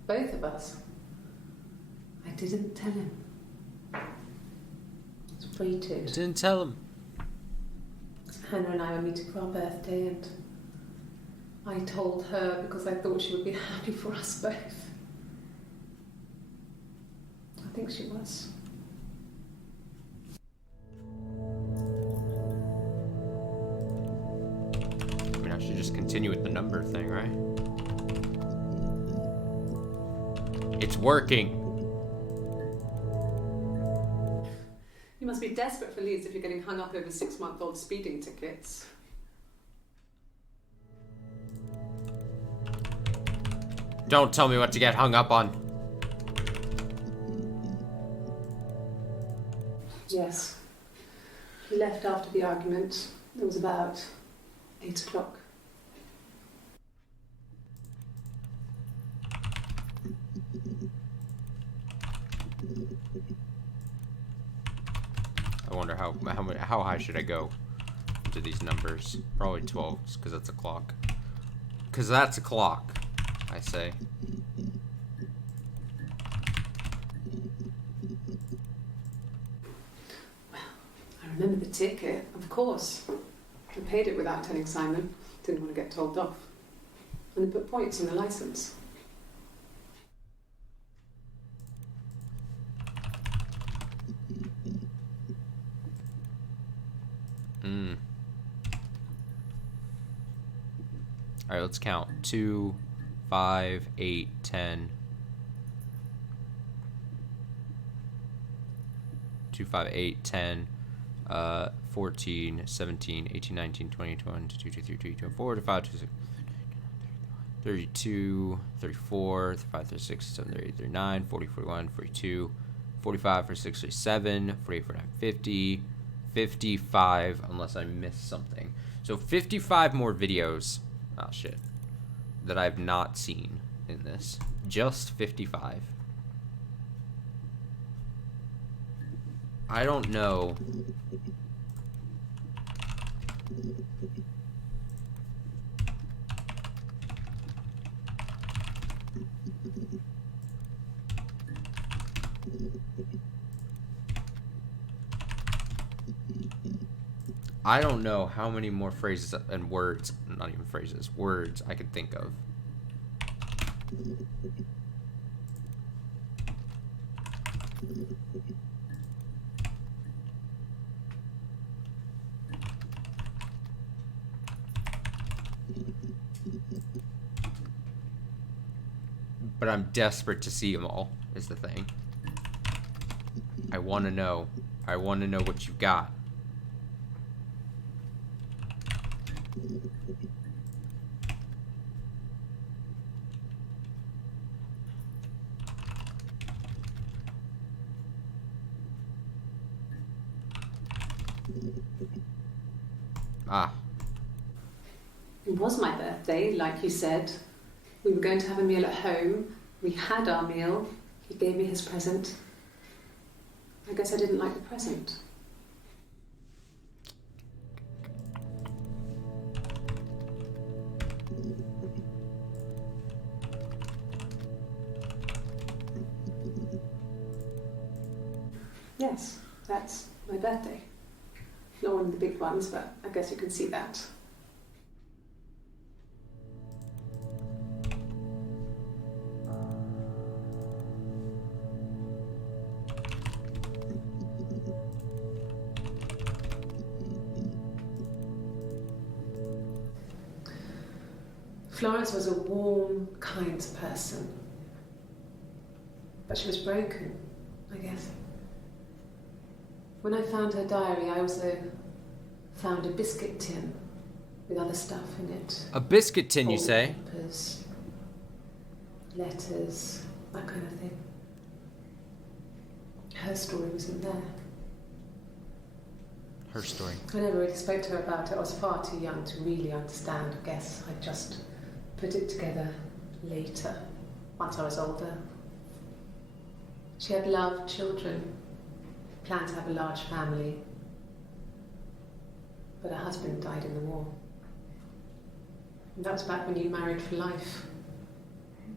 Both of us. I didn't tell him. I was free to. You didn't tell him. Hannah and I were meeting for our birthday, and I told her because I thought she would be happy for us both. I think she was. I mean, I should just continue with the number thing, right? It's working. You must be desperate for leads if you're getting hung up over 6-month-old speeding tickets. Don't tell me what to get hung up on. Yes. He left after the argument. It was about 8 o'clock. I wonder how high should I go into these numbers? Probably 12, because that's a clock. Because that's a clock, I say. I remember the ticket, of course. I paid it without telling Simon. Didn't want to get told off. And they put points on the licence. Alright, let's count. 2, 5, 8, 10. 2, 5, 8, 10, 14, 17, 18, 19, 20, 21, 22, 23, 24, 25, 26, 32, 34, 35, 36, 37, 38, 39, 40, 41, 42, 45, 46, 47, 48, 49, 50, 55, unless I missed something. So 55 more videos, oh shit, that I've not seen in this. Just 55. I don't know. I don't know how many more phrases and words, not even phrases, words I could think of. But I'm desperate to see them all, is the thing. I want to know. I want to know what you got. Ah. It was my birthday, like you said. We were going to have a meal at home. We had our meal. He gave me his present. I guess I didn't like the present. Yes, that's my birthday. Not one of the big ones, but I guess you can see that. Florence was a warm, kind person. But she was broken, I guess. When I found her diary, I also found a biscuit tin with other stuff in it. A biscuit tin, you say? Papers, letters, that kind of thing. Her story wasn't there. Her story. I never really spoke to her about it. I was far too young to really understand. I guess I just put it together later, once I was older. She had loved children, planned to have a large family, but her husband died in the war. And that was back when you married for life.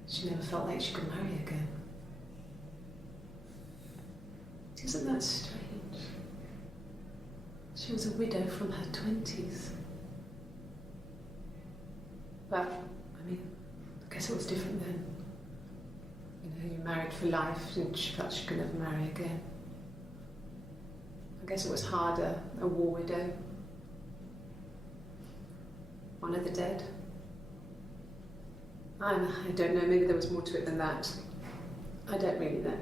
She never felt like she could marry again. Isn't that strange? She was a widow from her 20s. But, I mean, I guess it was different then. You know, you married for life and she felt she could never marry again. I guess it was harder, a war widow. One of the dead. I don't know, maybe there was more to it than that. I don't really know.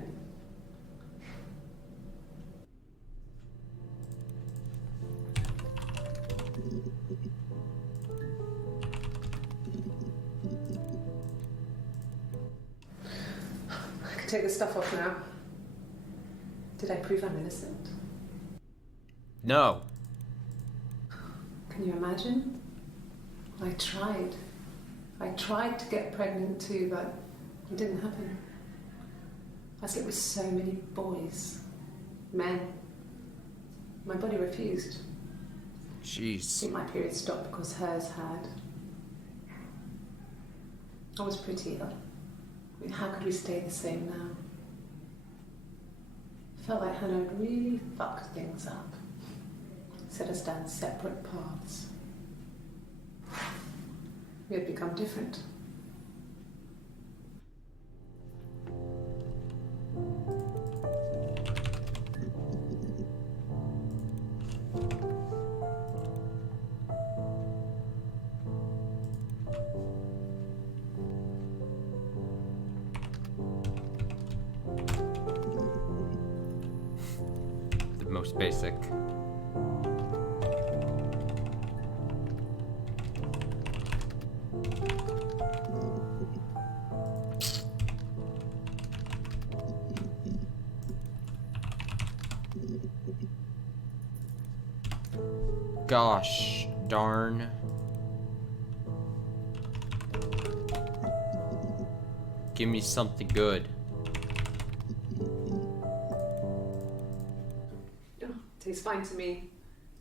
I can take the stuff off now. Did I prove I'm innocent? No. Can you imagine? I tried. I tried to get pregnant too, but it didn't happen. I slept with so many boys, men. My body refused. I Jeez. think my period stopped because hers had. I was pretty ill. I mean, how could we stay the same now? I felt like Hannah had really fucked things up. Set us down separate paths. We had become different. Just basic. Gosh darn. Give me something good. Oh, tastes fine to me.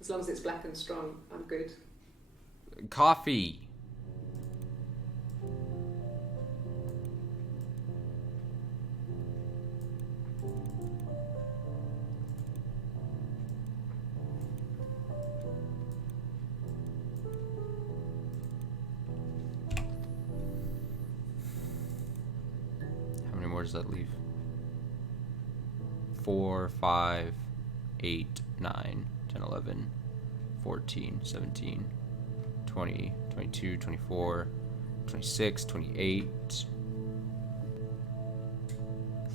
As long as it's black and strong, I'm good. Coffee. How many more does that leave? 4, 5, 8, 9, 10, 11, 14, 17, 20, 22, 24, 26, 28,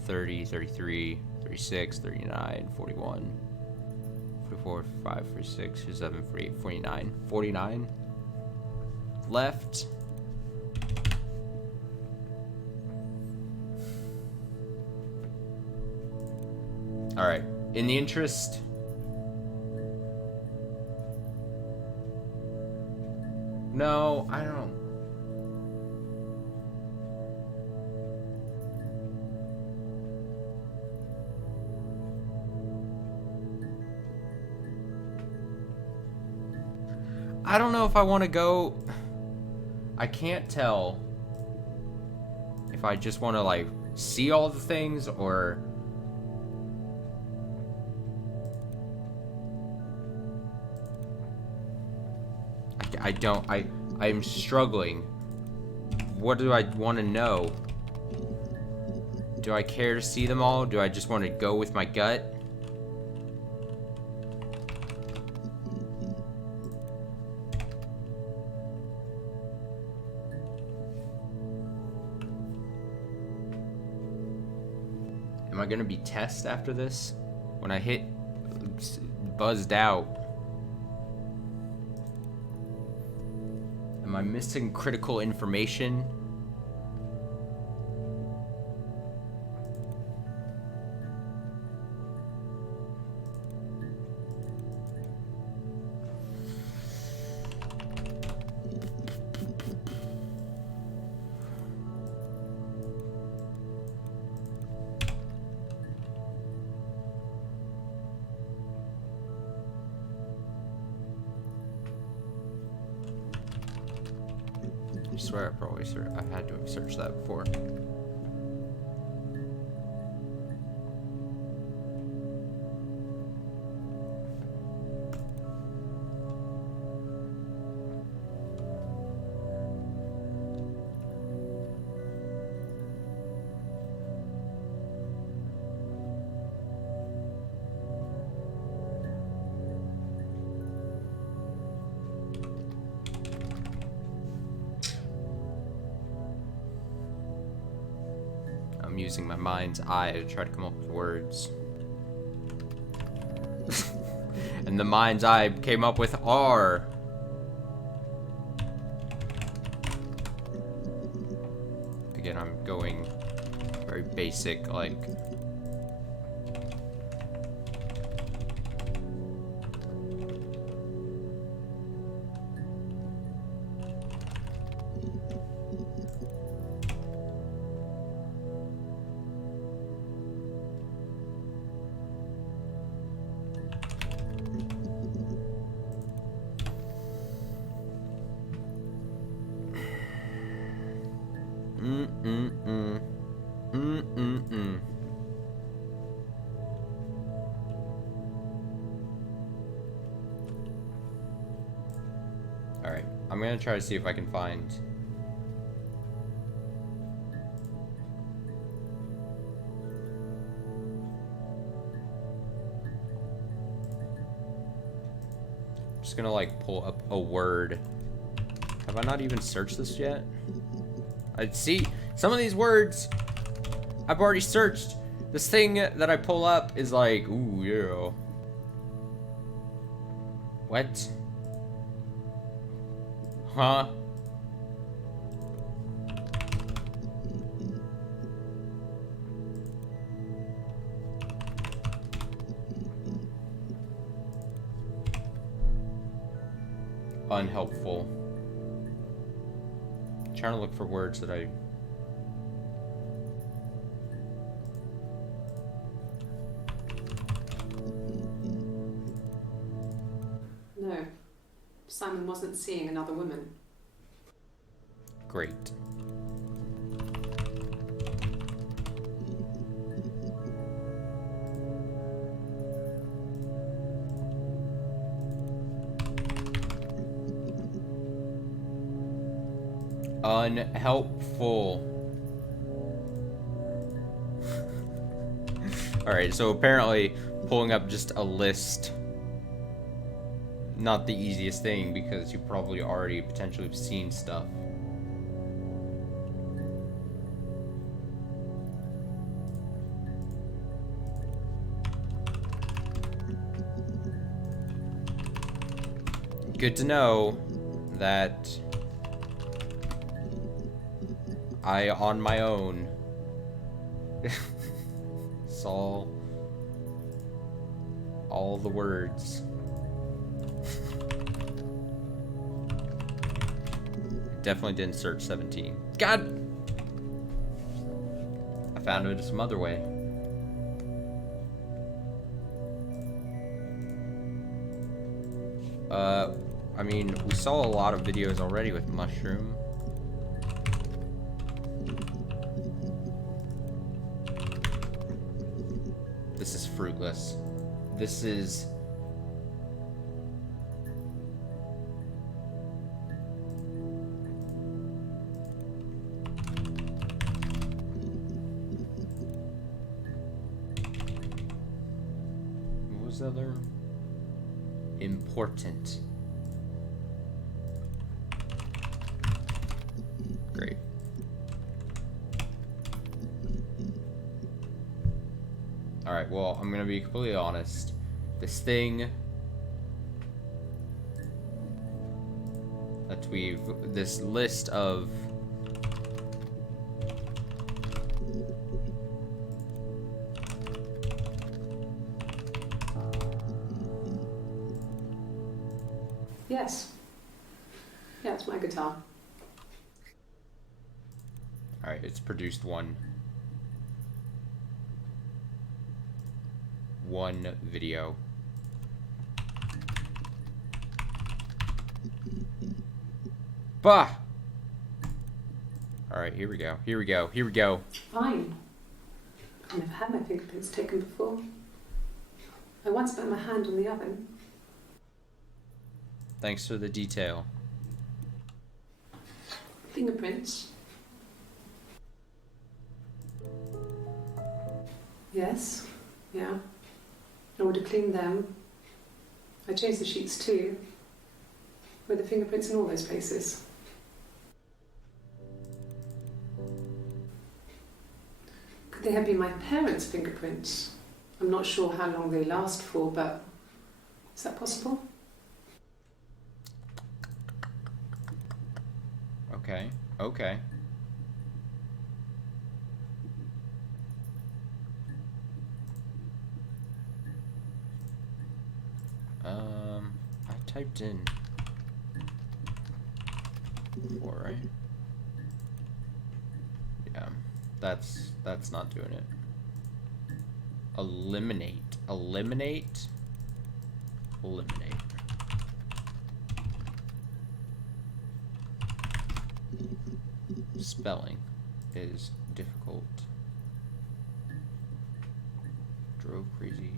30, 33, 36, 39, 41, 44, 45, 46, 47, 48, 49. 49 left. Alright, in the interest... No, I don't... I don't know if I want to go... I can't tell if I just want to, like, see all the things, or... I'm struggling. What do I want to know? Do I care to see them all? Do I just want to go with my gut? Am I gonna be test after this? When I hit buzzed out. Am I missing critical information? I swear I had to have searched that before. I'm using my mind's eye to try to come up with words. And the mind's eye came up with R. Again, I'm going very basic, like... Alright, I'm gonna try to see if I can find... I'm just gonna like pull up a word. Have I not even searched this yet? I see some of these words I've already searched. This thing that I pull up is like, ooh, yeah. What? Huh? Unhelpful. Trying to look for words that I... No. Simon wasn't seeing another woman. Great. Unhelpful. Alright, so apparently pulling up just a list, not the easiest thing because you probably already potentially have seen stuff. Good to know that I, on my own, saw all the words. Definitely didn't search 17. God! I found it some other way. I mean, we saw a lot of videos already with mushroom. This is fruitless. This is... What was the other? Important. Great. Alright, well, I'm gonna be completely honest. This thing that this list of Yes. Yeah, it's my guitar. Alright, it's produced one video. Bah! Alright, here we go. Here we go. Here we go. Fine. I've never had my fingerprints taken before. I once burnt my hand on the oven. Thanks for the detail. Fingerprints. Yes. Yeah. I would have cleaned them. I changed the sheets too. Were the fingerprints in all those places? Could they have been my parents' fingerprints? I'm not sure how long they last for, but is that possible? Okay. Okay. I typed in 4, right? Yeah, that's not doing it. Eliminate. Eliminate. Eliminate. Spelling is difficult. Drove crazy.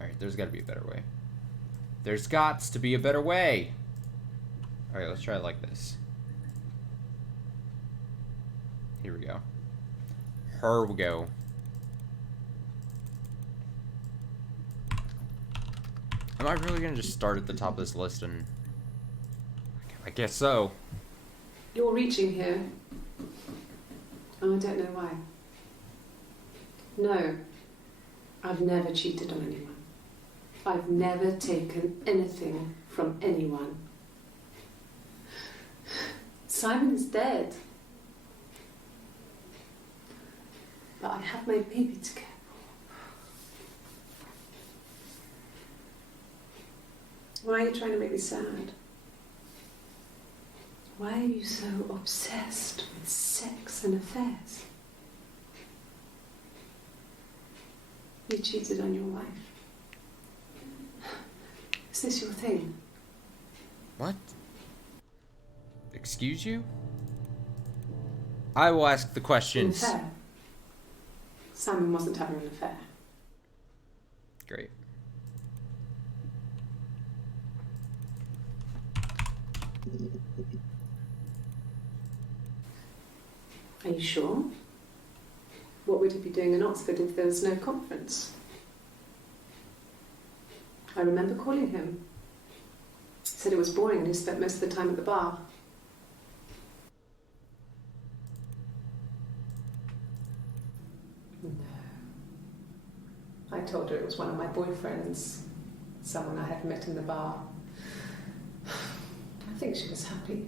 Alright, there's gotta be a better way. There's gots to be a better way! Alright, let's try it like this. Here we go. Here we go. Am I really gonna just start at the top of this list and... I guess so. You're reaching here. Oh, I don't know why. No, I've never cheated on anyone. I've never taken anything from anyone. Simon is dead. But I have my baby to care for. Why are you trying to make me sad? Why are you so obsessed with sex and affairs? You cheated on your wife. Is this your thing? What? Excuse you? I will ask the An questions. affair. Simon wasn't having an affair. Great. Are you sure? What would he be doing in Oxford if there was no conference? I remember calling him. He said it was boring and he spent most of the time at the bar. No. I told her it was one of my boyfriends, someone I had met in the bar. I think she was happy.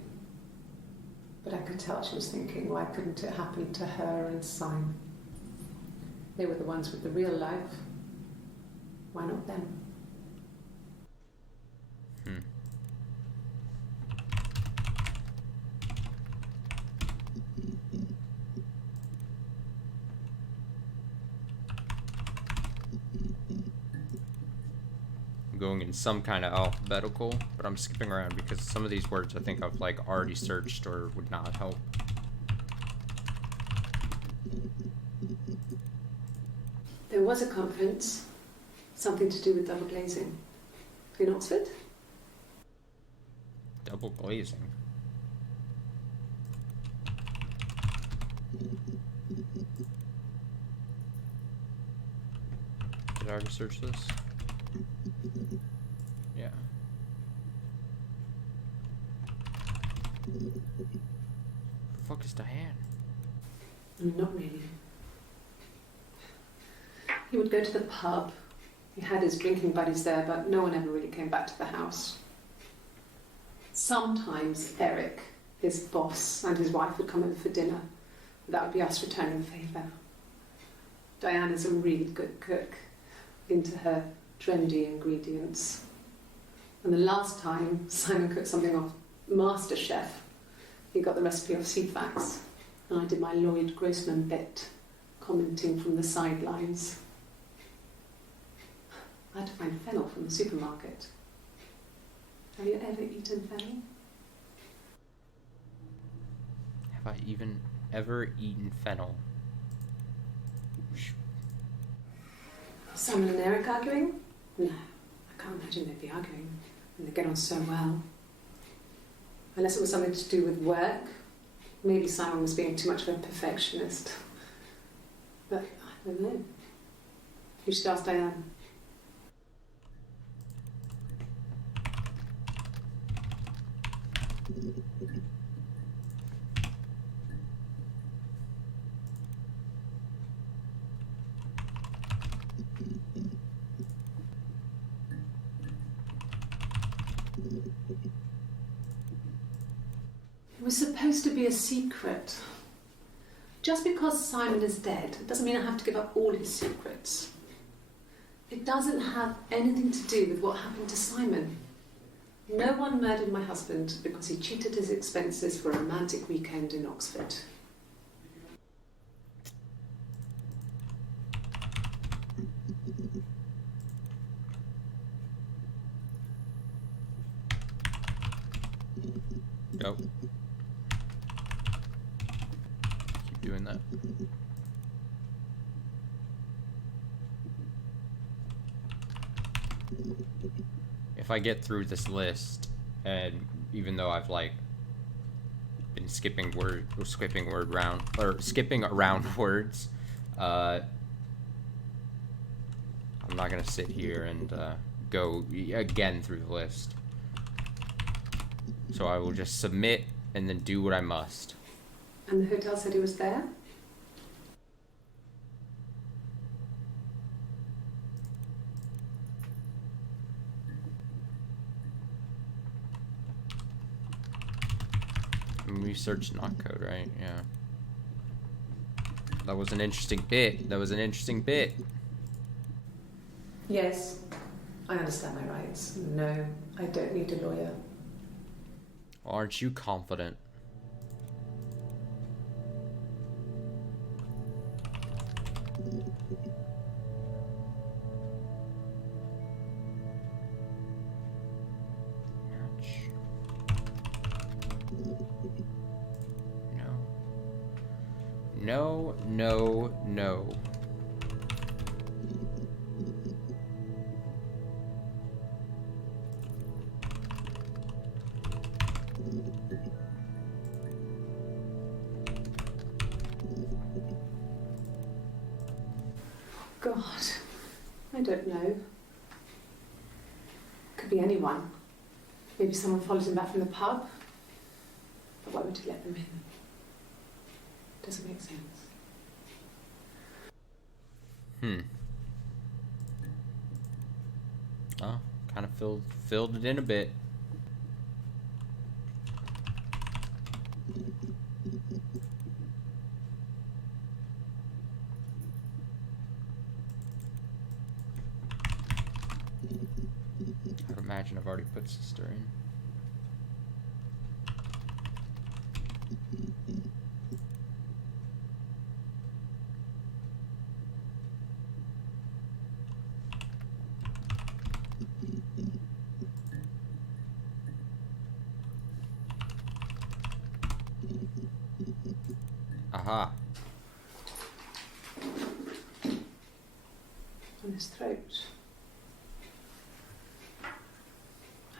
But I could tell she was thinking, why couldn't it happen to her and Simon? They were the ones with the real life. Why not them? I'm going in some kind of alphabetical, but I'm skipping around because some of these words I think I've like already searched or would not help. There was a conference, something to do with double glazing. In Oxford? Double glazing. Did I already search this? Yeah. The fuck is Diane? Not really. He would go to the pub. He had his drinking buddies there, but no one ever really came back to the house. Sometimes Eric, his boss, and his wife would come over for dinner. That would be us returning the favour. Diana's a really good cook, into her trendy ingredients. And the last time Simon cooked something off MasterChef, he got the recipe off CFAX, and I did my Lloyd Grossman bit, commenting from the sidelines. I had to find fennel from the supermarket. Have you ever eaten fennel? Have I even ever eaten fennel? Simon and Eric arguing? No, I can't imagine they'd be arguing. And they get on so well. Unless it was something to do with work. Maybe Simon was being too much of a perfectionist. But I don't know. You should ask Diane. It was supposed to be a secret. Just because Simon is dead doesn't mean I have to give up all his secrets. It doesn't have anything to do with what happened to Simon. No one murdered my husband because he cheated his expenses for a romantic weekend in Oxford. Go. Keep doing that. If I get through this list, and even though I've like been skipping around words, I'm not gonna sit here and go again through the list. So I will just submit and then do what I must. And the hotel said he was there? We searched knock code, right? Yeah. That was an interesting bit. That was an interesting bit. Yes, I understand my rights. No, I don't need a lawyer. Aren't you confident? No. No, no, no. God, I don't know. Could be anyone. Maybe someone followed him back from the pub. But why would he let them in? Doesn't make sense. Oh, kind of filled it in a bit. I'd imagine I've already put sister in. Aha. On his throat.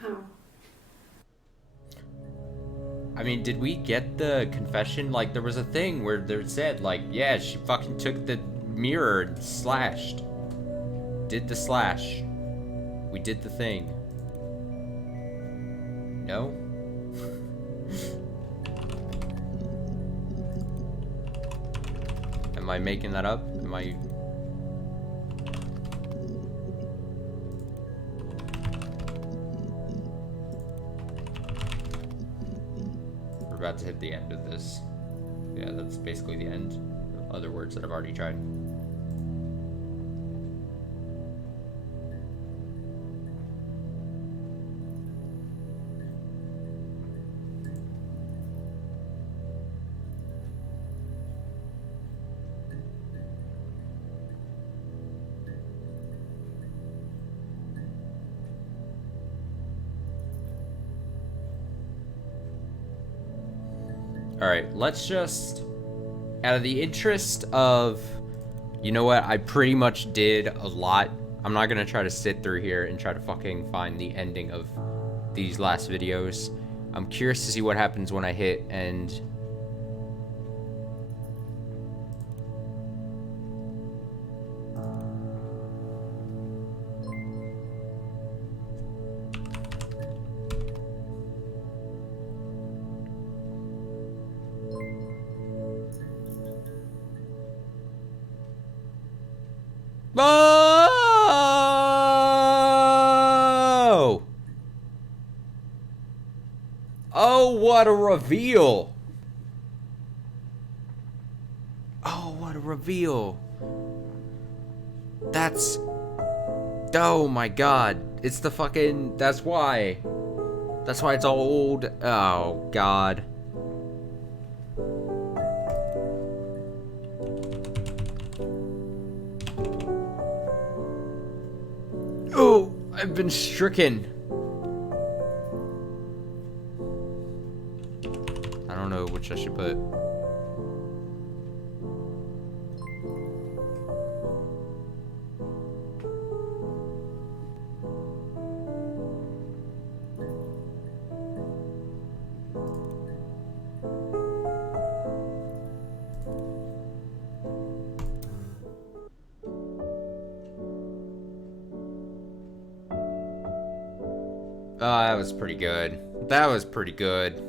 How? I mean, did we get the confession? Like, there was a thing where they said, like, yeah, she fucking took the mirror and slashed. Did the slash. We did the thing. No? Am I making that up? Am I... We're about to hit the end of this. Yeah, that's basically the end. Other words that I've already tried. Alright, let's just, out of the interest of, you know what, I pretty much did a lot. I'm not gonna try to sit through here and try to fucking find the ending of these last videos. I'm curious to see what happens when I hit end. Oh! Oh, what a reveal! Oh, what a reveal! That's... Oh my god. It's the fucking... That's why. That's why it's all old. Oh, god. Oh, I've been stricken. I don't know which I should put. That was pretty good. That was pretty good.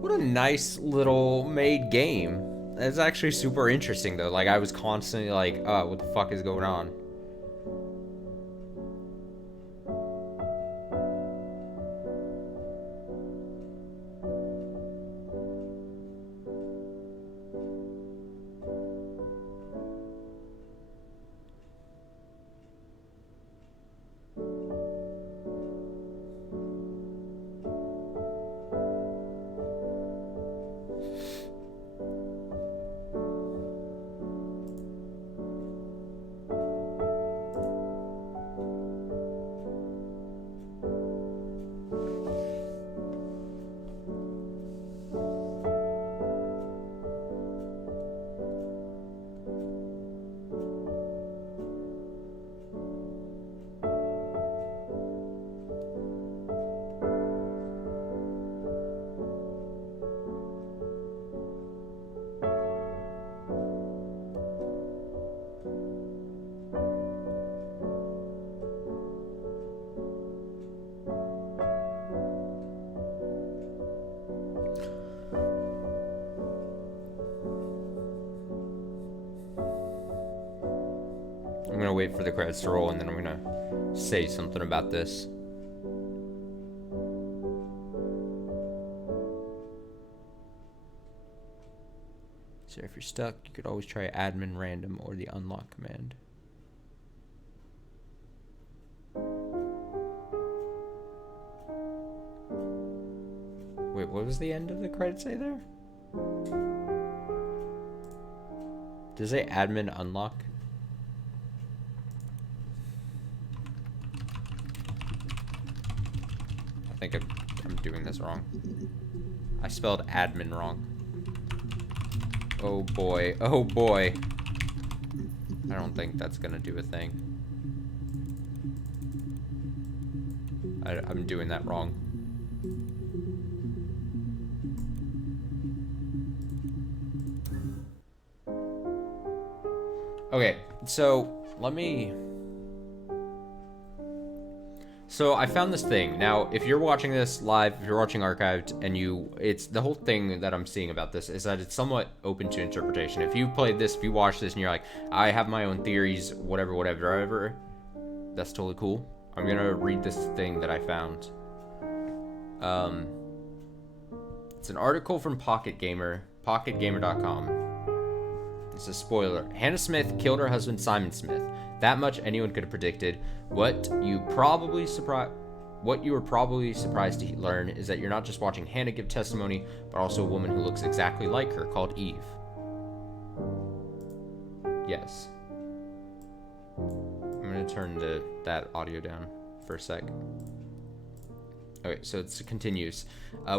What a nice little made game. It's actually super interesting though. Like I was constantly like, oh, what the fuck is going on? I'm gonna wait for the credits to roll and then I'm gonna say something about this. So if you're stuck, you could always try admin random or the unlock command. Wait, what was the end of the credit say there? Does it say admin unlock? I think I'm doing this wrong. I spelled admin wrong. Oh boy, oh boy. I don't think that's gonna do a thing. I'm doing that wrong. Okay, so let me... So I found this thing. Now, if you're watching this live, if you're watching archived, and it's the whole thing that I'm seeing about this is that it's somewhat open to interpretation. If you played this, if you watch this, and you're like, I have my own theories, whatever, that's totally cool. I'm gonna read this thing that I found. It's an article from Pocket Gamer, pocketgamer.com. It's a spoiler. Hannah Smith killed her husband Simon Smith. That much anyone could have predicted. What you were probably surprised to learn is that you're not just watching Hannah give testimony, but also a woman who looks exactly like her, called Eve. Yes. I'm gonna turn that audio down for a sec. Okay, so it continues.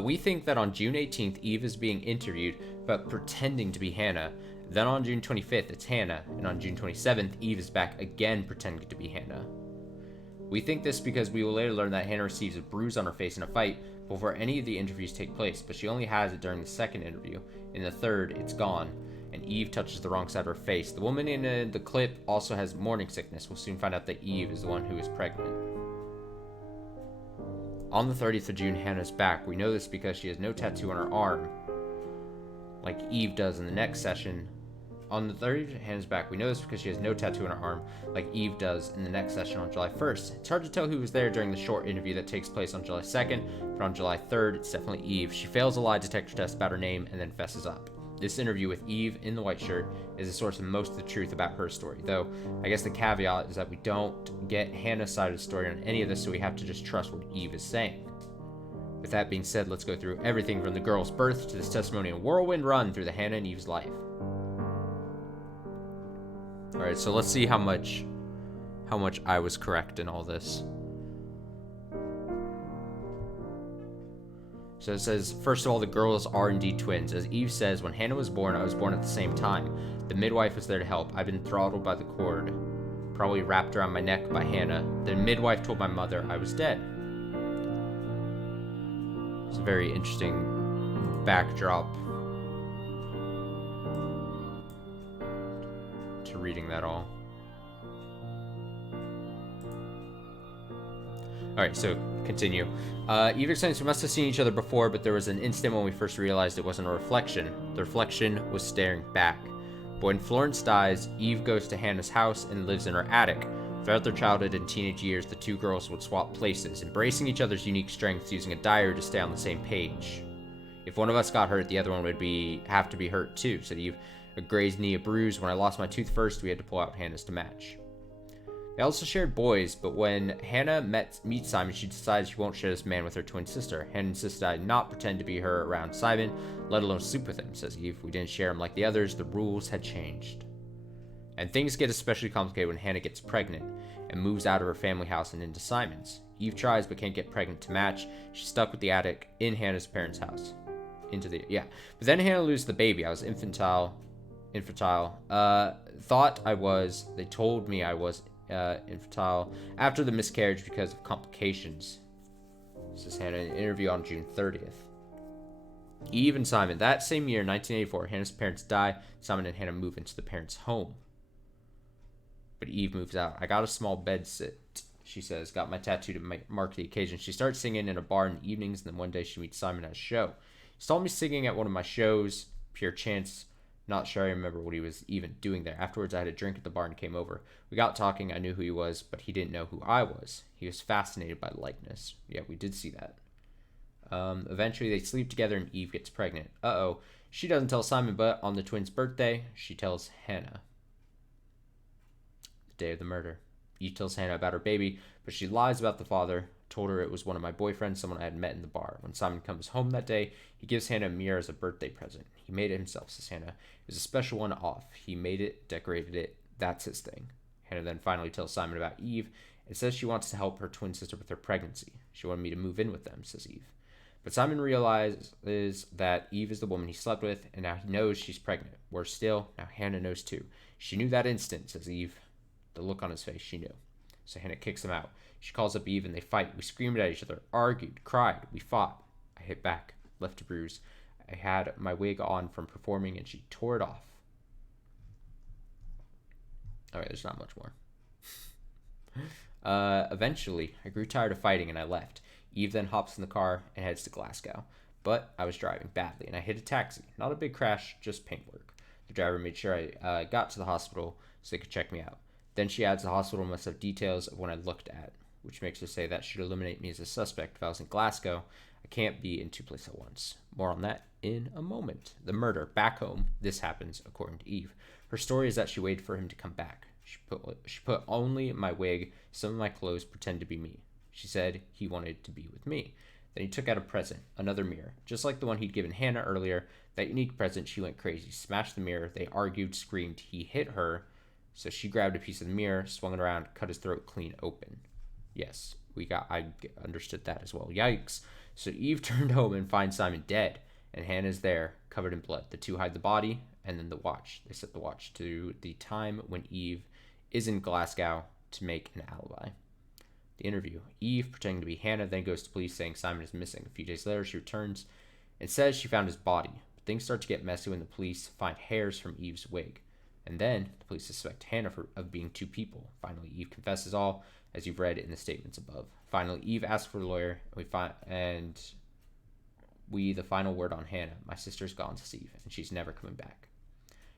We think that on June 18th, Eve is being interviewed, but pretending to be Hannah. Then on June 25th, it's Hannah, and on June 27th, Eve is back again pretending to be Hannah. We think this because we will later learn that Hannah receives a bruise on her face in a fight before any of the interviews take place, but she only has it during the second interview. In the third, it's gone, and Eve touches the wrong side of her face. The woman in the clip also has morning sickness. We'll soon find out that Eve is the one who is pregnant. On the 30th of June, Hannah's back. We know this because she has no tattoo on her arm, like Eve does in the next session. On the 30th, Hannah's back. We know this because she has no tattoo on her arm, like Eve does in the next session on July 1st. It's hard to tell who was there during the short interview that takes place on July 2nd, but on July 3rd, it's definitely Eve. She fails a lie detector test about her name and then fesses up. This interview with Eve in the white shirt is the source of most of the truth about her story, though I guess the caveat is that we don't get Hannah's side of the story on any of this, so we have to just trust what Eve is saying. With that being said, let's go through everything from the girl's birth to this testimonial whirlwind run through the Hannah and Eve's life. All right, so let's see how much I was correct in all this. So it says, first of all, the girls are indeed twins. As Eve says, when Hannah was born, I was born at the same time. The midwife was there to help. I've been throttled by the cord, probably wrapped around my neck by Hannah. The midwife told my mother I was dead. It's a very interesting backdrop to reading that all. Alright, so continue. Eve explains we must have seen each other before, but there was an instant when we first realized it wasn't a reflection. The reflection was staring back. But when Florence dies, Eve goes to Hannah's house and lives in her attic. Throughout their childhood and teenage years, the two girls would swap places, embracing each other's unique strengths, using a diary to stay on the same page. If one of us got hurt, the other one would have to be hurt too, said Eve. A grazed knee, a bruise. When I lost my tooth first, we had to pull out Hannah's to match. They also shared boys, but when Hannah meets Simon, she decides she won't share this man with her twin sister. Hannah insisted I not pretend to be her around Simon, let alone sleep with him, says Eve. We didn't share him like the others. The rules had changed. And things get especially complicated when Hannah gets pregnant and moves out of her family house and into Simon's. Eve tries but can't get pregnant to match. She's stuck with the attic in Hannah's parents' house. But then Hannah loses the baby. I was infantile. Thought I was. They told me I was infantile after the miscarriage because of complications. This is Hannah in an interview on June 30th. Eve and Simon. That same year, 1984, Hannah's parents die. Simon and Hannah move into the parents' home. But Eve moves out. I got a small bed sit, she says. Got my tattoo to mark the occasion. She starts singing in a bar in the evenings, and then one day she meets Simon at a show. He saw me singing at one of my shows. Pure chance. Not sure I remember what he was even doing there. Afterwards, I had a drink at the bar and came over. We got talking. I knew who he was, but he didn't know who I was. He was fascinated by the likeness. Yeah, we did see that. Eventually, they sleep together and Eve gets pregnant. Uh-oh. She doesn't tell Simon, but on the twins' birthday, she tells Hannah. The day of the murder. Eve tells Hannah about her baby, but she lies about the father. Told her it was one of my boyfriends, someone I had met in the bar. When Simon comes home that day, he gives Hannah a mirror as a birthday present. He made it himself, says Hannah. It was a special one off. He made it, decorated it. That's his thing. Hannah then finally tells Simon about Eve and says she wants to help her twin sister with her pregnancy. She wanted me to move in with them, says Eve. But Simon realizes that Eve is the woman he slept with, and now he knows she's pregnant. Worse still, now Hannah knows too. She knew that instant, says Eve. The look on his face, she knew. So Hannah kicks him out. She calls up Eve and they fight. We screamed at each other, argued, cried. We fought. I hit back, left a bruise. I had my wig on from performing and she tore it off. Alright, there's not much more. Eventually, I grew tired of fighting and I left. Eve then hops in the car and heads to Glasgow. But I was driving badly and I hit a taxi. Not a big crash, just paintwork. The driver made sure I got to the hospital so they could check me out. Then she adds the hospital must have details of when I looked at, which makes her say that should eliminate me as a suspect. If I was in Glasgow, I can't be in two places at once. More on that in a moment. The murder. Back home, this happens, according to Eve. Her story is that she waited for him to come back. She put only my wig, some of my clothes, pretend to be me. She said he wanted to be with me. Then he took out a present, another mirror, just like the one he'd given Hannah earlier. That unique present, she went crazy, smashed the mirror. They argued, screamed. He hit her. So she grabbed a piece of the mirror, swung it around, cut his throat clean open. Yes, I understood that as well. Yikes. So Eve turned home and finds Simon dead, and Hannah's there, covered in blood. The two hide the body, and then the watch. They set the watch to the time when Eve is in Glasgow to make an alibi. The interview. Eve, pretending to be Hannah, then goes to police saying Simon is missing. A few days later, she returns and says she found his body. But things start to get messy when the police find hairs from Eve's wig. And then the police suspect Hannah of being two people. Finally, Eve confesses all, as you've read in the statements above. Finally, Eve asks for a lawyer, and the final word on Hannah. My sister's gone, says Eve, and she's never coming back.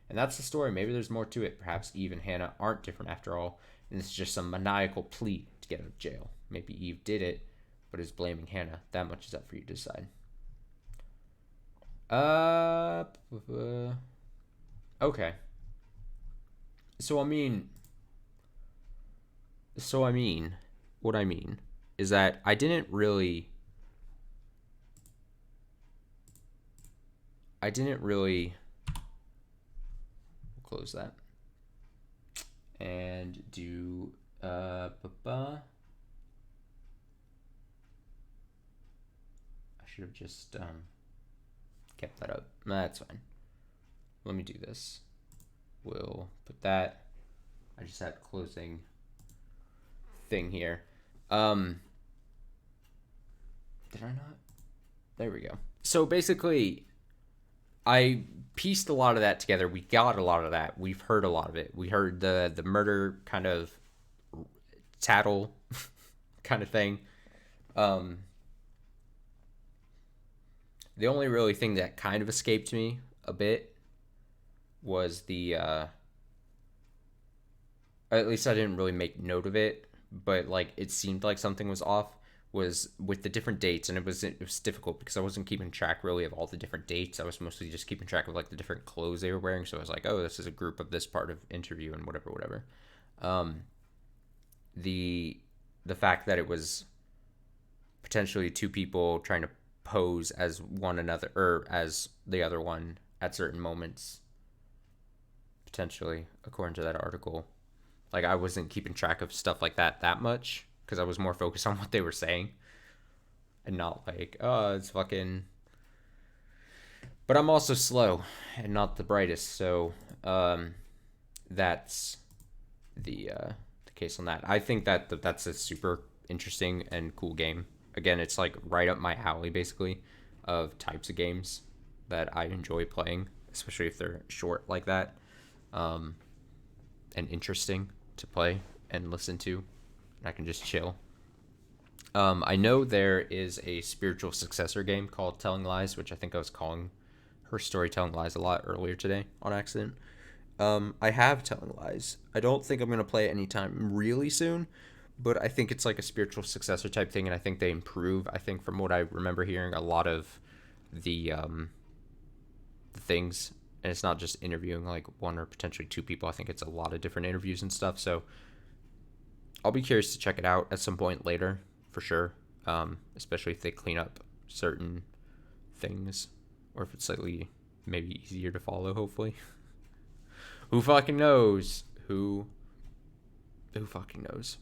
And that's the story. Maybe there's more to it. Perhaps Eve and Hannah aren't different after all, and this is just some maniacal plea to get out of jail. Maybe Eve did it, but is blaming Hannah. That much is up for you to decide. Okay. So I mean, what I mean is that I didn't really close that. and do I should have just kept that up. That's fine. Let me do this. We'll put that. I just had closing thing here. Did I not? There we go. So basically, I pieced a lot of that together. We got a lot of that. We've heard a lot of it. We heard the murder kind of tattle kind of thing. The only really thing that kind of escaped me a bit was the at least I didn't really make note of it, but like it seemed like something was off, was with the different dates. And it was difficult because I wasn't keeping track really of all the different dates. I was mostly just keeping track of like the different clothes they were wearing. So I was like, oh, this is a group of this part of interview and whatever. The fact that it was potentially two people trying to pose as one another or as the other one at certain moments, potentially, according to that article. Like, I wasn't keeping track of stuff like that much because I was more focused on what they were saying and not like, oh, it's fucking. But I'm also slow and not the brightest, so that's the case on that. I think that that's a super interesting and cool game. Again, it's like right up my alley, basically, of types of games that I enjoy playing, especially if they're short like that, and interesting to play and listen to. And I can just chill. I know there is a spiritual successor game called Telling Lies, which I think I was calling her Storytelling Lies a lot earlier today on accident. I have Telling Lies. I don't think I'm going to play it anytime really soon, but I think it's like a spiritual successor type thing, and I think they improve. I think from what I remember hearing, a lot of the things, and it's not just interviewing like one or potentially two people. I think it's a lot of different interviews and stuff. So I'll be curious to check it out at some point later for sure, especially if they clean up certain things or if it's slightly maybe easier to follow, hopefully. Who fucking knows? Who fucking knows?